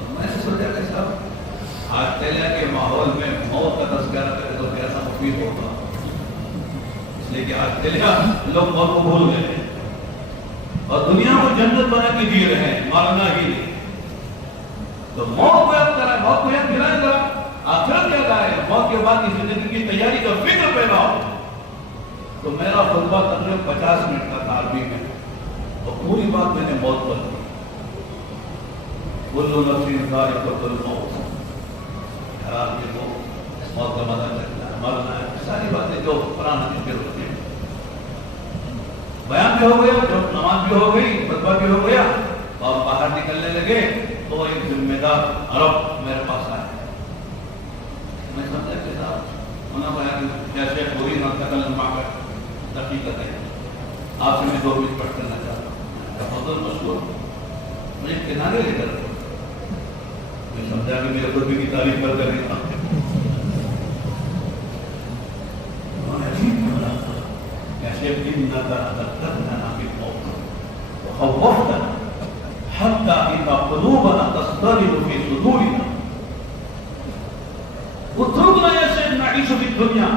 میں نے سوچا کہ صاحب آسٹریلیا کے ماحول میں موت کا تذکرہ کرے تو کیسا مفید ہوگا، اس لیے کہ آسٹریلیا لوگ موت کو بھول گئے ہیں اور دنیا کو جنت بنا کے جی رہے ہیں، مارنا ہی نہیں۔ تو موت کو یاد کرائے، موت کو یاد دلائے ذرا، آخرت یاد آئے، موت کے بعد کی زندگی کی تیاری کا فکر پیدا ہو۔ تو میرا خطبہ تقریباً 50 منٹ کا تھا عربی میں، اور پوری بات میں نے موت پر دی۔ کل نفس ذائقۃ الموت، حرام کے وہ موت کا مزہ چکنا ہے، مرنا ہے، ساری باتیں جو قرآن میں ذکر ہوتی ہیں۔ بیان بھی ہو گیا، جو نماز بھی ہو گئی، خطبہ بھی ہو گیا، اور باہر نکلنے لگے تو ایک ذمہ دار عرب میرے پاس آیا۔ میں سمجھا کہ صاحب انہوں نے کہا کہ جیسے پوری نہ تکلم معاک حقیقت ہے، آپ سے میں 2 منٹ پڑھ کرنا چاہتا ہوں۔ فضل مشکور، مجھے کنارے لے کر میں سمجھا کہ میرے خطبے کی تعریف کر رہی تھا۔ انہوں نے عجیب بولا کیسے انک اتتنا بالموت وخوفتنا حتى اذا قلوبنا تضطرب في صدورنا اتركنا يا سيدنا نعيش في الدنيا،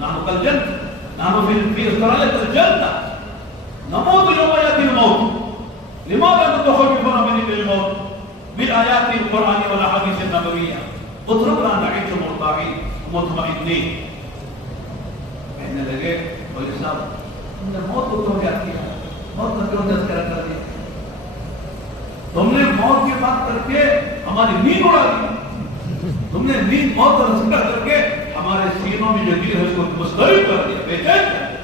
نحن كالجنة، نحن في استرالة الجنة، نموت يوم يأتي الموت، لماذا تخوفنا من الموت بالآيات القرآن والأحاديث النبوية؟ اتركنا نعيش مرتاحين مطمئنين۔ کہنے لگے مولوی صاحب تم نے موت کو کیوں یاد کیا، موت کا کیوں تذکرہ کر دیا، تم نے موت کی بات کر کے ہماری نیند اڑا دی، تم نے نیند موت کا تذکرہ کر کے ہمارے سینوں میں جو دل ہے اس کو مضطرب کر دیا، بے چین کر دیا۔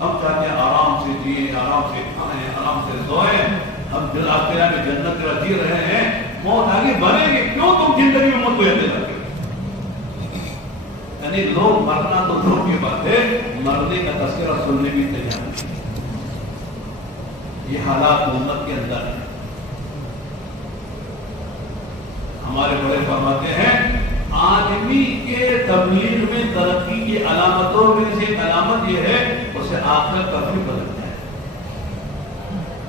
ہم چاہتے ہیں آرام سے جیے، آرام سے کھائیں، آرام سے سوئیں، ہم دل آخرہ میں جنت کا جی رہے ہیں، موت آگے بڑھے گی، کیوں تم زندگی میں موت کو یاد رکھتے؟ یعنی لوگ مرنا تو دور کی بات ہے، مرنے کا تذکرہ سننے بھی تیار نہیں۔ یہ حالات امت کے اندر ہے۔ ہمارے بڑے فرماتے ہیں آدمی کے تبلیغ میں ترقی کی علامتوں میں سے ایک علامت یہ ہے اسے آخرت کا فکر لگ جائے۔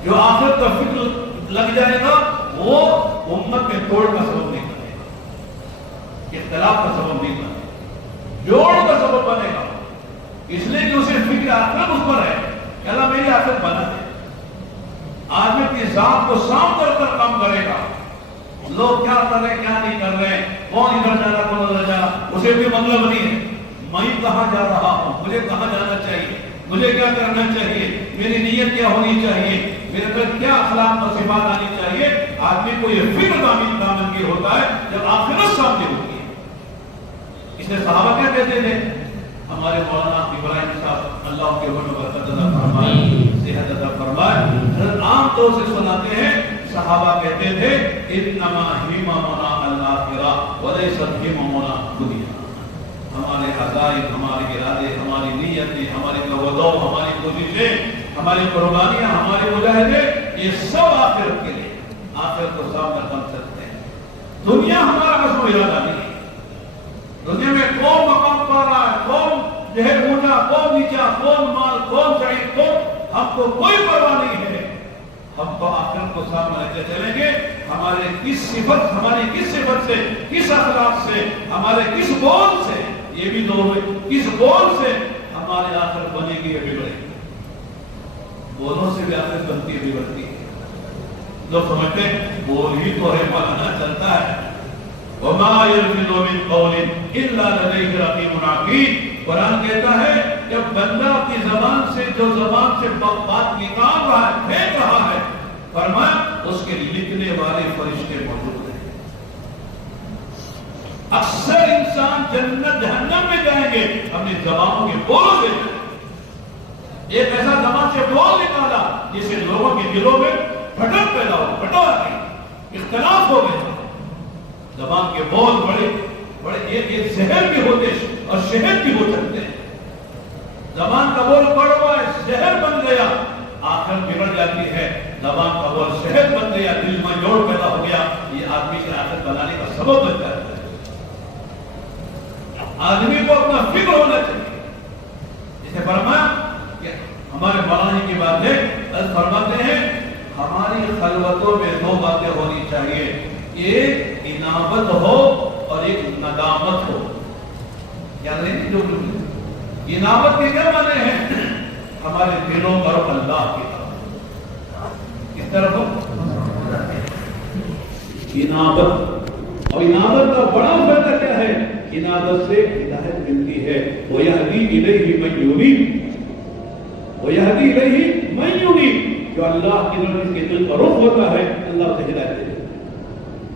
جو آخرت کا فکر لگ جائے گا وہ امت میں توڑ کا سبب نہیں بنے گا، اختلاف کا سبب نہیں بنے گا، جوڑ کا سبب بنے گا، اس لیے کہ اسے فکر آخرت اس پر ہے کہ اللہ میری آخرت بنا دے۔ آدمی کی ذات کو صاف کر کام کرے گا، لوگ کیا کر رہے ہیں کیا نہیں کر رہے ہیں، کون ادھر جا رہا کون ادھر جا رہا، اسے بھی مطلب نہیں ہے۔ میں کہاں جا رہا ہوں، مجھے کہاں جانا چاہیے، مجھے کیا کرنا چاہیے، میری نیت کیا ہونی چاہیے، میرے اندر کیا اخلاق اور صفات آنی چاہیے۔ آدمی کو یہ فکر دامنگیر ہوتا ہے جب آخرت سامنے ہوتی ہے۔ اس لیے صحابہ کیا کہتے تھے، ہمارے مولانا ابراہیم صاحب اللہ کے عمر برکت عطا فرمائے، صحت عطا فرمائے، عام طور سے سناتے ہیں صحابہ کہتے تھے انما ہممنا الاخرہ ولیست ہممنا دنیا۔ ہمارے عزائم، ہمارے ارادے، ہماری نیتیں، ہماری توجہ، ہماری کوششیں، ہماری قربانیاں، ہمارے مجاہدے، یہ سب آخرت کے لیے، آخرت کو سامنے رکھ سکتے ہیں۔ دنیا ہمارا قصد و ارادہ نہیں ہے۔ دنیا میں کون مقام پا رہا ہے، کون جو ہے اونچا، کون نیچا، کون مال، کون سعید، کون، ہم کو کوئی پرواہ نہیں ہے۔ ہم تو آخرت کو سامنے رکھتے چلیں گے، ہمارے کس صفت، ہماری کس صفت سے، کس اخلاق سے، ہمارے کس بول سے، یہ بھی دو ہے، کس بول سے ہمارے آخرت بنے گی، یہ بھی بڑھے گی۔ بولوں سے بھی آخرت بنتی ہے، بھی بڑھتی ہے۔ لوگ سمجھتے ہیں بول ہی تو ہے، پڑھنا چلتا ہے۔ وَمَا يَلْفِظُ مِنْ قَوْلٍ إِلَّا لَدَيْهِ رَقِيبٌ عَتِيدٌ۔ قرآن کہتا ہے جب بندہ اپنی زبان سے، جو زبان سے بات نکال رہا ہے، پھینک رہا ہے، فرمایا اس کے لکھنے والے فرشتے موجود ہیں۔ اکثر انسان جنت جہنم میں جائیں گے اپنی زبانوں کے بولوں سے. ایک ایسا زبان سے بول نکالا جس سے لوگوں کے دلوں میں پھٹک پیدا ہو, پھٹو آ گئی, اختلاف ہو گئے. زبان کے بول بڑے ایک زہر بھی ہوتے اور شہد بھی ہو سکتے ہیں. زبان کا بول کڑوا ہے, زہر بن گیا, آخر بگڑ جاتی ہے. زبان کا بول شہد بن گیا, دل میں جوڑ پیدا ہو گیا, یہ آدمی کی آخر بنانے کا سبب بن جاتا ہے. آدمی کو اپنا فکر ہونا چاہیے. جسے فرمایا کہ ہمارے مولانا کی بات ہے, فرماتے ہیں ہماری خلوتوں میں دو باتیں ہونی چاہیے, ایک انابت ہو اور ایک ندامت ہو. یاد نہیں جو انابت کے کیا معنی ہیں؟ ہمارے دلوں پر اللہ کی طرف, کس طرف ہو انابت. اور انابت کا بڑا فائدہ کیا ہے؟ انابت سے ہدایت ملتی ہے. وَيَهْدِي إِلَيْهِ مَن يُنِيبُ, وَيَهْدِي إِلَيْهِ مَن يُنِيبُ. جو اللہ کی طرف کے دل کا رخ ہوتا ہے اللہ اسے ہدایت دیتا ہے.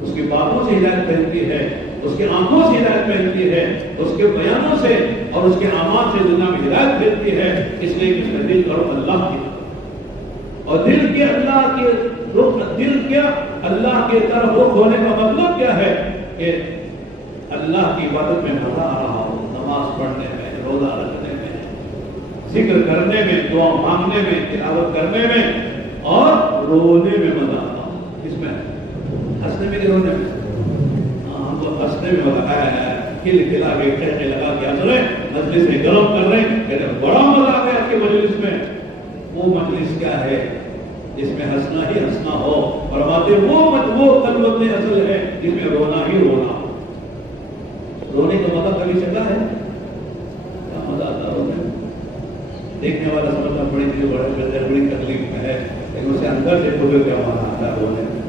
اس کی باتوں سے ہدایت ملتی ہے, اس کے آنکھوں سے ہدایت ملتی ہے, اس کے بیانوں سے اور اس کے اعمال سے دنیا میں ہدایت ملتی ہے. اس لیے اس کا دل کا رخ اللہ کی طرف, اور دل کے اللہ کے رخ, دل کیا اللہ کے طرف رخ ہونے کا مطلب کیا ہے کہ اللہ کی عبادت میں مزہ آ رہا ہو, نماز پڑھنے میں, روزہ رکھنے میں, ذکر کرنے میں, دعا مانگنے میں, تلاوت کرنے میں, اور رونے میں مزہ آتا ہو. اس میں ہنسنے میں, رونے میں, ہم تو ہنسنے میں مزہ آیا ہے, کھل کھلا کے کہنے لگا کہ ہنس رہے, مجلس میں گرم کر رہے ہیں, کہتے ہیں بڑا مزہ آ گیا آپ کی مجلس میں. وہ مجلس کیا ہے جس میں ہنسنا ہی ہنسنا ہو, اور باتیں وہ خلوت اصل ہے جس میں رونا ہی رونا ہو. رونے کا مزہ کبھی چلا ہے؟ کیا مزہ آتا رونے میں؟ دیکھنے والا سمجھتا بڑی چیز بڑی تکلیف ہے, لیکن اسے اندر سے خود کیا مزہ آتا ہے رونے میں.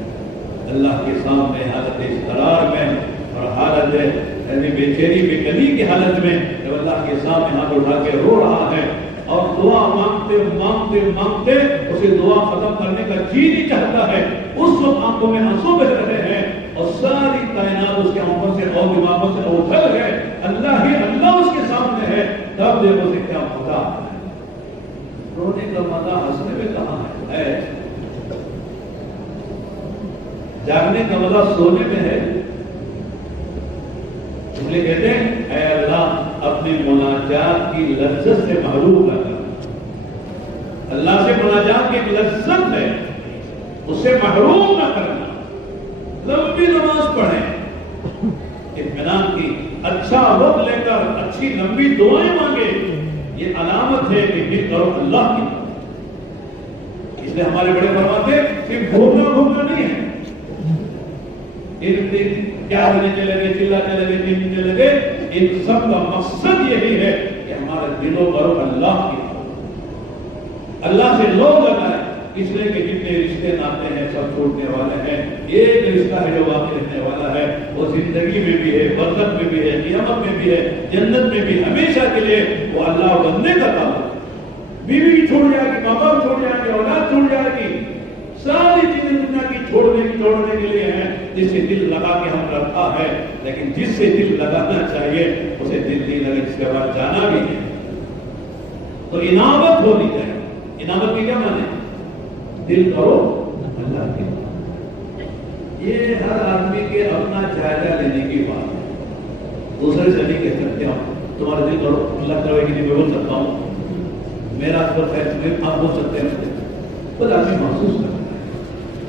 اللہ کے سامنے حالت اضطرار میں اور حالت بے چینی بے کلی کی حالت میں جب اللہ کے سامنے ہاتھ اٹھا کے رو رہا ہے اور دعا مانگتے مانگتے مانگتے اسے دعا ختم کرنے کا جی نہیں چاہتا ہے, اس وقت آنکھوں میں آنسو بہ رہے ہیں اور ساری کائنات اس کے آنکھوں سے اور دماغوں سے اوجھل ہے, اللہ ہی اللہ اس کے سامنے ہے, تب دیکھو اسے کیا مزہ آتا ہے. رونے کا مزہ ہنسنے میں کہاں ہے؟ جاگنے کا مزہ سونے میں ہے. اس لیے کہتے ہیں اے اللہ اپنی مناجات کی لذت سے محروم نہ کرنا. اللہ سے مناجات کی لذت ہے, اس سے محروم نہ کرنا. لمبی نماز پڑھیں, اطمینان کی, اچھا وقت لے کر اچھی لمبی دعائیں مانگے, یہ علامت ہے کہ دل کرو اللہ کی. اس لیے ہمارے بڑے فرماتے کہ گھومنا نہیں ہے. کیا ہونے چلے گئے, چلانے لگے, چیزنے لگے, ان سب کا مقصد یہی ہے کہ ہمارے دلوں پر اللہ کی, اللہ سے لو لگائے. اس لیے کہ جتنے رشتے ناتے ہیں سب چھوٹنے والے ہیں, ایک رشتہ ہے جو باقی رہنے والا ہے, وہ زندگی میں بھی ہے, برزخ میں بھی ہے, قیامت میں بھی ہے, جنت میں بھی, ہمیشہ کے لیے وہ اللہ بننے کا تعلق ہے. بیوی چھوڑ جائے گی, ماں باپ چھوڑ جائیں گے, اولاد چھوڑ جائے گی, ساری چیزیں دنیا کی چھوڑنے کے لیے ہیں جس سے دل لگا کے ہم رکھا ہے. لیکن جس سے دل لگانا چاہیے اسے دل نہیں لگے, جس کے بعد جانا بھی ہے. تو انابت ہونی چاہیے. انابت کی کیا معنی ہے؟ دل کرو اللہ کی. یہ ہر آدمی کے اپنا جائزہ لینے کی بات ہے. دوسرے سے نہیں کہہ سکتے ہم تمہارا دل کرو اللہ کرو کہ نہیں, میں بول سکتا ہوں, میرا آپ بول سکتے ہیں, خود آدمی محسوس کرتا ہے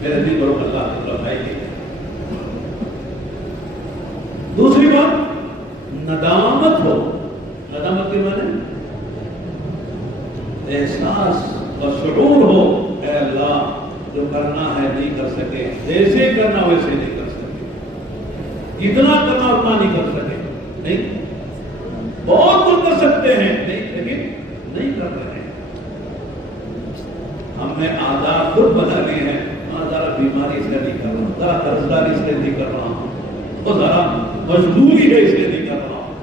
میرا دل کرو اللہ کی طرف آئے گی. دوسری بات ندامت ہو. ندامت کے معنی احساس اور شعور ہو, اے اللہ جو کرنا ہے نہیں کر سکے, جیسے کرنا ویسے نہیں کر سکے, جتنا کرنا اتنا نہیں کر سکے, نہیں بہت کچھ کر سکتے ہیں نہیں لیکن نہیں کر رہے ہیں. ہم نے آزار خود بنا لیے ہیں, ذرا بیماری اس لیے نہیں کر رہا, ذرا قرضداری اس لیے نہیں کر رہا ہوں, اور ذرا مجبوری ہے اس لیے نہیں کر رہا ہوں.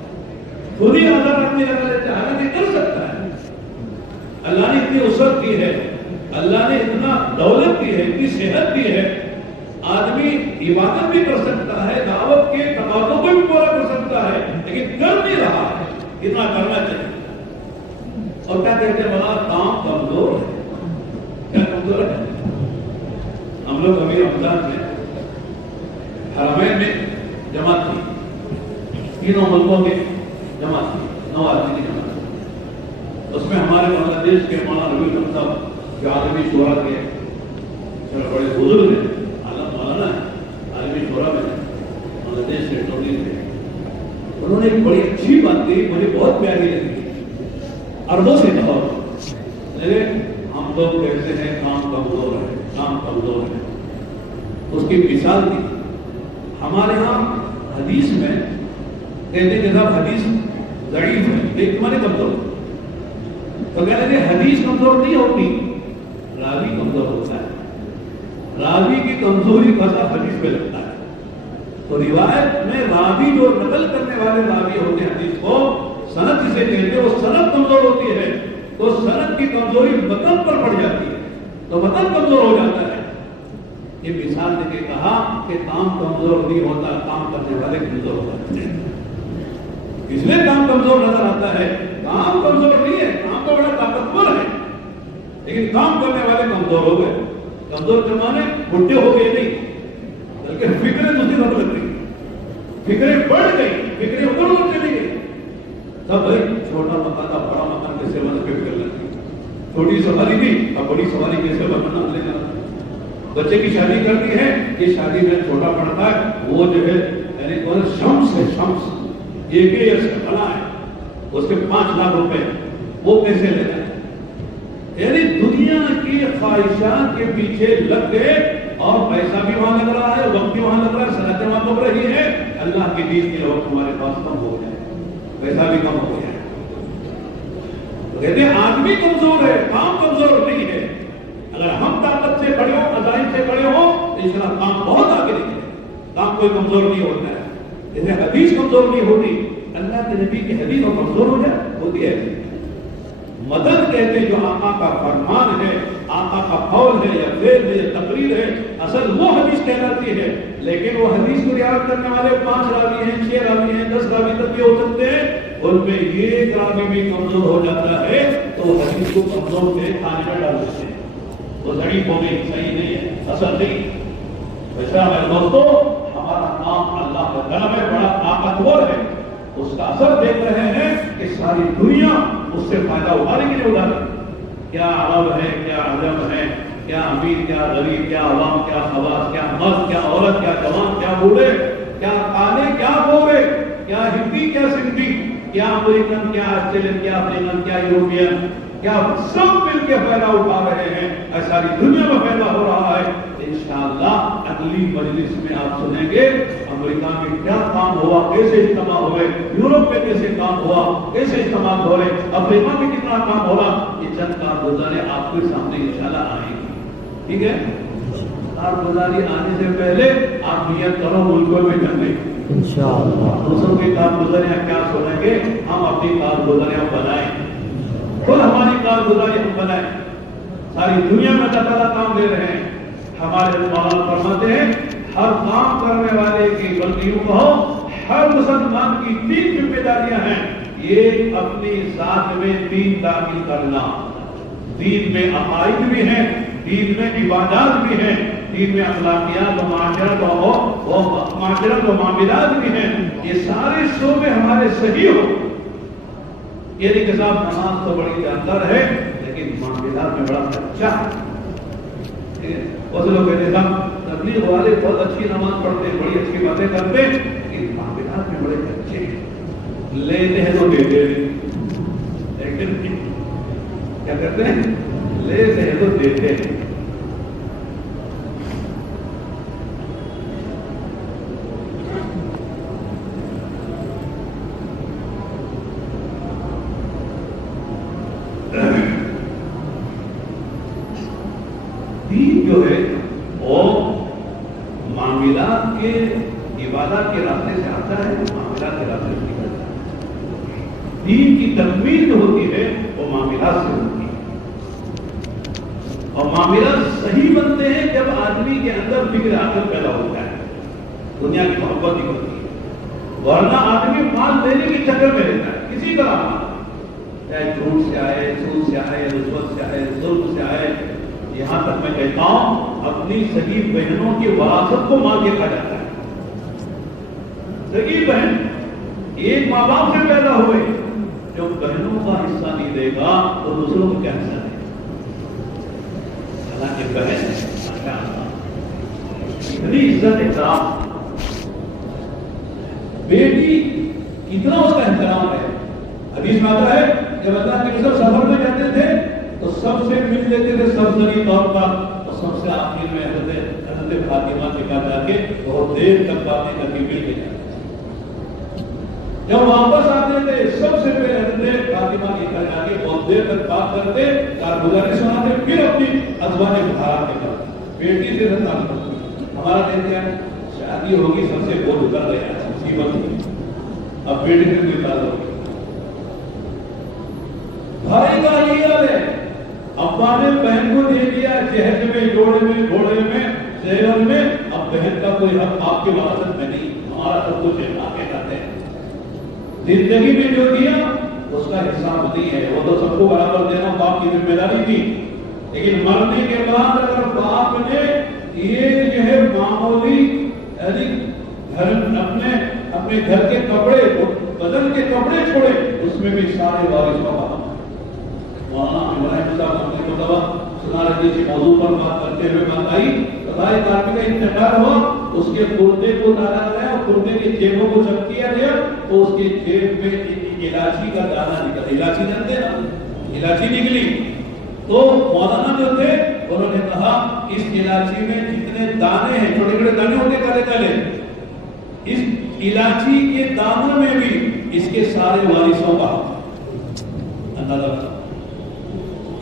خود ہی آزار اپنے حالانکہ کر سکتا ہے. اللہ نے اتنی وسعت دی ہے, اللہ نے اتنا دولت دی ہے, اتنی صحت دی ہے, آدمی عبادت بھی کر سکتا ہے، دعوت کے تقاضوں کو بھی پورا کر سکتا ہے، لیکن کر نہیں رہا ہے، اتنا کرنا چاہیے۔ اور کیا کہتے ہیں بڑا کام کمزور ہے، کیا کمزور ہے؟ ہم لوگ ابھی رمضان میں حرمین میں جماعت کی، تینوں ملکوں میں جماعت کی، 9 آدمی کی جماعت کی۔ اس میں ہمارے بنگلہ دیش کے مولانا ربیع اکرم صاحب جو عالمی شورا کے بڑے بزرگ ہیں، مولانا عالمی شورا میں بنگلہ دیش کے ٹوٹی تھے، انہوں نے ایک بڑی اچھی بات کی، مجھے بہت پیاری لگی، عربوں سے کہا ہم لوگ کہتے ہیں کام کمزور ہے، کام کمزور ہے، اس کی مثال دی۔ ہمارے ہاں حدیث میں کہتے ہیں کہ صاحب حدیث ضعیف ہے، لیکن مانے کمزور ہے، تو کہتے ہیں حدیث کمزور نہیں ہوتی، راوی کمزور ہوتا ہے، راوی کی کمزوری کا اثر حدیث پہ لگتا ہے۔ تو روایت میں راوی جو نقل کرنے والے راوی ہوتے ہیں حدیث کو، سند جسے کہتے ہیں، وہ سند کمزور ہوتی ہے تو سند کی کمزوری متن پر پڑ جاتی ہے، تو متن کمزور ہو جاتا ہے۔ یہ مثال دے کے کہا کہ کام کمزور نہیں ہوتا، کام کرنے والے کمزور ہوتے ہیں، اس لیے کام کمزور نظر آتا ہے۔ کام کمزور نہیں ہے، کام تو بڑا طاقتور ہے، لیکن کام کرنے والے کمزور ہو گئے۔ کمزور کے معنی بڈھے ہو گئے نہیں، بلکہ فکریں دوسری طرف لگ گئی، فکریں بڑھ گئی، فکریں ادھر ادھر چلی گئی۔ تب بھائی چھوٹا مکان تھا، بڑا مکان کیسے بنا کے فکر لگی، چھوٹی سواری تھی اب بڑی سواری کیسے بنانا لے جانا، بچے کی شادی کرنی ہے، یہ شادی میں چھوٹا پڑتا ہے، وہ جو ہے یعنی شمس ہے، شمس ایک ہی سے بنا ہے، اس کے 5 لاکھ روپے وہ کیسے لے جائے؟ یعنی دنیا کی خواہشات کے پیچھے لگ گئے، اور پیسہ بھی وہاں لگ رہا ہے، وقت بھی وہاں لگ رہا ہے، صنعتیں وہاں لگ رہی ہے، اللہ کے دین کے وقت ہمارے پاس کم ہو جائے، پیسہ بھی کم ہو جائے۔ تو کہتے ہیں آدمی کمزور ہے، کام کمزور نہیں ہے۔ اگر ہم طاقت سے کھڑے ہوں، عزائم سے کھڑے ہوں، تو اس طرح کام بہت آگے نکلے، کام کوئی کمزور نہیں ہوتا ہے۔ جیسے حدیث کمزور نہیں ہوتی، اللہ کے نبی کی حدیث اور کمزور ہو جائے ہوتی ہے۔ مدد کہتے ہیں جو آقا کا فرمان ہے، آقا کا قول ہے یا فعل ہے یا تقریر ہے، اصل وہ حدیث کہلاتی ہے۔ لیکن وہ حدیث کو روایت کرنے والے 5 راوی ہیں، 6 راوی ہیں، 10 راوی تک بھی ہو سکتے ہیں، ان میں ایک راوی بھی کمزور ہو جاتا ہے تو حدیث کو کمزور کے کھانے میں ڈال دیتے ہیں، وہ ضعیف ہو گئی، صحیح نہیں ہے، اصل نہیں۔ ویسا میرے دوستو، ہمارا کام اللہ کا کلام ہے، بڑا طاقتور ہے، اس کا اثر دیکھ رہے ہیں کہ ساری دنیا اس سے فائدہ اٹھانے کے لیے اٹھا رہی ہے۔ کیا عرب ہے، کیا عجم ہے، کیا امیر، کیا غریب، کیا عوام، کیا خواص، کیا مرد، کیا عورت، کیا جوان، کیا بوڑھے، کیا کالے، کیا گورے، کیا ہندی، کیا سندھی، کیا امریکن، کیا آسٹریلین، کیا افریقن، کیا یورپین، کیا سب مل کے فائدہ اٹھا رہے ہیں، ساری دنیا میں فائدہ ہو رہا ہے۔ انشاءاللہ اگلی مجلس میں آپ سنیں گے امریکہ میں کیا کام ہوا، کیسے اجتماع ہوئے، یورپ میں کیسے کام ہوا، کیسے اجتماع ہوئے، افریقہ میں کتنا کام ہو رہا، یہ چند کارگزاریں آپ کے سامنے انشاءاللہ آئیں گی۔ ٹھیک ہے، کارگزاری آنے سے پہلے آپ نیت کرو ملکوں میں جانے کی، انشاءاللہ دوسروں کی کارگزاریاں کیا سنیں گے، ہم اپنی کارگزاریاں بنائیں، خود ہماری کارگزاری ہم بنائیں۔ ساری دنیا میں اللہ تعالیٰ کام دے رہے ہیں، ہمارے مولانا فرماتے ہیں ہر کام کرنے والے کی غلطیوں کہو، ہر مسلمان کی 3 ذمہ داریاں ہیں، یہ اپنی ذات میں دین داخل کرنا، دین میں عقائد بھی ہیں، دین میں عبادات بھی ہیں، دین میں اخلاقیات و معاشرت و معاملات بھی ہیں، یہ سارے شعبے ہمارے صحیح ہو۔ یہ نہیں کہ صاحب نماز تو بڑی جاندار ہے لیکن معاملات میں بڑا کچا ہے۔ وہ لوگ کہتے ہیں تبلیغ والے بہت اچھی نماز پڑھتے ہیں، بڑی اچھی باتیں کرتے ہیں، لیکن معاملات میں بڑے کچے ہیں، لیتے ہیں تو دیتے نہیں، کیا کرتے ہیں، لیتے ہیں تو دیتے ہیں۔ دین جو ہے وہ معاملات کے عبادات کے راستے سے آتا ہے، معاملات کے راستے سے نکلتا ہے۔ دین کی تکمیل جو ہوتی ہے وہ معاملات سے ہوتی ہے۔ اور معاملات صحیح بنتے ہیں جب آدمی کے اندر فکر آخر پیدا ہوتا ہے، دنیا کی محبت ہی ہوتی ہے، ورنہ آدمی مال دینے کے چکر میں رہتا ہے کسی طرح مال، چاہے جھوٹ سے آئے، سود سے آئے، رشوت سے آئے، ظلم سے آئے، یہاں تک میں کہتا ہوں اپنی سگی بہنوں کی وراثت کو مال کے کھا جاتا ہے۔ سگی بہن ایک ماں باپ سے پیدا ہوئے، جو بہنوں کا حصہ نہیں دے گا تو دوسروں کو کیا حصہ دے گا؟ حالانکہ بہن اتنی عزت احترام، بیٹی کتنا اس کا احترام ہے۔ حدیث میں آتا ہے جب اللہ کے رسول سفر میں جاتے تھے تو سب سے مل لیتے تھے سرسری طور پر، اور سب سے آخر میں حضرت فاطمہ کے پاس جا کے بہت دیر تک باتیں کر کے مل کے جاتے تھے۔ جب واپس آتے تھے سب سے پہلے حضرت فاطمہ کے گھر جا کے بہت دیر تک بات کرتے، کارگزاری سناتے، پھر اپنی ازواج مطہرات کے پاس بیٹی سے تعلق کرتے۔ ہمارا دن کیا ہے؟ شادی ہوگی سب سے بول اتر گیا، مصیبت ہوگی، اب بیٹی سے کوئی تعلق ہوگی۔ بھائی کا یہ حال ہے، ابا نے بہن کو دے دیا جہیز میں، جوڑے میں، گھوڑے میں، زیور میں، اب بہن کا کوئی حق آپ کے وراثت میں نہیں، ہمارا سب کچھ ہے، آپ کے کہتے ہیں۔ زندگی میں جو دیا اس کا حساب نہیں ہے، وہ تو سب کو برابر دینا باپ کی ذمہ داری تھی، لیکن مرنے کے بعد اگر باپ نے یہ جو ہے معمولی گھر اپنے گھر کے کپڑے، بدن کے کپڑے چھوڑے، اس میں بھی سارے وارثوں کا حق۔ مولانا ابراہیم صاحب نے مطلب سنا رہی تھی موضوع پر بات کرتے ہوئے بات آئی، خدائے کافی کا انتقال ہوا، اس کے کردے کو ڈالا گیا اور کردے کی جیبوں کو جب کیا گیا تو اس کے جیب میں الائچی کا دانہ نکلا۔ الائچی جانتے ہیں نا، الائچی نکلی تو مولانا جو تھے انہوں نے کہا اس الائچی میں جتنے دانے ہیں، چھوٹے چھوٹے دانے ہوتے کالے کالے، اس الائچی کے دانوں میں بھی اس کے سارے وارثوں کا حق۔ اندازہ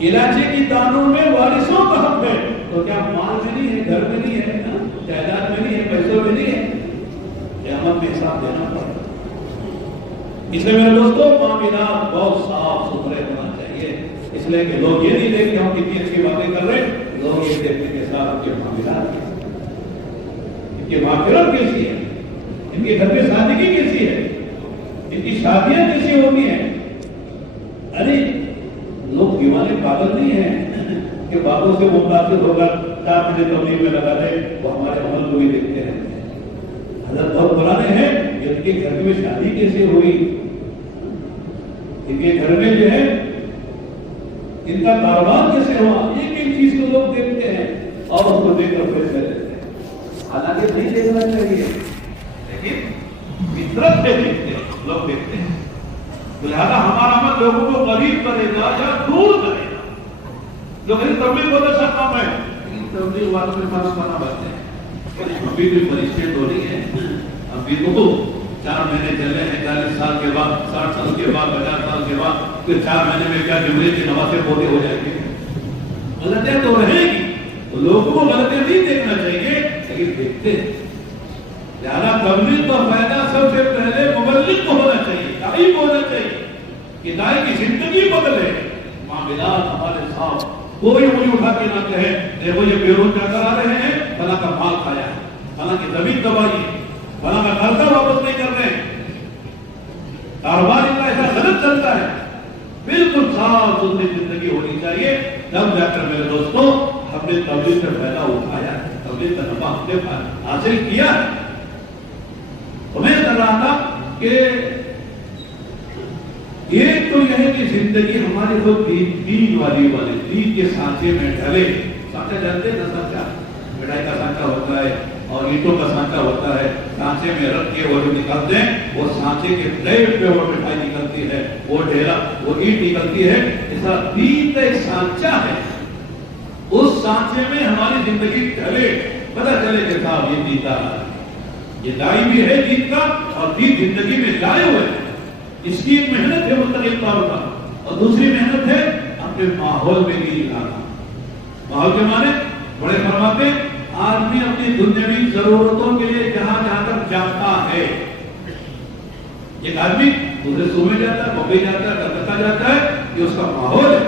الائچی کی دانوں میں وارثوں کا حق ہے، تو کیا مال میں نہیں ہے، گھر میں نہیں ہے، جائیداد میں نہیں ہے، پیسوں میں نہیں ہے؟ قیامت میں حساب دینا پڑے گا۔ اس لیے میرے دوستوں معاملات بہت صاف ستھرے ہونا چاہیے، اس لیے کہ لوگ یہ نہیں دیکھتے ہم کتنی اچھی باتیں کر رہے ہیں، لوگ یہ دیکھتے کہ صاحب ان کے معاملات ان کی معاشرت کیسی ہے، ان کے گھر میں زندگی کیسی ہے، ان کی شادیاں کیسی ہوتی ہیں۔ ارے لوگ دیوانے پاگل نہیں ہیں کہ باتوں سے متاثر ہو کر 4 بجے تبلیغ میں لگا دے، وہ ہمارے عمل کو بھی دیکھتے رہتے ہیں۔ حضرت بہت پرانے ہیں کہ ان کے گھر میں شادی کیسے ہوئی، ان کے گھر میں جو ہے ان کا کاروبار کیسے ہوا، ایک ایک چیز کو لوگ دیکھتے ہیں اور اس کو دیکھ کر فیصلے لیتے ہیں۔ حالانکہ نہیں دیکھنا چاہیے، لیکن فطرت سے دیکھتے ہیں، لوگ دیکھتے ہیں۔ لہذا ہمارا عمل لوگوں کو قریب کرے گا یا دور کرے گا۔ لوگ اس تبلیغ بہت اچھا کام ہے، لیکن تبلیغ والوں کے پاس بنا باتیں ہیں، ابھی بھی فرشتے تو نہیں ہے، ابھی تو 4 مہینے چلے ہیں، 40 سال کے بعد، 60 سال کے بعد، 50 سال کے بعد، پھر 4 مہینے میں کیا جمعے کی نمازیں پورے ہو جائیں گے؟ غلطیاں تو رہیں گی، لوگوں کو غلطیاں نہیں دیکھنا چاہیے، لیکن دیکھتے ہیں۔ لہذا تبلیغ کا فائدہ سب سے پہلے مبلغ کو ہونا چاہیے، داعی کو ہونا چاہیے کہ داعی کی زندگی بدلے، معاملات ہمارے ساتھ کوئی انگلی اٹھا کے نہ کہے دیکھو یہ بیرون کیا کرا رہے ہیں، فلاں کا مال کھایا ہے، فلاں کی زمین دبائی ہے، فلاں کا قرضہ واپس نہیں کر رہے ہیں، کاروبار ان کا ایسا غلط چلتا ہے۔ بالکل صاف ستھری زندگی ہونی چاہیے، تب جا کر میرے دوستوں ہم نے تبلیغ سے فائدہ اٹھایا ہے، تبلیغ کا نفع ہم نے حاصل کیا ہے۔ تو میں کر رہا تھا کہ ایک تو یہ ہے کہ زندگی ہماری خود دین والی دین کے سانچے میں ڈھلے۔ سانچہ جانتے ہیں نا، سانچہ مٹھائی کا سانچہ ہوتا ہے اور اینٹوں کا سانچہ ہوتا ہے، سانچے میں رکھ کے وہ جو نکلتے ہیں وہ سانچے کے پلیٹ پہ وہ مٹھائی نکلتی ہے، وہ ڈھیلا وہ اینٹ نکلتی ہے۔ ایسا دین کا ایک سانچہ ہے، اس سانچے میں ہماری زندگی ڈھلے، پتہ چلے کہ صاحب یہ دیتا ہے، یہ دائی بھی ہے دین کا اور دین زندگی میں لائے ہوئے ہیں۔ اس کی ایک محنت ہے مستقل طور پر، اور دوسری محنت ہے اپنے ماحول میں دین لانا۔ ماحول کے معنی بڑے فرماتے ہیں آدمی اپنی دنیاوی ضرورتوں کے لیے جہاں جہاں تک جاتا ہے، ایک آدمی دوسرے صوبے جاتا ہے، بمبئی جاتا ہے، کلکتہ جاتا ہے، یہ اس کا ماحول ہے۔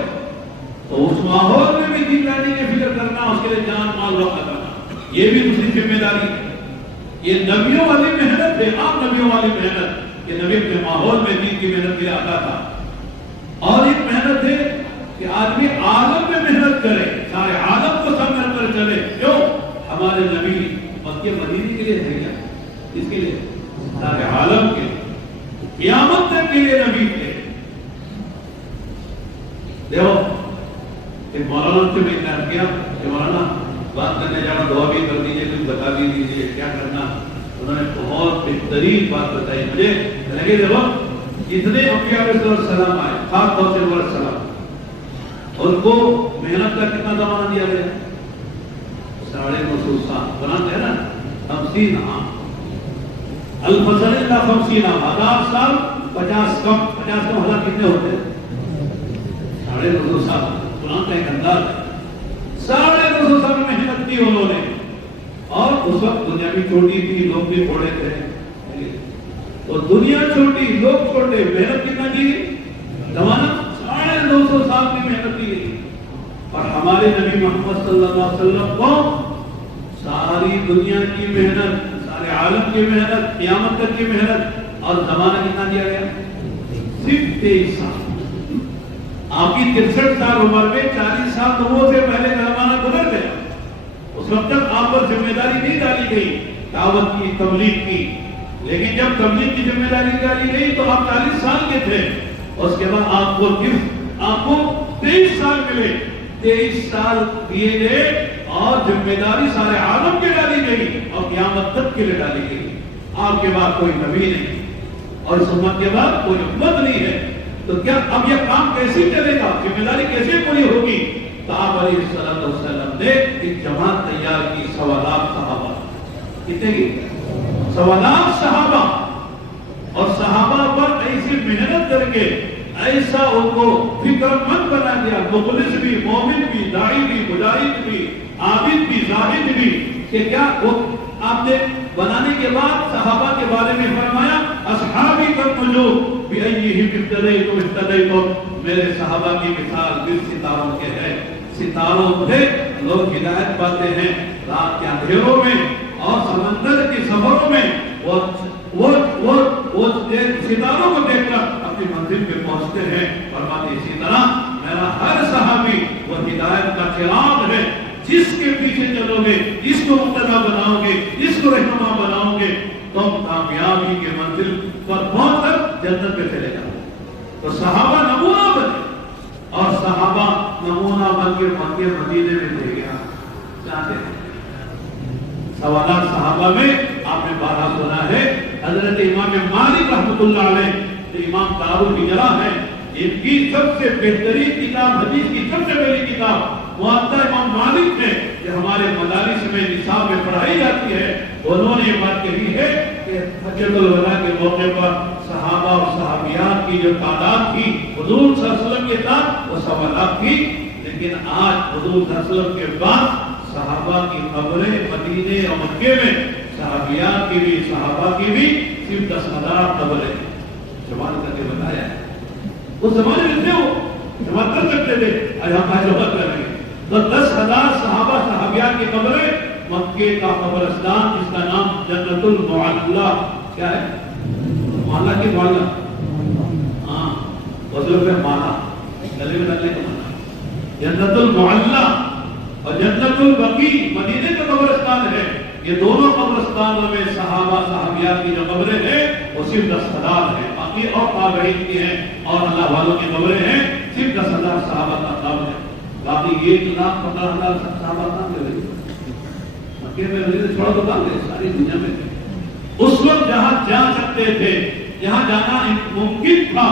تو اس ماحول میں بھی دین لانے کی فکر کرنا، اس کے لیے جان مال وقت کرنا، یہ بھی دوسری ذمہ داری ہے۔ یہ نبیوں والی محنت ہے، عام نبیوں والی محنت، کہ نبی کے ماحول میں دین کی محنت کے لیے آتا تھا۔ اور ایک محنت ہے کہ آدمی عالم میں محنت کرے، سارے عالم کو سمجھ کر چلے۔ کیوں؟ ہمارے نبی مکے مدینے کے لیے تھے کیا؟ اس کے لیے سارے عالم کے قیامت تک کے لیے نبی تھے۔ دیکھو ایک مولانا سے میں نے کیا کہ مولانا بات کرنے جانا، دعا بھی کر دیجیے، کچھ بتا بھی دیجیے کیا کرنا۔ انہوں نے بہت بہترین بات بتائی مجھے، لگے دیکھو جتنے انبیاء علیہ السلام آئے، خاص طور سے علیہ السلام، ان کو محنت کا کتنا زمانہ دیا گیا؟ 950 سال بناتے ہیں نا، 50 عام الفضل اللہ 50 عام، 1000 سال 50 کم 1000 کتنے ہوتے ہیں؟ 950 سال قرآن کا ایک انداز ہے۔ 950 سال محنت کی انہوں نے، اور اس وقت دنیا بھی چھوٹی تھی، لوگ بھی تھوڑے تھے، تو دنیا چھوٹی، لوگ چھوٹے، محنت کتنا کی؟ زمانہ 950 سال کی محنت کی گئی۔ اور ہمارے نبی محمد صلی اللہ علیہ وسلم کو ساری دنیا کی محنت، سارے عالم کی محنت، قیامت تک کی محنت، اور زمانہ کتنا دیا گیا؟ صرف 23 سال۔ آپ کی 63 سال عمر میں 40 سال نبوت سے پہلے کا زمانہ گزر گیا۔ اس وقت تک آپ پر ذمہ داری نہیں ڈالی گئی دعوت کی، تبلیغ کی، لیکن جب تبلیغ کی ذمہ داری ڈالی گئی تو آپ 40 سال کے تھے۔ اس کے بعد آپ کو 23 سال ملے، 23 سال دیے گئے، اور ذمہ داری سارے عالم کے ڈالی گئی، اور قیامت تک کے لیے ڈالی گئی۔ آپ کے بعد کوئی نبی نہیں، اور اس امت کے بعد کوئی امت نہیں ہے، تو کیا اب یہ کام کیسے چلے گا؟ ذمہ داری کیسے پوری ہوگی؟ تو آپ علیہ السلام نے ایک جماعت تیار کی، 125 صحابہ۔ کتنے کی؟ 125 صحابہ، اور صحابہ پر ایسی محنت کر کے ایسا ان کو فکر مند بنا دیا، مخلص بھی، مومن بھی، داعی بھی، مجاہد بھی، عابد بھی، زاہد بھی، کہ کیا وہ آپ نے بنانے کے بعد صحابہ کے بارے میں فرمایا اصحابی کالنجوم بأیہم اقتدیتم اہتدیتم، میرے صحابہ کی مثال جس ستاروں کے ہے، ستاروں سے لوگ ہدایت پاتے ہیں رات کے اندھیروں میں اور سمندر کے سفروں میں، وہ ستاروں کو دیکھ کر اپنی منزل پہ پہنچتے ہیں۔ فرماتے اسی طرح میرا ہر صحابی وہ ہدایت کا چراغ ہے، جس کے پیچھے چلو گے، جس کو مقتدا بناؤ گے، جس کو رہنما بناؤ گے، تم کامیابی کے منزل پر پہنچ کر جنت پہ چلے جاؤ۔ تو صحابہ نمونہ بنے، اور صحابہ نمونہ بن کے مکے مدینے میں لے گیا چاہتے ہیں۔ 125 صحابہ میں آپ نے 12 سنا ہے، حضرت امام مالک رحمۃ اللہ علیہ، جو امام دار الہجرہ ہے، ان کی سب سے بہترین کتاب، حدیث کی سب سے پہلی کتاب موطا امام مالک ہے، کہ ہمارے مدارس میں نصاب میں پڑھائی جاتی ہے۔ انہوں نے یہ بات کہی ہے کہ حجۃ الوداع کے موقع پر صحابہ اور صحابیات کی جو تعداد تھی حضور صلی اللہ علیہ وسلم کے ساتھ وہ 1.25 لاکھ تھی، لیکن آج حضور صلی اللہ علیہ وسلم کے بعد صحابہ کی قبریں مدینے اور مکے میں، صحابیات کی بھی، صحابہ کی بھی صرف 10,000 قبریں جمع کر کے بتایا ہے۔ اس زمانے میں تھے وہ جمع کر سکتے تھے، آج ہم آج جمع کر رہے ہیں۔ تو 10,000 صحابہ صحابیات کی قبریں، مکے کا قبرستان جس کا نام جنت المعلّہ، کیا ہے؟ معلّہ کی معلّہ، ہاں وزن پہ مالا، گلے میں ڈالنے کا مالا، جنت المعلّہ اور جنت البقیع مدینے کا قبرستان ہے۔ یہ دونوں قبرستانوں میں صحابہ صحابیات کی جو قبریں ہیں وہ صرف 10,000 ہیں، باقی اور تابعین کی ہیں اور اللہ والوں کی قبریں ہیں، صرف 10,000 صحابہ کا نام ہے، باقی 1,15,000 صحابہ کام لے رہے مکے میں رہے، چھوڑا تو کام لے ساری دنیا میں۔ اس وقت جہاں جا سکتے تھے، جہاں جانا ممکن تھا،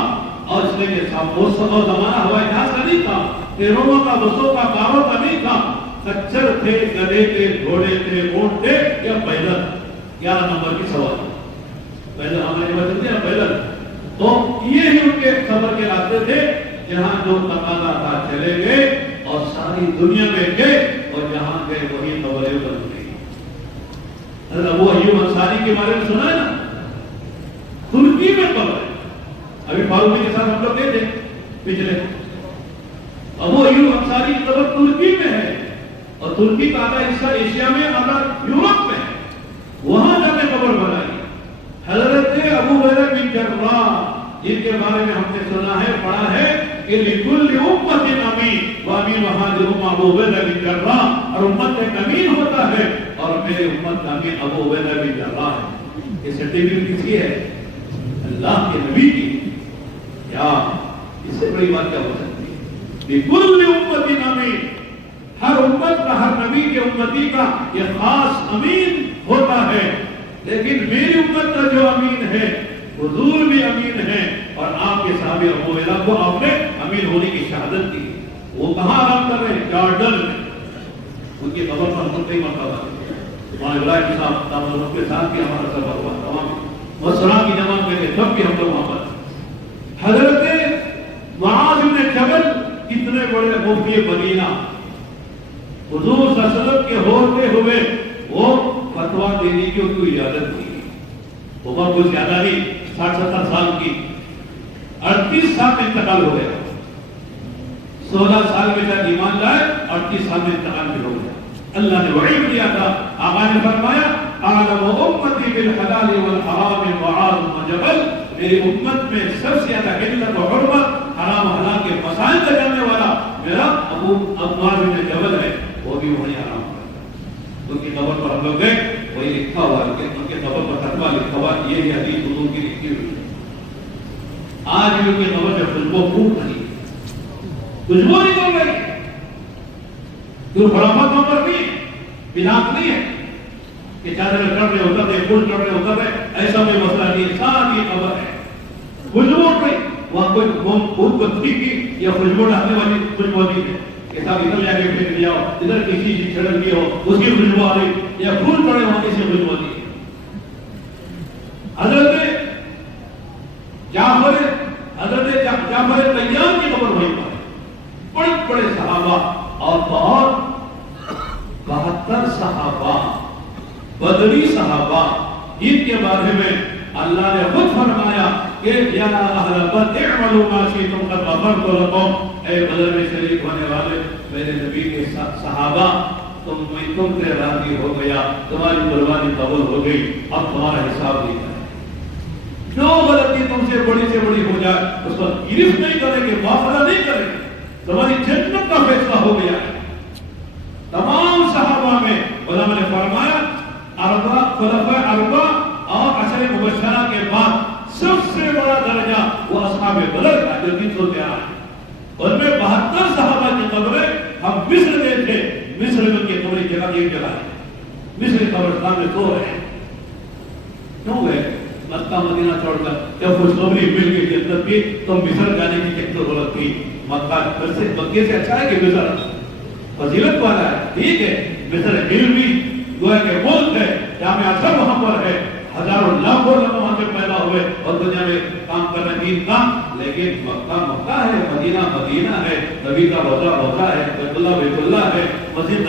اور اس لیے وہ زمانہ ہوائی جہاز کا نہیں تھا، ٹرینوں کا، بسوں کا، کاروں کا نہیں تھا، کچر تھے، گدھے تھے، گھوڑے تھے، اونٹ تھے، یا پیدل۔ 11 نمبر کی سوال پیدل، ہمارے بچے تھے پیدل، تو یہ ہی ان کے سفر کے راستے تھے، جہاں جو تقاضا تھا چلے گئے اور ساری دنیا میں گئے، اور جہاں گئے وہی قبریں بن گئی۔ حضرت ابو ایوب انصاری کے بارے میں سنا ہے نا، ترکی میں قبر ہے، ابھی فاروقی کے ساتھ ہم لوگ گئے تھے پچھلے، ابو ایوب انصاری کی قبر ترکی میں ہے، اور ترکی کا آدھا حصہ ایشیا میں، آدھا یورپ میں ہے، وہاں جا کے قبر بنائی۔ حضرت ابو ہریرہ بن جراح جن کے بارے میں ہم نے سنا ہے، پڑھا ہے کہ لِكُلِّ أُمَّةٍ أَمِينٌ وَأَمِينُ هَذِهِ الْأُمَّةِ أَبُو هريرہ بن جراح، اور امت ایک امین ہوتا ہے، اور میرے امت کا امین ابو ہریرہ بن جراح ہے۔ یہ سرٹیفکیٹ کس کی ہے؟ اللہ کے نبی کی۔ کیا اس سے بڑی بات کیا ہو سکتی ہے؟ لِكُلِّ أُمَّةٍ أَمِينٌ، ہر امت کا، ہر نبی کے امتی کا یہ خاص امین ہوتا ہے، لیکن میری امت کا جو امین ہے حضور بھی امین ہے، اور آپ کے صحابی ابو ہریرہ کو آپ نے امین ہونے کی شہادت دی۔ وہ کہاں آرام کر رہے ہیں؟ جارڈن میں۔ ان کی قبر پر ہم کئی مرتبہ وہاں ابراہیم صاحب دامن کے ساتھ بھی ہمارا سفر ہوا، تمام مسلمان کی جماعت میں تھے، تب بھی ہم لوگ وہاں پر۔ حضرت معاذ بن جبل کتنے بڑے مفتی مدینہ، حضور صلی اللہ علیہ وسلم کے ہوتے ہوئے وہ فتویٰ دینے کی ان کو اجازت دی۔ عمر کچھ زیادہ نہیں، 60-70 سال کی، 38 سال میں انتقال ہو گیا۔ 16 سال میں جب ایمان لائے، 38 سال میں انتقال بھی ہو گیا۔ اللہ نے وعید دیا تھا، آقا نے فرمایا اعلم امتی بالحلال والحرام معاذ بن جبل، میری امت میں سب سے زیادہ علت و حرمت، حرام و حلال کے مسائل کا جاننے والا میرا ابو معاذ بن جبل ہے، وہ بھی وہی آرام کرتا۔ ان کی قبر پر ہم لوگ گئے، وہی لکھا ہوا ہے، ان کے قبر پر فتویٰ لکھا ہوا، یہ حدیث حضور کی لکھی ہوئی ہے۔ آج بھی ان کی قبر میں خوشبو پھوٹ رہی ہے، خوشبو نکل رہی ہے، جو خرافات پر نہیں ہے، بدعت نہیں ہے کہ چادر چڑھ رہے اتر رہے، پھول چڑھ رہے اتر رہے، ایسا کوئی مسئلہ نہیں، ساتھ یہ قبر ہے، خوشبو اٹھ رہی، وہاں کوئی پھول پتری کی یا خوشبو ڈالنے والی خوشبو نہیں ہے کہ صاحب ادھر جا کے پھینک دیا ہو، ادھر کسی چیز چھڑک دی ہو، اس کی خوشبو آ رہی، یا پھول پڑے وہاں کسی خوشبو نہیں ہے۔ حضرت جعفر طیار کی قبر وہیں پر ہے، بڑے بڑے صحابہ اور بہت 72 صحابہ، بدری صحابہ، ان کے بارے میں اللہ نے خود فرمایا کہ یا اہل بدر اعملوا ما شئتم قد غفرت لكم، اے بدر میں شریک ہونے والے میرے نبی کے صحابہ، تم سے راضی ہو گیا، تمہاری قربانی قبول ہو گئی، اب تمہارا حساب نہیں کریں، جو غلطی تم سے بڑی ہو جائے اس پر گرفت نہیں کریں گے، معافرہ نہیں کریں گے، تمہاری جنت کا فیصلہ ہو گیا ہے۔ تمام صحابہ میں علماء نے فرمایا خلفاء اربعہ اور عشر مبشرہ کے بعد سب سے بڑا درجہ وہ اصحاب بدر کا جو 313 ہے، ان میں 72 صحابہ کی قبریں ہم مصر میں تھے، مصر میں ان کی قبریں جگہ ایک جگہ ہے، مصر قبرستان میں سو رہے ہیں، کیوں گئے مکہ مدینہ چھوڑ کر؟ جب خوشخبری مل گئی جنت کی تو مصر جانے کی کیا ضرورت تھی؟ مکے سے اچھا ہے کہ مصر فضیلت والا ہے، ٹھیک ہے، مصر علم بھی گویا کہ ملک ہے، جامع ازہر وہاں پر ہے، ہزاروں لاکھوں لوگ وہاں سے پیدا ہوئے اور دنیا میں کام کر رہے دین کا، لیکن مکہ ہے، مدینہ ہے، نبی کا روزہ ہے، بیت اللہ ہے، مسجد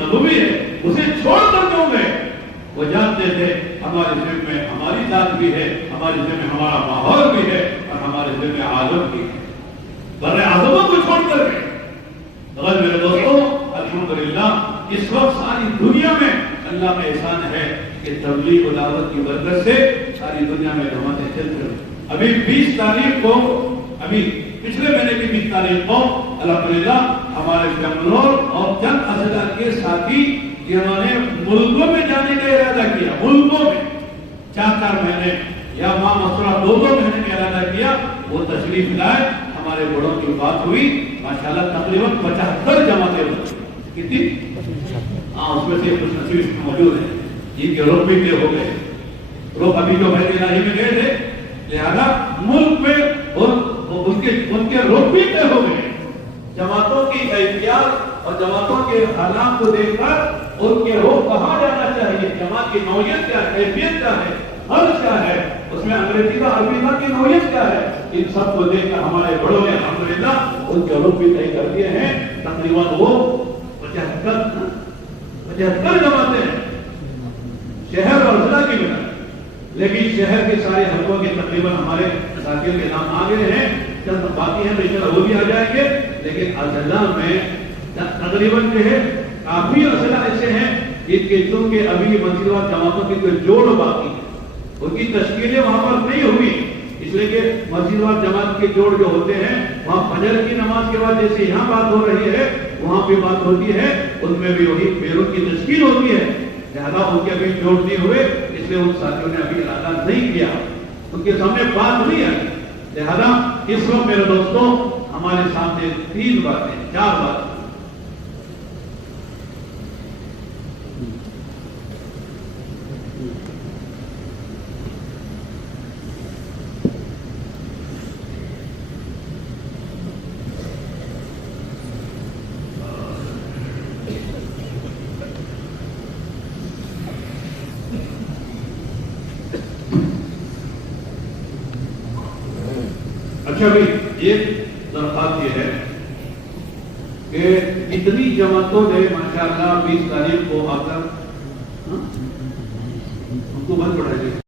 نبوی ہے، اسے چھوڑ کر کیوں گئے؟ وہ جانتے تھے ہمارے ذمہ میں ہماری ذات بھی ہے، ہمارے ذمہ میں ہمارا ماحول بھی ہے، اور ہمارے ذمہ میں عالم بھی ہے، بر اعظموں کو چھوڑ کر گئے۔ اگر میرے دوستوں الحمدللہ اس وقت ساری دنیا میں اللہ کا احسان ہے کہ تبلیغ و دعوت کی برکت سے ساری دنیا میں جماعتیں چل رہی ہیں۔ ابھی 20 تاریخ کو، ابھی پچھلے مہینے کی 20 تاریخ کو الحمدللہ ہمارے بنگلور اور چند اضلاع کے ساتھی جنہوں نے ملکوں میں جانے کا ارادہ کیا، ملکوں میں 4 مہینے یا ماہ مسئلہ 2 مہینے کا ارادہ کیا، وہ تشریف لائے، ہمارے بڑوں کی بات ہوئی، ماشاءاللہ تقریباً 75 جماعتیں ہوئی، کتنی؟ اس میں سے کچھ نصیب موجود ہیں جن کے روک بھی ہو گئے، روک ابھی جو بھائی الہی میں گئے تھے، لہذا ملک میں ان کے روک بھی ہو گئے۔ جماعتوں کی کیفیات اور جماعتوں کے حالات کو دیکھ کر ان کے روک کہاں جانا چاہیے، جماعت کی نوعیت کیا ہے، کیفیت کیا ہے، حل کیا ہے، اس میں انگریزی کا عربی کی نوعیت کیا ہے، ان سب کو دیکھ کر ہمارے بڑوں نے الحمدللہ ان کے روک بھی طے کر دیے ہیں۔ تقریباً وہ 75 جماعتیں ہیں شہر اور ضلع کی بنا، لیکن شہر کے سارے حلقوں کے تقریباً ہمارے ساتھیوں کے نام آ گئے ہیں، چند باقی ہیں تو انشاءاللہ وہ بھی آ جائیں گے۔ لیکن اضلاع میں تقریباً جو ہے کافی اضلاع ایسے ہیں جن کے چونکہ ابھی مسجد وار جماعتوں کی کوئی جوڑ باقی ہے، ان کی تشکیلیں وہاں پر نہیں ہوئی، اس لیے کہ مسجد وار جماعت کے جوڑ جو ہوتے ہیں وہاں فجر کی نماز کے بعد جیسے یہاں بات ہو رہی ہے وہاں پہ بات ہوتی ہے، ان میں بھی وہی پیروں کی تشکیل ہوتی ہے، لہذا ان کے ابھی جوڑ نہیں ہوئے، اس لیے ان ساتھیوں نے ابھی ارادہ نہیں کیا، ان کے سامنے بات نہیں آئی، لہذا اس وقت میرے دوستوں ہمارے سامنے 3 باتیں 4 باتیں۔ اچھا بھی ایک درخواست یہ ہے کہ اتنی جماعتوں نے ماشاءاللہ 20 تاریخ کو آ کر ان کو بند پڑھائیے